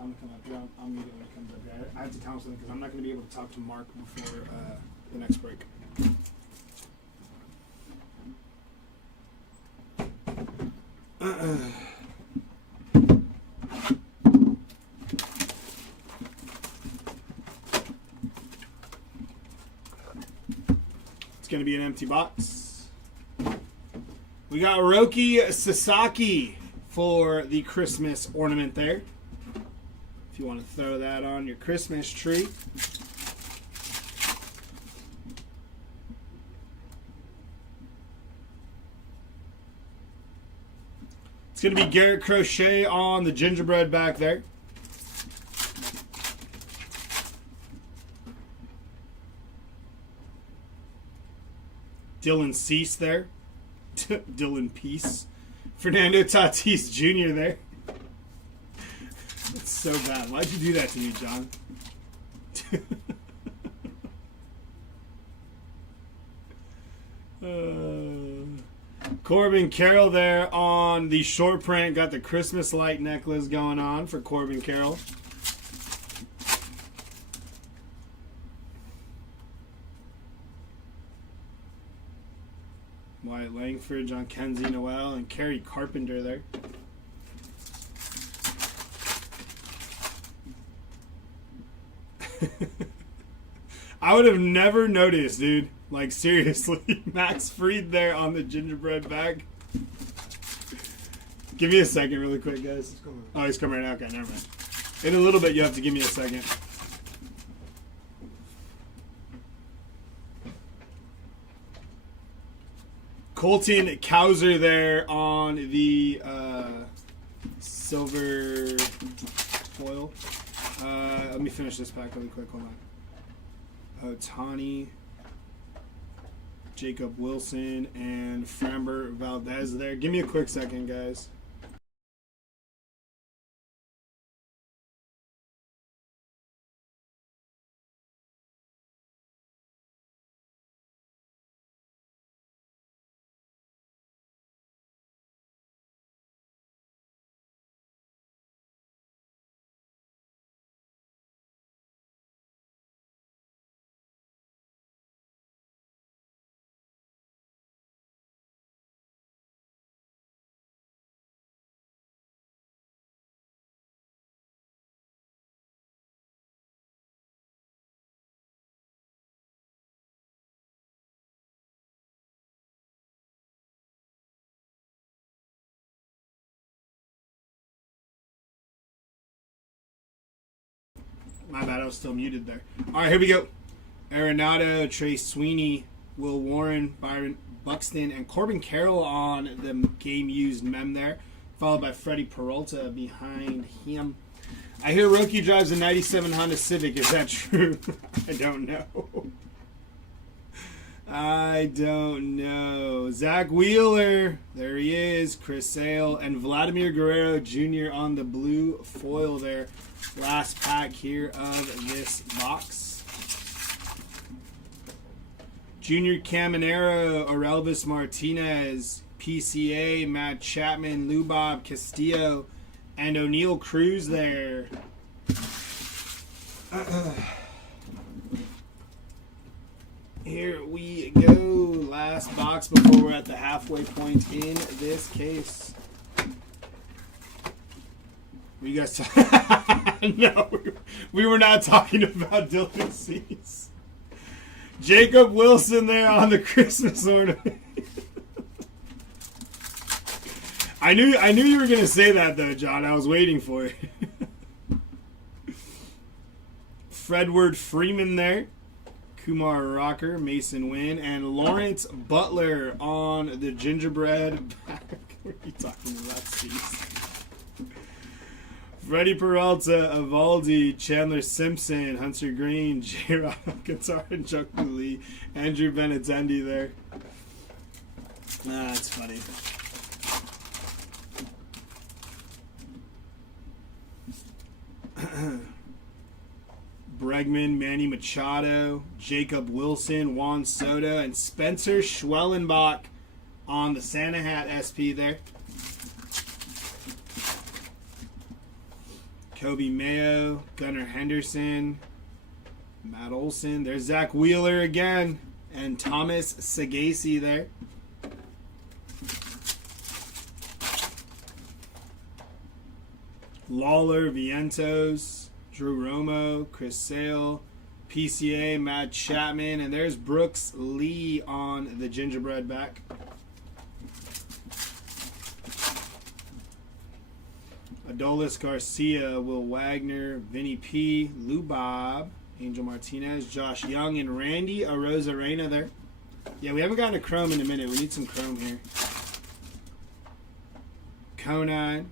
I'm going to come up here. I'll meet it when it comes up here. I have to tell him something because I'm not going to be able to talk to Mark before the next break. It's going to be an empty box. We got Roki Sasaki for the Christmas ornament there. If you want to throw that on your Christmas tree. It's going to be Garrett Crochet on the gingerbread back there. Dylan Cease there. Dylan Peace. Fernando Tatis Jr. there. That's so bad. Why'd you do that to me, John? Corbin Carroll there on the short print. Got the Christmas light necklace going on for Corbin Carroll. Wyatt Langford, John Kenzie Noel, and Kerry Carpenter there. I would have never noticed, dude. Like, seriously. Max Fried there on the gingerbread bag. Give me a second really quick, guys. Oh, he's coming right now. Okay, never mind. In a little bit, you have to give me a second. Colton Cowser there on the silver foil. Let me finish this pack really quick. Hold on. Otani, Jacob Wilson, and Framber Valdez there. Give me a quick second, guys. My bad, I was still muted there. All right, here we go. Arenado, Trey Sweeney, Will Warren, Byron Buxton, and Corbin Carroll on the game-used mem there, followed by Freddie Peralta behind him. I hear Roki drives a 97 Honda Civic. Is that true? I don't know. I don't know. Zach Wheeler, there he is. Chris Sale, and Vladimir Guerrero Jr. on the blue foil there. Last pack here of this box. Junior Caminero, Orelvis Martinez, PCA, Matt Chapman, Lubob Castillo, and O'Neal Cruz there. Here we go. Last box before we're at the halfway point in this case. Were you guys No, we were not talking about Dylan Cease. Jacob Wilson there on the Christmas ornament. I knew you were going to say that though, John. I was waiting for it. Fredward Freeman there. Kumar Rocker, Mason Wynn, and Lawrence Butler on the gingerbread back. What are you talking about, Cease? Freddie Peralta, Evaldi, Chandler Simpson, Hunter Green, J-Rod Qatar, and Chuck Lee, Andrew Benintendi there. That's funny. Bregman, Manny Machado, Jacob Wilson, Juan Soto, and Spencer Schwellenbach on the Santa Hat SP there. Kobe Mayo, Gunnar Henderson, Matt Olson. There's Zach Wheeler again, and Thomas Sagasi there. Lawler, Vientos, Drew Romo, Chris Sale, PCA, Matt Chapman, and there's Brooks Lee on the gingerbread back. Adolis Garcia, Will Wagner, Vinny P, Lou Bob, Angel Martinez, Josh Young, and Randy Arozarena there. Yeah, we haven't gotten a chrome in a minute. We need some chrome here. Conan,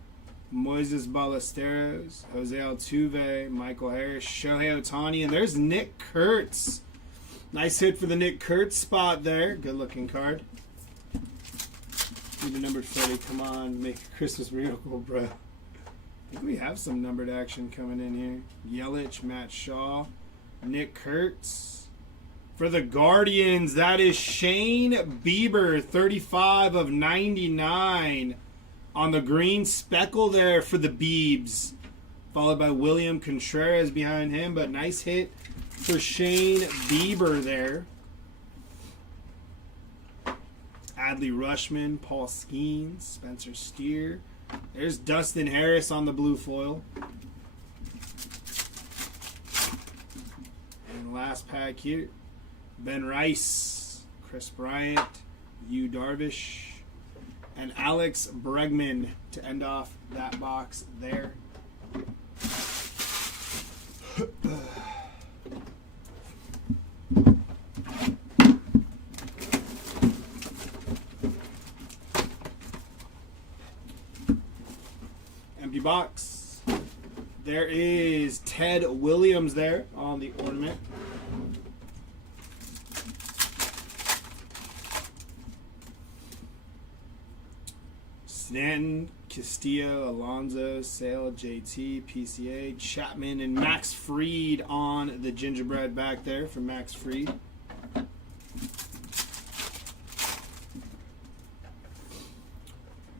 Moises Ballesteros, Jose Altuve, Michael Harris, Shohei Ohtani, and there's Nick Kurtz. Nice hit for the Nick Kurtz spot there. Good looking card. Need a numbered Freddie. Come on, make a Christmas miracle, bro. I think we have some numbered action coming in here. Yelich, Matt Shaw, Nick Kurtz, For the Guardians, that is Shane Bieber, 35 of 99 on the green speckle there for the Biebs. Followed by William Contreras behind him, but nice hit for Shane Bieber there. Adley Rushman, Paul Skeens, Spencer Steer. There's Dustin Harris on the blue foil. And last pack here, Ben Rice, Chris Bryant, Yu Darvish, and Alex Bregman to end off that box there. Empty box. There is Ted Williams there on the ornament. Stanton, Castillo, Alonso, Sale, JT, PCA, Chapman, and Max Fried on the gingerbread back there for Max Fried.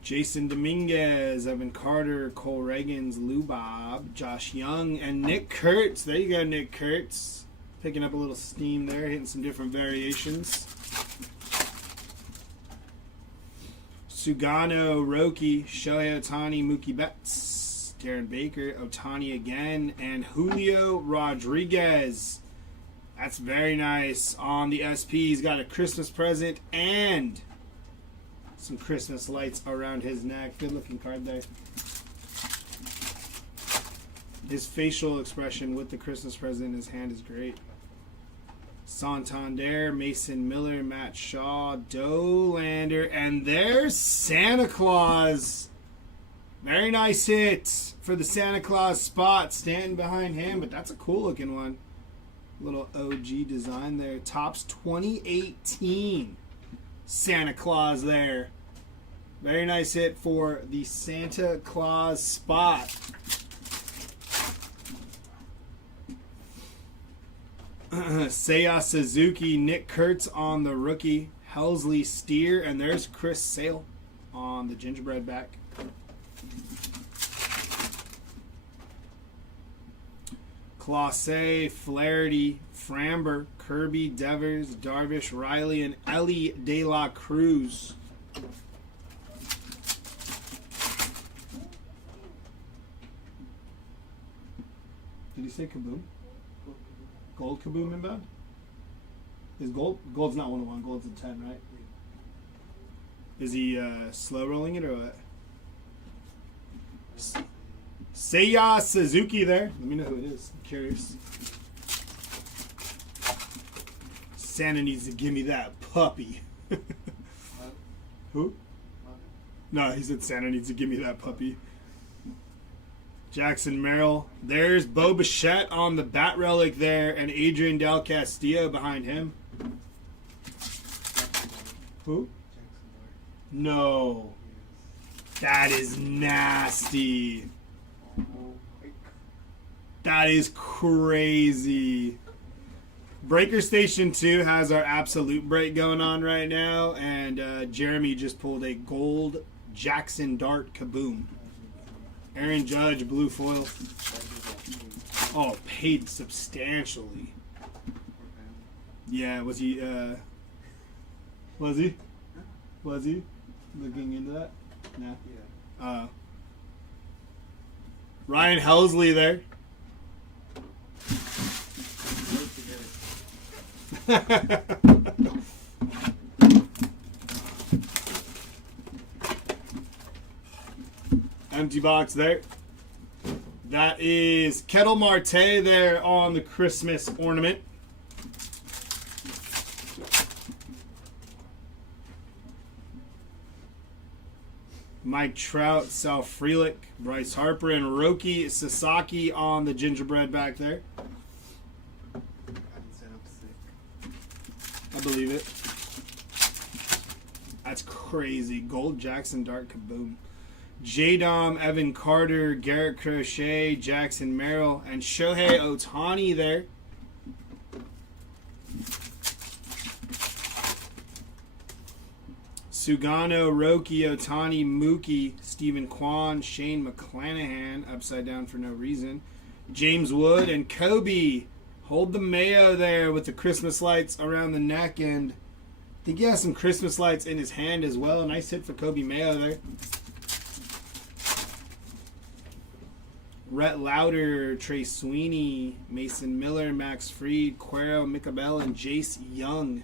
Jason Dominguez, Evan Carter, Cole Reagans, Lou Bob, Josh Young, and Nick Kurtz. There you go, Nick Kurtz. Picking up a little steam there, hitting some different variations. Sugano, Roki, Shohei Ohtani, Mookie Betts, Darren Baker, Ohtani again, and Julio Rodriguez. That's very nice on the SP. He's got a Christmas present and some Christmas lights around his neck. Good looking card there. His facial expression with the Christmas present in his hand is great. Santander, Mason Miller, Matt Shaw, Dollander, and there's Santa Claus. Very nice hit for the Santa Claus spot. Standing behind him, but that's a cool looking one. Little OG design there. Topps 2018 Santa Claus there. Very nice hit for the Santa Claus spot. Seiya Suzuki, Nick Kurtz on the rookie, Helsley Steer, and there's Chris Sale on the gingerbread back. Clase, Flaherty, Framber, Kirby, Devers, Darvish, Riley, and Ellie De La Cruz. Did he say Kaboom? Gold Kaboom inbound? Is gold? Gold's not 101. Gold's a 10, right? Is he slow rolling it or what? Seiya Suzuki there. Let me know who it is. I'm curious. Santa needs to give me that puppy. Who? No, he said Santa needs to give me that puppy. Jackson Merrill. There's Bo Bichette on the bat relic there, and Adrian Del Castillo behind him. Who? No. That is nasty. That is crazy. Breaker Station 2 has our absolute break going on right now, and Jeremy just pulled a gold Jackson Dart Kaboom. Aaron Judge, blue foil. Oh, paid substantially. Yeah, was he looking into that? No. Yeah. Ryan Helsley there. Empty box there. That is Kettle Marte there on the Christmas ornament. Mike Trout, Sal Frelick, Bryce Harper, and Roki Sasaki on the gingerbread back there. I believe it. That's crazy. Gold Jackson Dart Kaboom. J-Dom, Evan Carter, Garrett Crochet, Jackson Merrill, and Shohei Ohtani there. Sugano, Roki, Otani, Mookie, Stephen Kwan, Shane McClanahan, upside down for no reason. James Wood and Kobe. Hold the Mayo there with the Christmas lights around the neck, and I think he has some Christmas lights in his hand as well. Nice hit for Kobe Mayo there. Rhett Lauder, Trey Sweeney, Mason Miller, Max Fried, Cuero, Micabel, and Jace Young.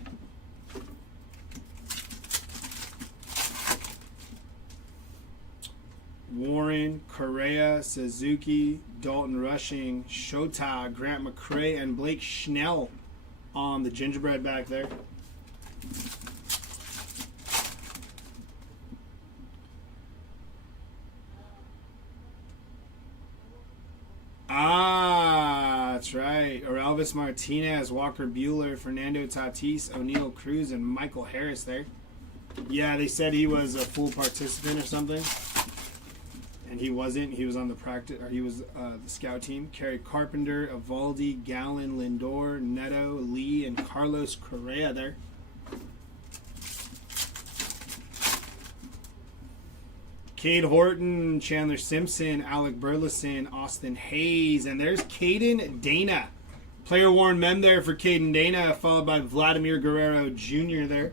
Warren, Correa, Suzuki, Dalton Rushing, Shota, Grant McCray, and Blake Schnell on the gingerbread back there. That's right. Orelvis Martinez, Walker Buehler, Fernando Tatis, O'Neal Cruz, and Michael Harris there. Yeah, they said he was a full participant or something. And he wasn't. He was on the practice, or he was the scout team. Kerry Carpenter, Evaldi, Gallen, Lindor, Neto, Lee, and Carlos Correa there. Cade Horton, Chandler Simpson, Alec Burleson, Austin Hayes, and there's Caden Dana. Player worn mem there for Caden Dana, followed by Vladimir Guerrero Jr. there.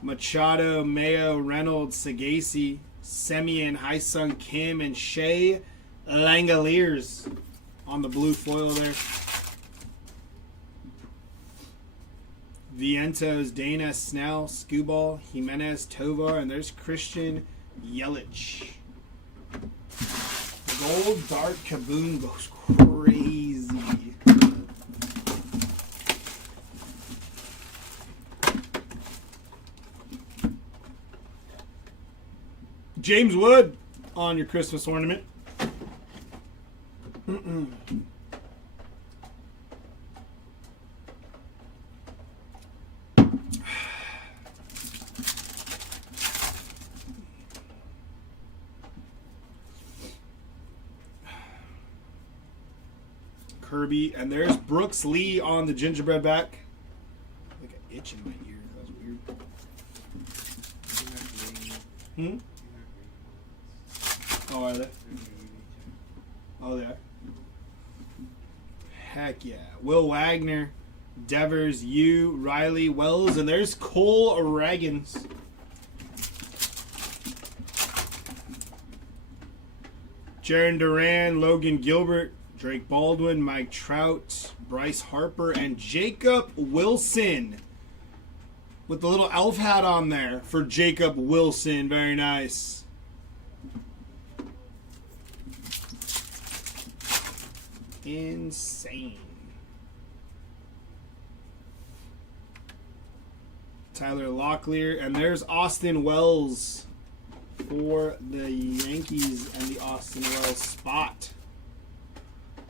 Machado, Mayo, Reynolds, Sagasi, Semien, Haesung Kim, and Shea Langoliers on the blue foil there. Vientos, Dana, Snell, Skubal, Jimenez, Tovar, and there's Christian Yelich. Gold Dark Kaboom goes crazy. James Wood on your Christmas ornament. Kirby, and there's Brooks Lee on the gingerbread back. Like an itch in my ear. That was weird. Oh, are they? Oh, they are? Heck yeah. Will Wagner, Devers, Yu, Riley, Wells, and there's Cole Reagans. Jaron Duran, Logan Gilbert, Drake Baldwin, Mike Trout, Bryce Harper, and Jacob Wilson. With the little elf hat on there for Jacob Wilson. Very nice. Insane. Tyler Locklear, and there's Austin Wells for the Yankees and the Austin Wells spot.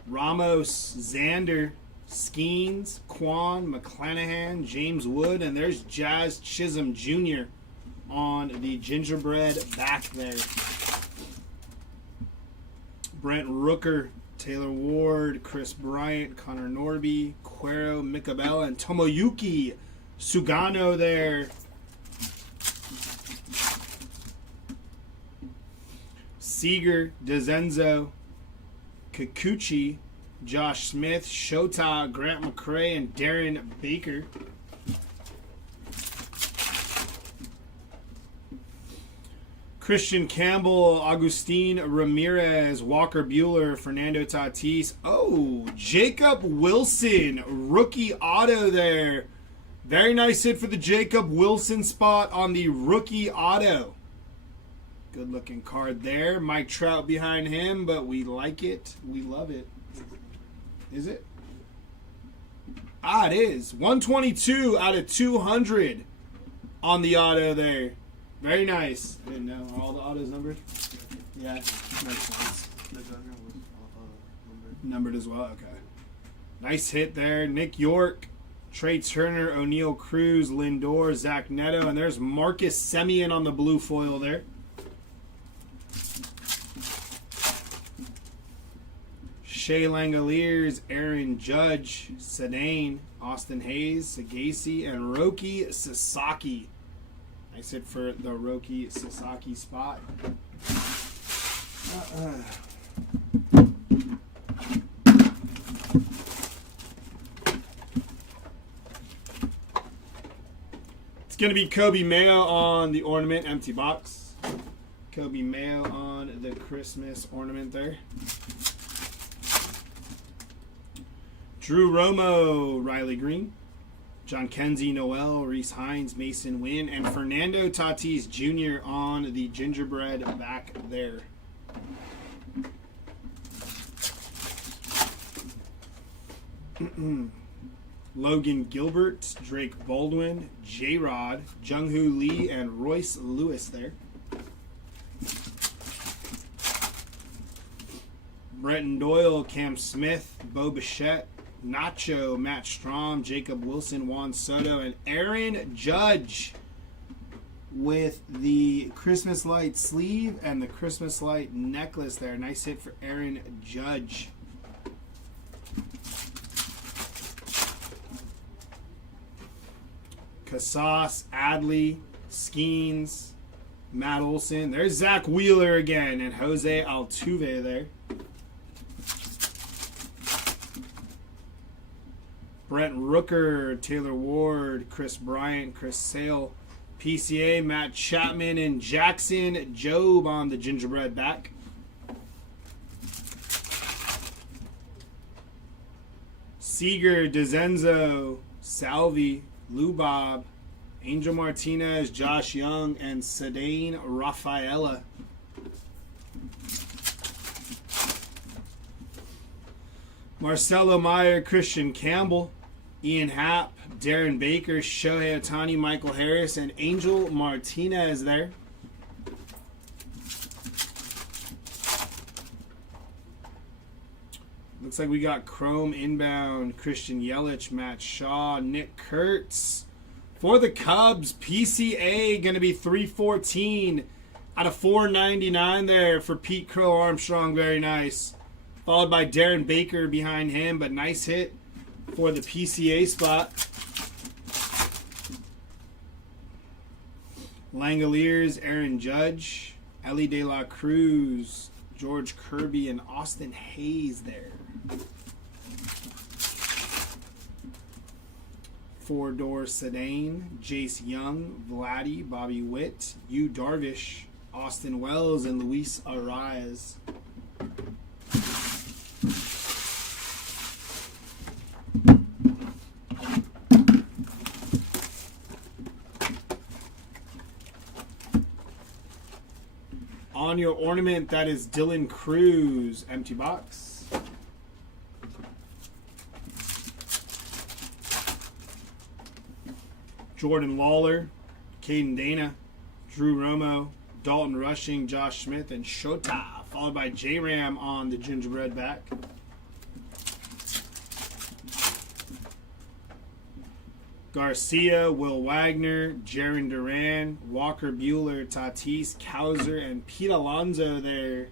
Ramos, Xander, Skeens, Kwan, McClanahan, James Wood, and there's Jazz Chisholm Jr. on the gingerbread back there. Brent Rooker, Taylor Ward, Chris Bryant, Connor Norby, Cuero, Micabel, and Tomoyuki Sugano there. Seager, DeZenzo, Kikuchi, Josh Smith, Shota, Grant McCray, and Darren Baker. Christian Campbell, Agustin Ramirez, Walker Buehler, Fernando Tatis. Oh, Jacob Wilson, rookie auto there. Very nice hit for the Jacob Wilson spot on the rookie auto. Good looking card there. Mike Trout behind him, but we like it. We love it. Is it? It is. 122 out of 200 on the auto there. Very nice. I didn't know. Are all the autos numbered? Yeah. Makes sense. The gunner was Numbered as well? Okay. Nice hit there. Nick York, Trey Turner, O'Neal Cruz, Lindor, Zach Neto, and there's Marcus Semien on the blue foil there. Shea Langoliers, Aaron Judge, Sedane Austin Hayes, Sagasi, and Roki Sasaki. Nice hit for the Roki Sasaki spot. It's going to be Kobe Mayo on the ornament empty box. Kobe Mayo on the Christmas ornament there. Drew Romo, Riley Green, John Kenzie, Noel, Reese Hines, Mason Wynn, and Fernando Tatis Jr. on the gingerbread back there. Logan Gilbert, Drake Baldwin, J-Rod, Jung-Hoo Lee, and Royce Lewis there. Bretton Doyle, Cam Smith, Bo Bichette, Nacho, Matt Strom, Jacob Wilson, Juan Soto, and Aaron Judge with the Christmas light sleeve and the Christmas light necklace there. Nice hit for Aaron Judge. Casas, Adley, Skeens, Matt Olson. There's Zach Wheeler again and Jose Altuve there. Brent Rooker, Taylor Ward, Chris Bryant, Chris Sale, PCA, Matt Chapman, and Jackson Jobe on the gingerbread back. Seager, DeZenzo, Salvi, Lou Bob, Angel Martinez, Josh Young, and Sedane Rafaela. Marcelo Meyer, Christian Campbell, Ian Happ, Darren Baker, Shohei Ohtani, Michael Harris, and Angel Martinez there. Looks like we got Chrome inbound, Christian Yelich, Matt Shaw, Nick Kurtz. For the Cubs, PCA going to be 314 out of 499 there for Pete Crow Armstrong. Very nice. Followed by Darren Baker behind him, but nice hit for the PCA spot. Langoliers, Aaron Judge, Ellie De La Cruz, George Kirby, and Austin Hayes there. Four-door Sedan, Jace Young, Vladdy, Bobby Witt, Yu Darvish, Austin Wells, and Luis Arraez. On your ornament, that is Dylan Cruz, empty box. Jordan Lawler, Caden Dana, Drew Romo, Dalton Rushing, Josh Smith, and Shota, followed by J-Ram on the gingerbread back. Garcia, Will Wagner, Jaron Duran, Walker Buehler, Tatis, Kowser, and Pete Alonso there.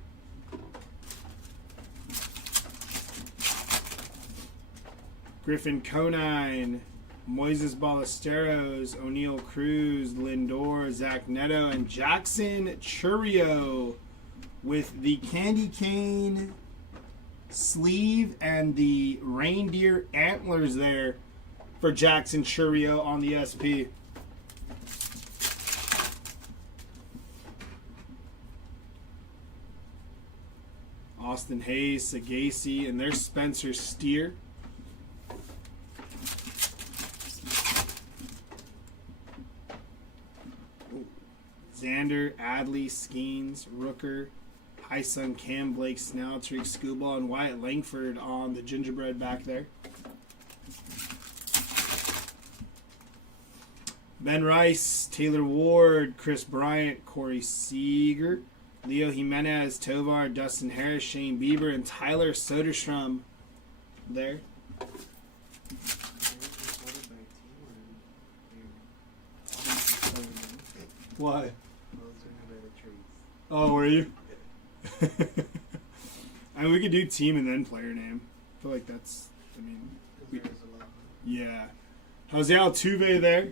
Griffin Conine, Moises Ballesteros, O'Neal Cruz, Lindor, Zach Neto, and Jackson Churio with the candy cane sleeve and the reindeer antlers there for Jackson Churio on the SP. Austin Hayes, Sagasi, and there's Spencer Steer. Xander, Adley, Skeens, Rooker, Hysun, Cam, Blake, Snell, Tariq Skubal, and Wyatt Langford on the gingerbread back there. Ben Rice, Taylor Ward, Chris Bryant, Corey Seager, Leo Jimenez, Tovar, Dustin Harris, Shane Bieber, and Tyler Soderstrom there. Why? Oh, were you? I mean, we could do team and then player name. I feel like that's, I mean, Yeah. Jose Altuve there.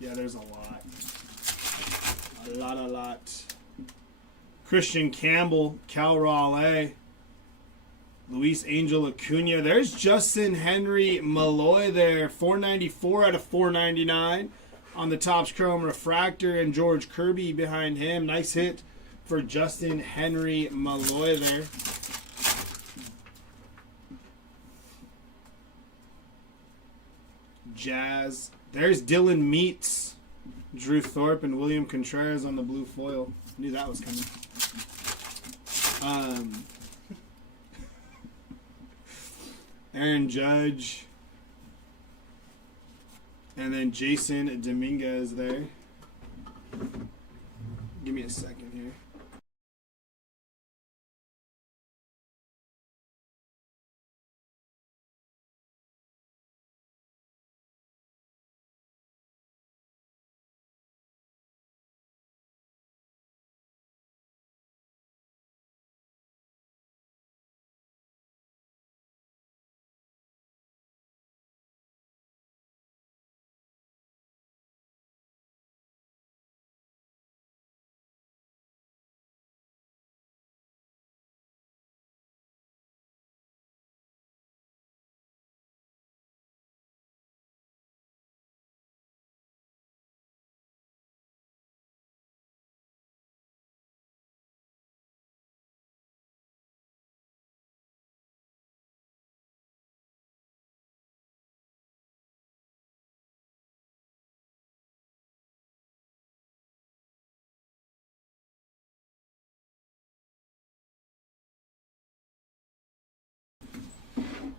Yeah, there's a lot. A lot. Christian Campbell, Cal Raleigh, Luis Angel Acuna. There's Justin Henry Malloy there. 494 out of 499 on the Topps Chrome Refractor, and George Kirby behind him. Nice hit for Justin Henry Malloy there. Jazz. There's Dylan Meats, Drew Thorpe, and William Contreras on the blue foil. Knew that was coming. Aaron Judge. And then Jason Dominguez there. Give me a second here.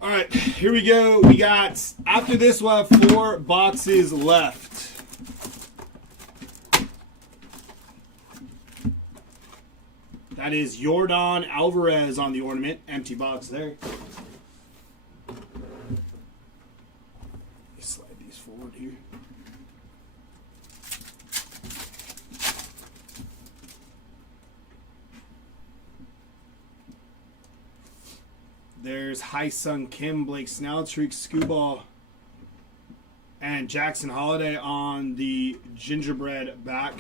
All right, here we go. We got, after this, we'll have 4 boxes left. That is Yordan Alvarez on the ornament. Empty box there. Slide these forward here. There's Hai-Sung Kim, Blake Snell, Tariq Skubal, and Jackson Holiday on the gingerbread back.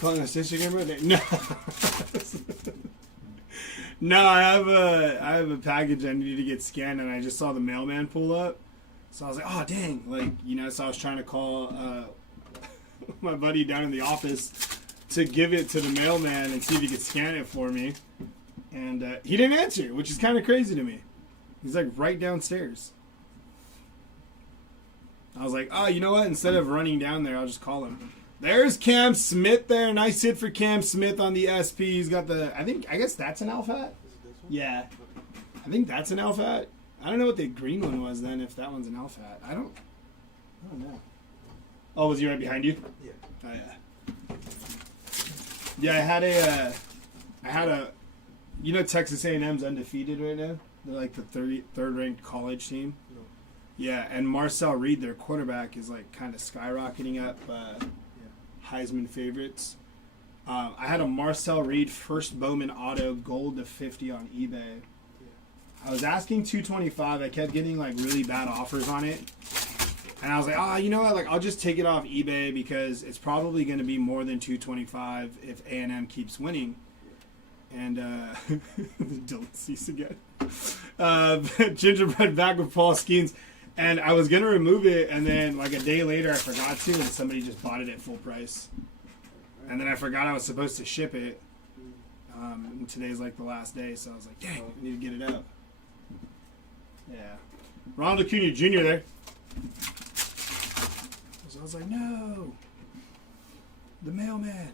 Calling us Instagram right now? No. No, I have a package I need to get scanned, and I just saw the mailman pull up. So I was like, oh, dang. Like, you know, so I was trying to call my buddy down in the office to give it to the mailman and see if he could scan it for me. And he didn't answer, which is kind of crazy to me. He's like right downstairs. I was like, oh, you know what? Instead of running down there, I'll just call him. There's Cam Smith there. Nice hit for Cam Smith on the SP. He's got the, I guess that's an Alphat? Yeah. I think that's an Alphat. I don't know what the green one was then, if that one's an Alphat. I don't know. Oh, was he right behind you? Yeah. Oh, yeah. Yeah, I had a, you know, Texas A&M's undefeated right now? They're like the third ranked college team. No. Yeah, and Marcel Reed, their quarterback, is like kind of skyrocketing up Heisman favorites. I had a Marcel Reed first Bowman auto gold to 50 on eBay. Yeah. I was asking $225. I kept getting like really bad offers on it. And I was like, oh, you know what? Like, I'll just take it off eBay because it's probably going to be more than $225 if A&M keeps winning. And Dylan Cease again. Gingerbread back with Paul Skeens. And I was going to remove it, and then like a day later I forgot to, and somebody just bought it at full price. And then I forgot I was supposed to ship it. And today's like the last day, so I was like, dang, I need to get it out. Yeah. Ronald Acuna Jr. there. So I was like, no. The mailman.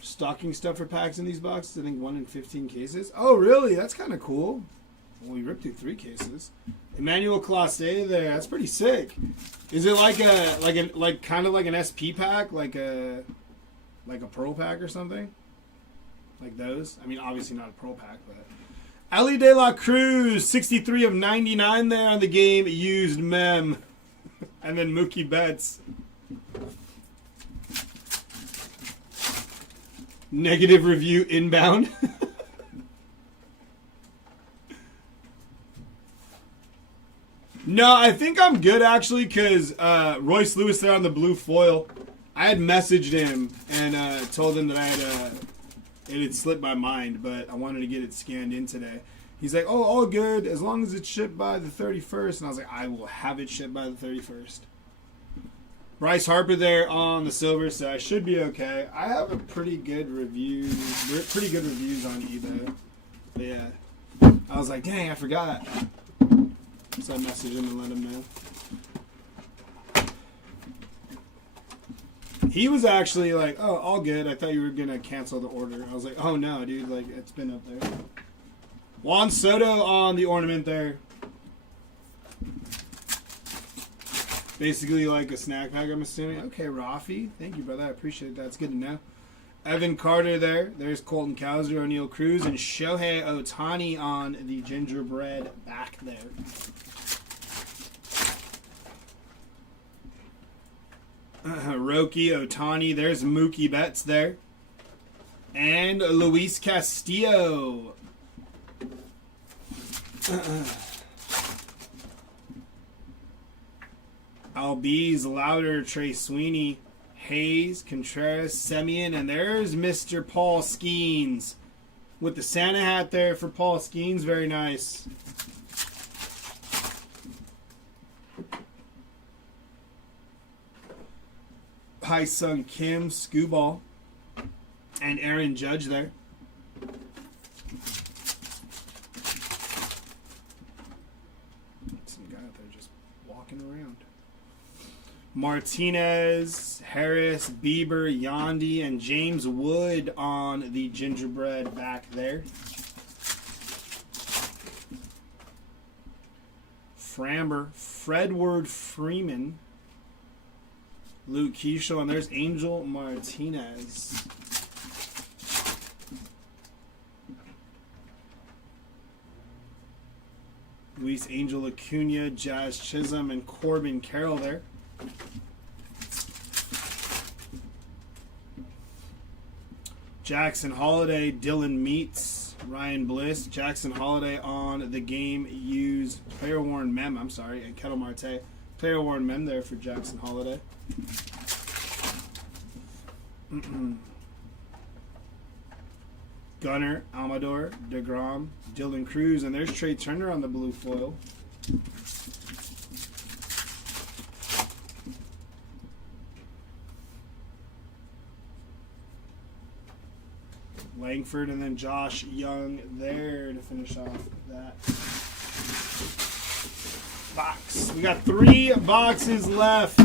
Stocking stuffer packs in these boxes. I think 1 in 15 cases. Oh, really? That's kind of cool. Well, we ripped through 3 cases. Emmanuel Clase there. That's pretty sick. Is it like kind of like an SP pack, like a Pearl pack or something? Like those? I mean, obviously not a Pearl pack, but Ali De La Cruz, 63 of 99 there on the game used mem, and then Mookie Betts. Negative review inbound. No, I think I'm good actually, because Royce Lewis there on the blue foil. I had messaged him and told him that it had slipped my mind, but I wanted to get it scanned in today. He's like, "Oh, all good as long as it's shipped by the 31st." And I was like, "I will have it shipped by the 31st." Bryce Harper there on the silver, so I should be okay. I have a pretty good reviews on eBay. But yeah, I was like, "Dang, I forgot." So I messaged him and let him know. He was actually like, "Oh, all good. I thought you were gonna cancel the order." I was like, "Oh no, dude! Like it's been up there." Juan Soto on the ornament there. Basically like a snack pack, I'm assuming. Okay, Rafi. Thank you, brother. I appreciate that. It's good to know. Evan Carter there. There's Colton Cowser, O'Neal Cruz, and Shohei Ohtani on the gingerbread back there. Roki, Ohtani. There's Mookie Betts there. And Luis Castillo. Albies, Louder, Trey Sweeney, Hayes, Contreras, Semien, and there's Mr. Paul Skeens with the Santa hat there for Paul Skeens. Very nice. Hai Sung Kim, Scooball, and Aaron Judge there. Some guy out there just walking around. Martinez, Harris, Bieber, Yandy, and James Wood on the gingerbread back there. Framber, Fredward Freeman, Luke Keishel, and there's Angel Martinez. Luis Angel Acuna, Jazz Chisholm, and Corbin Carroll there. Jackson Holiday, Dylan Meats, Ryan Bliss, Jackson Holiday on the game used player worn mem, and Kettle Marte. Player worn mem there for Jackson Holiday. Gunner, Amador, DeGrom, Dylan Cruz, and there's Trey Turner on the blue foil. Langford, and then Josh Young there to finish off that box. We got 3 boxes left.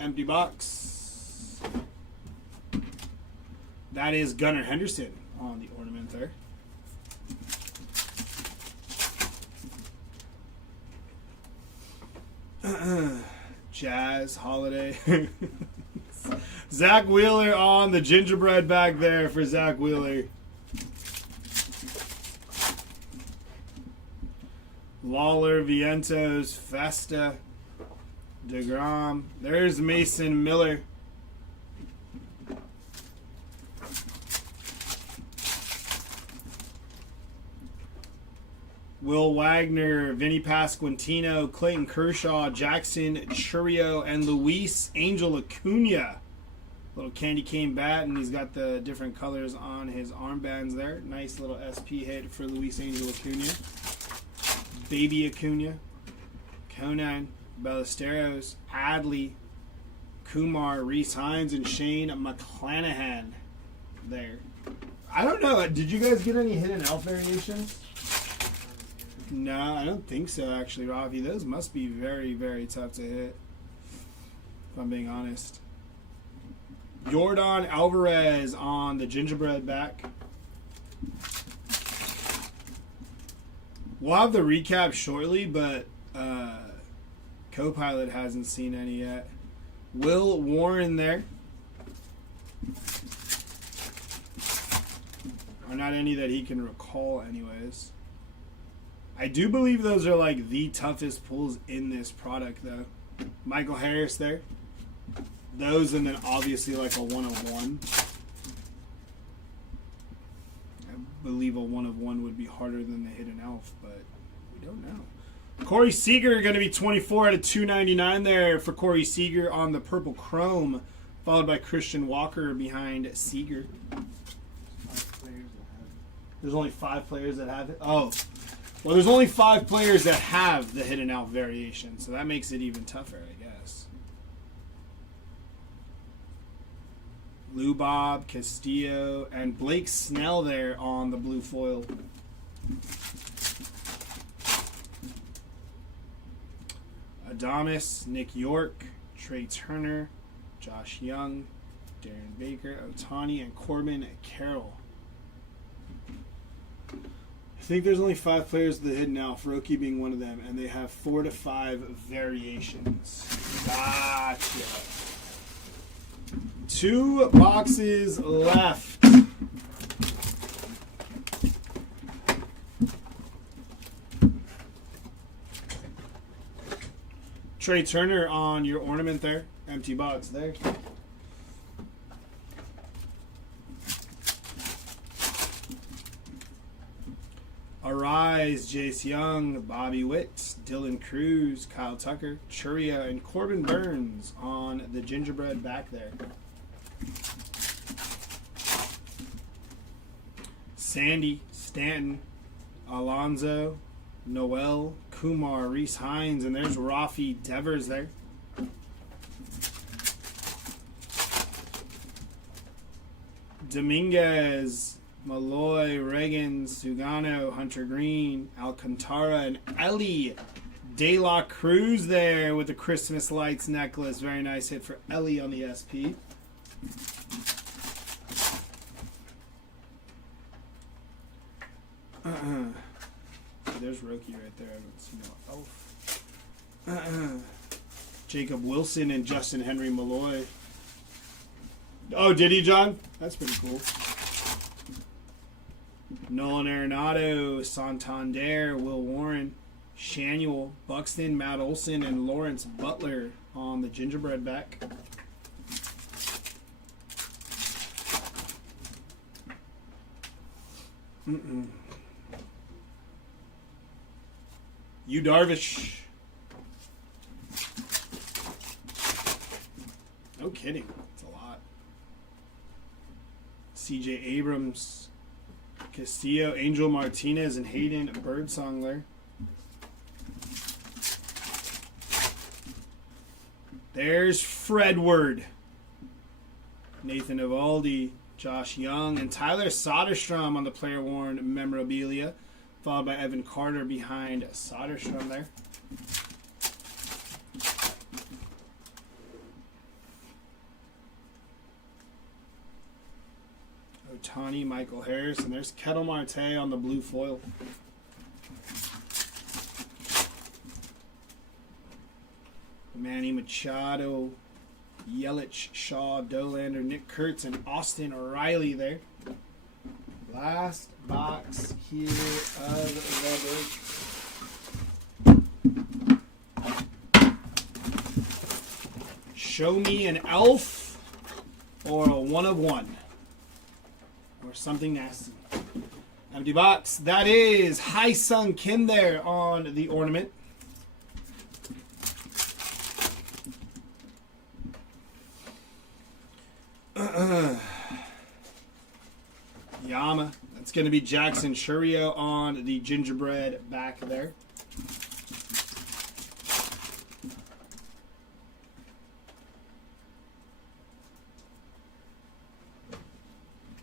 Empty box. That is Gunnar Henderson on the ornament there. Jazz, Holiday. Zach Wheeler on the gingerbread back there for Zach Wheeler. Lawler, Vientos, Festa, DeGrom. There's Mason Miller. Will Wagner, Vinny Pasquantino, Clayton Kershaw, Jackson Churio, and Luis Angel Acuna. Little candy cane bat, and he's got the different colors on his armbands there. Nice little SP hit for Luis Angel Acuna. Baby Acuna. Conan, Ballesteros, Adley, Kumar, Reese Hines, and Shane McClanahan there. I don't know. Did you guys get any hidden elf variations? No, I don't think so, actually, Ravi. Those must be very, very tough to hit, if I'm being honest. Jordan Alvarez on the gingerbread back. We'll have the recap shortly, but Copilot hasn't seen any yet. Will Warren there. Or not any that he can recall anyways. I do believe those are like the toughest pulls in this product though. Michael Harris there. Those, and then obviously like a 101. believe a 1 of 1 would be harder than the hidden elf, but we don't know. Corey Seager going to be 24 out of 299 there for Corey Seager on the purple chrome, followed by Christian Walker behind Seager. There's only 5 players that have it. Oh, well, there's only 5 players that have the hidden elf variation, so that makes it even tougher, I guess. Lou Bob, Castillo, and Blake Snell there on the blue foil. Adames, Nick York, Trey Turner, Josh Young, Darren Baker, Otani, and Corbin Carroll. I think there's only 5 players with the hidden elf, Roki being one of them, and they have 4 to 5 variations. Gotcha. 2 boxes left. Trey Turner on your ornament there. Empty box there. Arise, Jace Young, Bobby Witt, Dylan Cruz, Kyle Tucker, Churia, and Corbin Burns on the gingerbread back there. Sandy, Stanton, Alonzo, Noel, Kumar, Reese Hines, and there's Rafi Devers there. Dominguez, Malloy, Reagan, Sugano, Hunter Green, Alcantara, and Ellie De La Cruz there with the Christmas lights necklace. Very nice hit for Ellie on the SP. There's Roki right there. I don't see no elf. Jacob Wilson and Justin Henry Malloy. Oh, did he, John? That's pretty cool. Nolan Arenado, Santander, Will Warren, Shanuel, Buxton, Matt Olson, and Lawrence Butler on the gingerbread back. You Darvish. No kidding. It's a lot. CJ Abrams, Castillo, Angel Martinez, and Hayden Birdsong there. There's Fredward, Nathan Evaldi, Josh Young, and Tyler Soderstrom on the player worn memorabilia, followed by Evan Carter behind Soderstrom there. Otani, Michael Harris, and there's Ketel Marte on the blue foil. Manny Machado, Yelich, Shaw, Dolander, Nick Kurtz, and Austin Riley there. Last box here of the break. Show me an elf or a 1 of 1. Or something nasty. Empty box. That is Hai Sung Kim there on the ornament. Yama. That's going to be Jackson Churio on the gingerbread back there.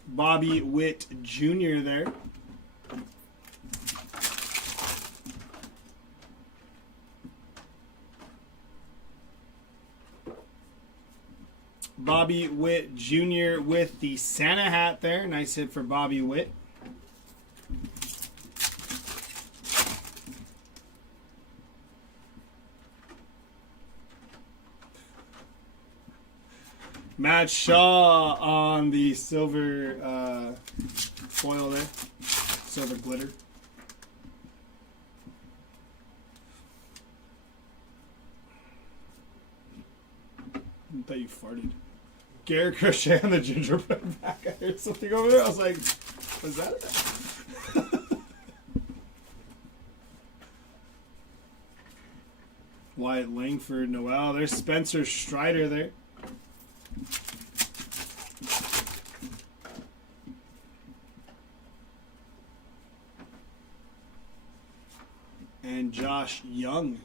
Bobby Witt Jr. there. Bobby Witt Jr. with the Santa hat there. Nice hit for Bobby Witt. Matt Shaw on the silver foil there. Silver glitter. I thought you farted. Garrett Crochet on the gingerbread back. I heard something over there. I was like, was that it? Wyatt Langford, Noel. There's Spencer Strider there. And Josh Young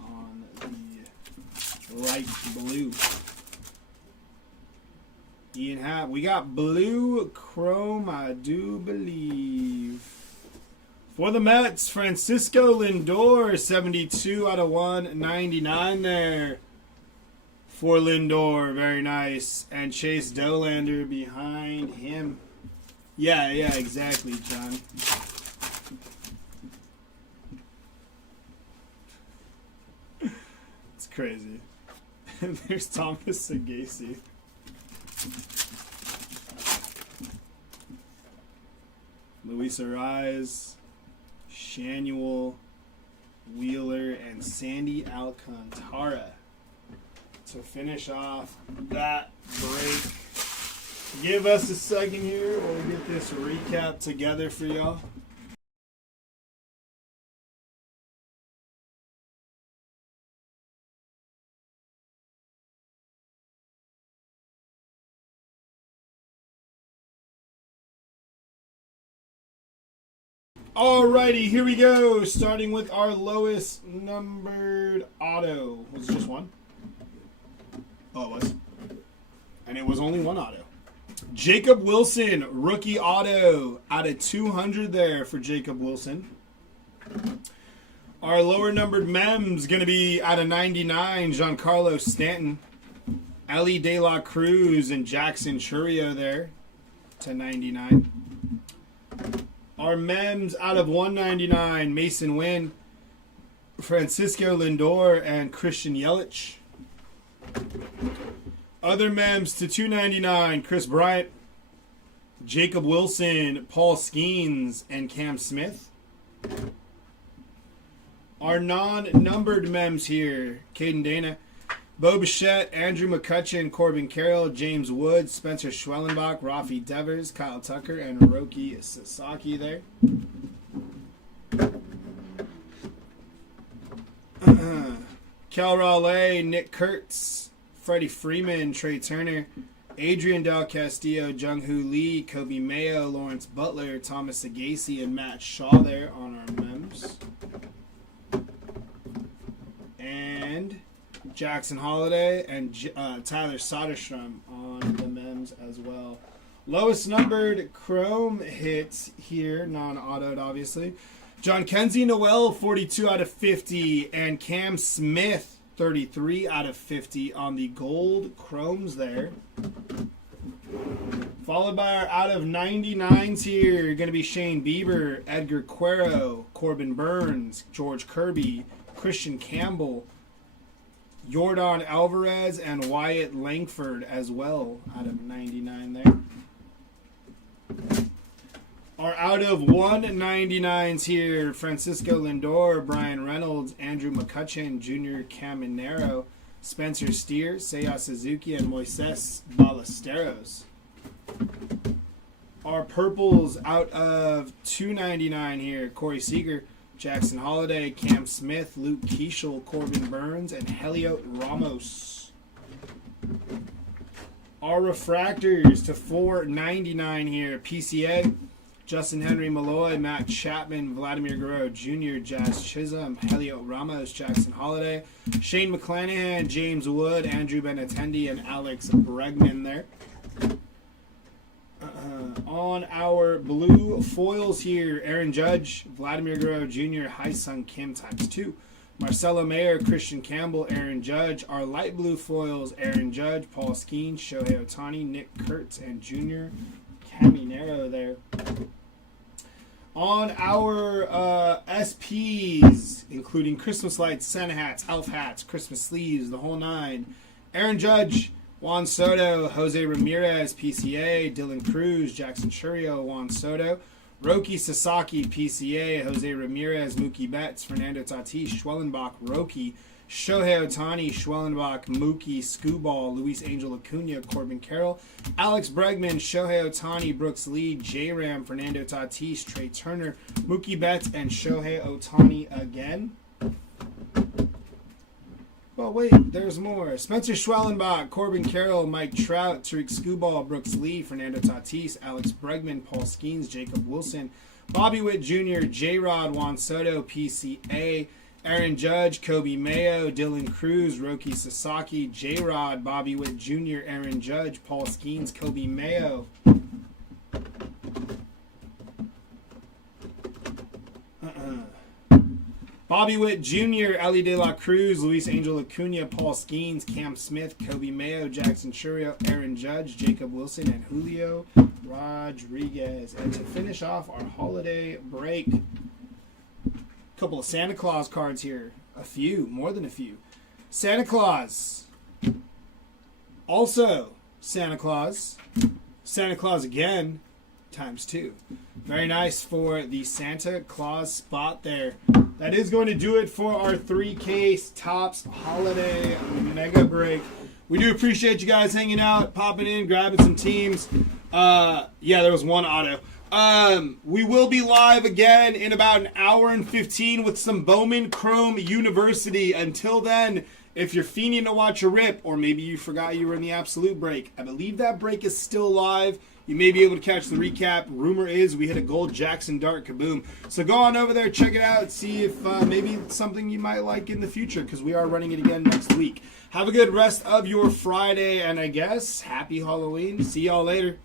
on the light blue. Ian Happ. We got blue chrome, I do believe. For the Mets, Francisco Lindor, 72 out of 199 there. For Lindor, very nice. And Chase Dolander behind him. Yeah, exactly, John. It's crazy. And there's Thomas Sagasi. Luis Ariz, Shanuel, Wheeler, and Sandy Alcantara to finish off that break. Give us a second here. We'll get this recap together for y'all. Alrighty, here we go. Starting with our lowest numbered auto. Was it just one? Oh, it was. And it was only one auto. Jacob Wilson, rookie auto. Out of 200 there for Jacob Wilson. Our lower numbered mems going to be out of 99, Giancarlo Stanton. Ellie De La Cruz and Jackson Chourio there to 99. Our mems out of 199, Mason Wynn, Francisco Lindor, and Christian Yelich. Other mems to 299, Chris Bryant, Jacob Wilson, Paul Skeens, and Cam Smith. Our non-numbered mems here, Caden Dana, Bo Bichette, Andrew McCutcheon, Corbin Carroll, James Woods, Spencer Schwellenbach, Rafi Devers, Kyle Tucker, and Roki Sasaki there. Cal Raleigh, Nick Kurtz, Freddie Freeman, Trey Turner, Adrian Del Castillo, Jung-Hoo Lee, Kobe Mayo, Lawrence Butler, Thomas Sagasi, and Matt Shaw there on our mems. And Jackson Holiday and Tyler Soderstrom on the mems as well. Lowest numbered chrome hits here, non-autoed obviously. John Kenzie Noel, 42 out of 50, and Cam Smith, 33 out of 50 on the gold chromes there. Followed by our out of 99s here, going to be Shane Bieber, Edgar Quero, Corbin Burns, George Kirby, Christian Campbell, Jordan Alvarez, and Wyatt Langford as well out of 99 there. Our out of 199s here, Francisco Lindor, Brian Reynolds, Andrew McCutcheon, Junior Caminero, Spencer Steer, Seiya Suzuki, and Moises Ballesteros. Our purples out of 299 here, Corey Seager, Jackson Holiday, Cam Smith, Luke Keishel, Corbin Burns, and Heliot Ramos. Our refractors to 499 here, PCA, Justin Henry Malloy, Matt Chapman, Vladimir Guerrero Jr., Jazz Chisholm, Heliot Ramos, Jackson Holiday, Shane McClanahan, James Wood, Andrew Benintendi, and Alex Bregman there. On our blue foils here, Aaron Judge, Vladimir Guerrero Jr., Hai-Sung Kim ×2, Marcelo Mayer, Christian Campbell, Aaron Judge. Our light blue foils, Aaron Judge, Paul Skeens, Shohei Ohtani, Nick Kurtz, and Junior Caminero there. On our SPs, including Christmas lights, Santa hats, elf hats, Christmas sleeves, the whole nine, Aaron Judge, Juan Soto, Jose Ramirez, PCA, Dylan Cruz, Jackson Chourio, Juan Soto, Roki Sasaki, PCA, Jose Ramirez, Mookie Betts, Fernando Tatis, Schwellenbach, Roki, Shohei Ohtani, Schwellenbach, Mookie, Scooball, Luis Angel Acuna, Corbin Carroll, Alex Bregman, Shohei Ohtani, Brooks Lee, J-Ram, Fernando Tatis, Trey Turner, Mookie Betts, and Shohei Ohtani again. Well, wait, there's more. Spencer Schwellenbach, Corbin Carroll, Mike Trout, Tariq Skubal, Brooks Lee, Fernando Tatis, Alex Bregman, Paul Skeens, Jacob Wilson, Bobby Witt Jr., J-Rod, Juan Soto, PCA, Aaron Judge, Kobe Mayo, Dylan Cruz, Roki Sasaki, J-Rod, Bobby Witt Jr., Aaron Judge, Paul Skeens, Kobe Mayo. Bobby Witt Jr., Ellie De La Cruz, Luis Angel Acuna, Paul Skeens, Cam Smith, Kobe Mayo, Jackson Churio, Aaron Judge, Jacob Wilson, and Julio Rodriguez. And to finish off our holiday break, a couple of Santa Claus cards here. A few, more than a few. Santa Claus. Also, Santa Claus. Santa Claus again, times 2. Very nice for the Santa Claus spot there. That is going to do it for our 3-case Topps holiday mega break. We do appreciate you guys hanging out, popping in, grabbing some teams. Yeah, there was one auto. We will be live again in about an hour and 15 with some Bowman Chrome University. Until then, if you're fiending to watch a rip, or maybe you forgot you were in the absolute break, I believe that break is still live. You may be able to catch the recap. Rumor is we hit a gold Jackson Dart kaboom. So go on over there, check it out, see if maybe it's something you might like in the future, because we are running it again next week. Have a good rest of your Friday, and I guess happy Halloween. See y'all later.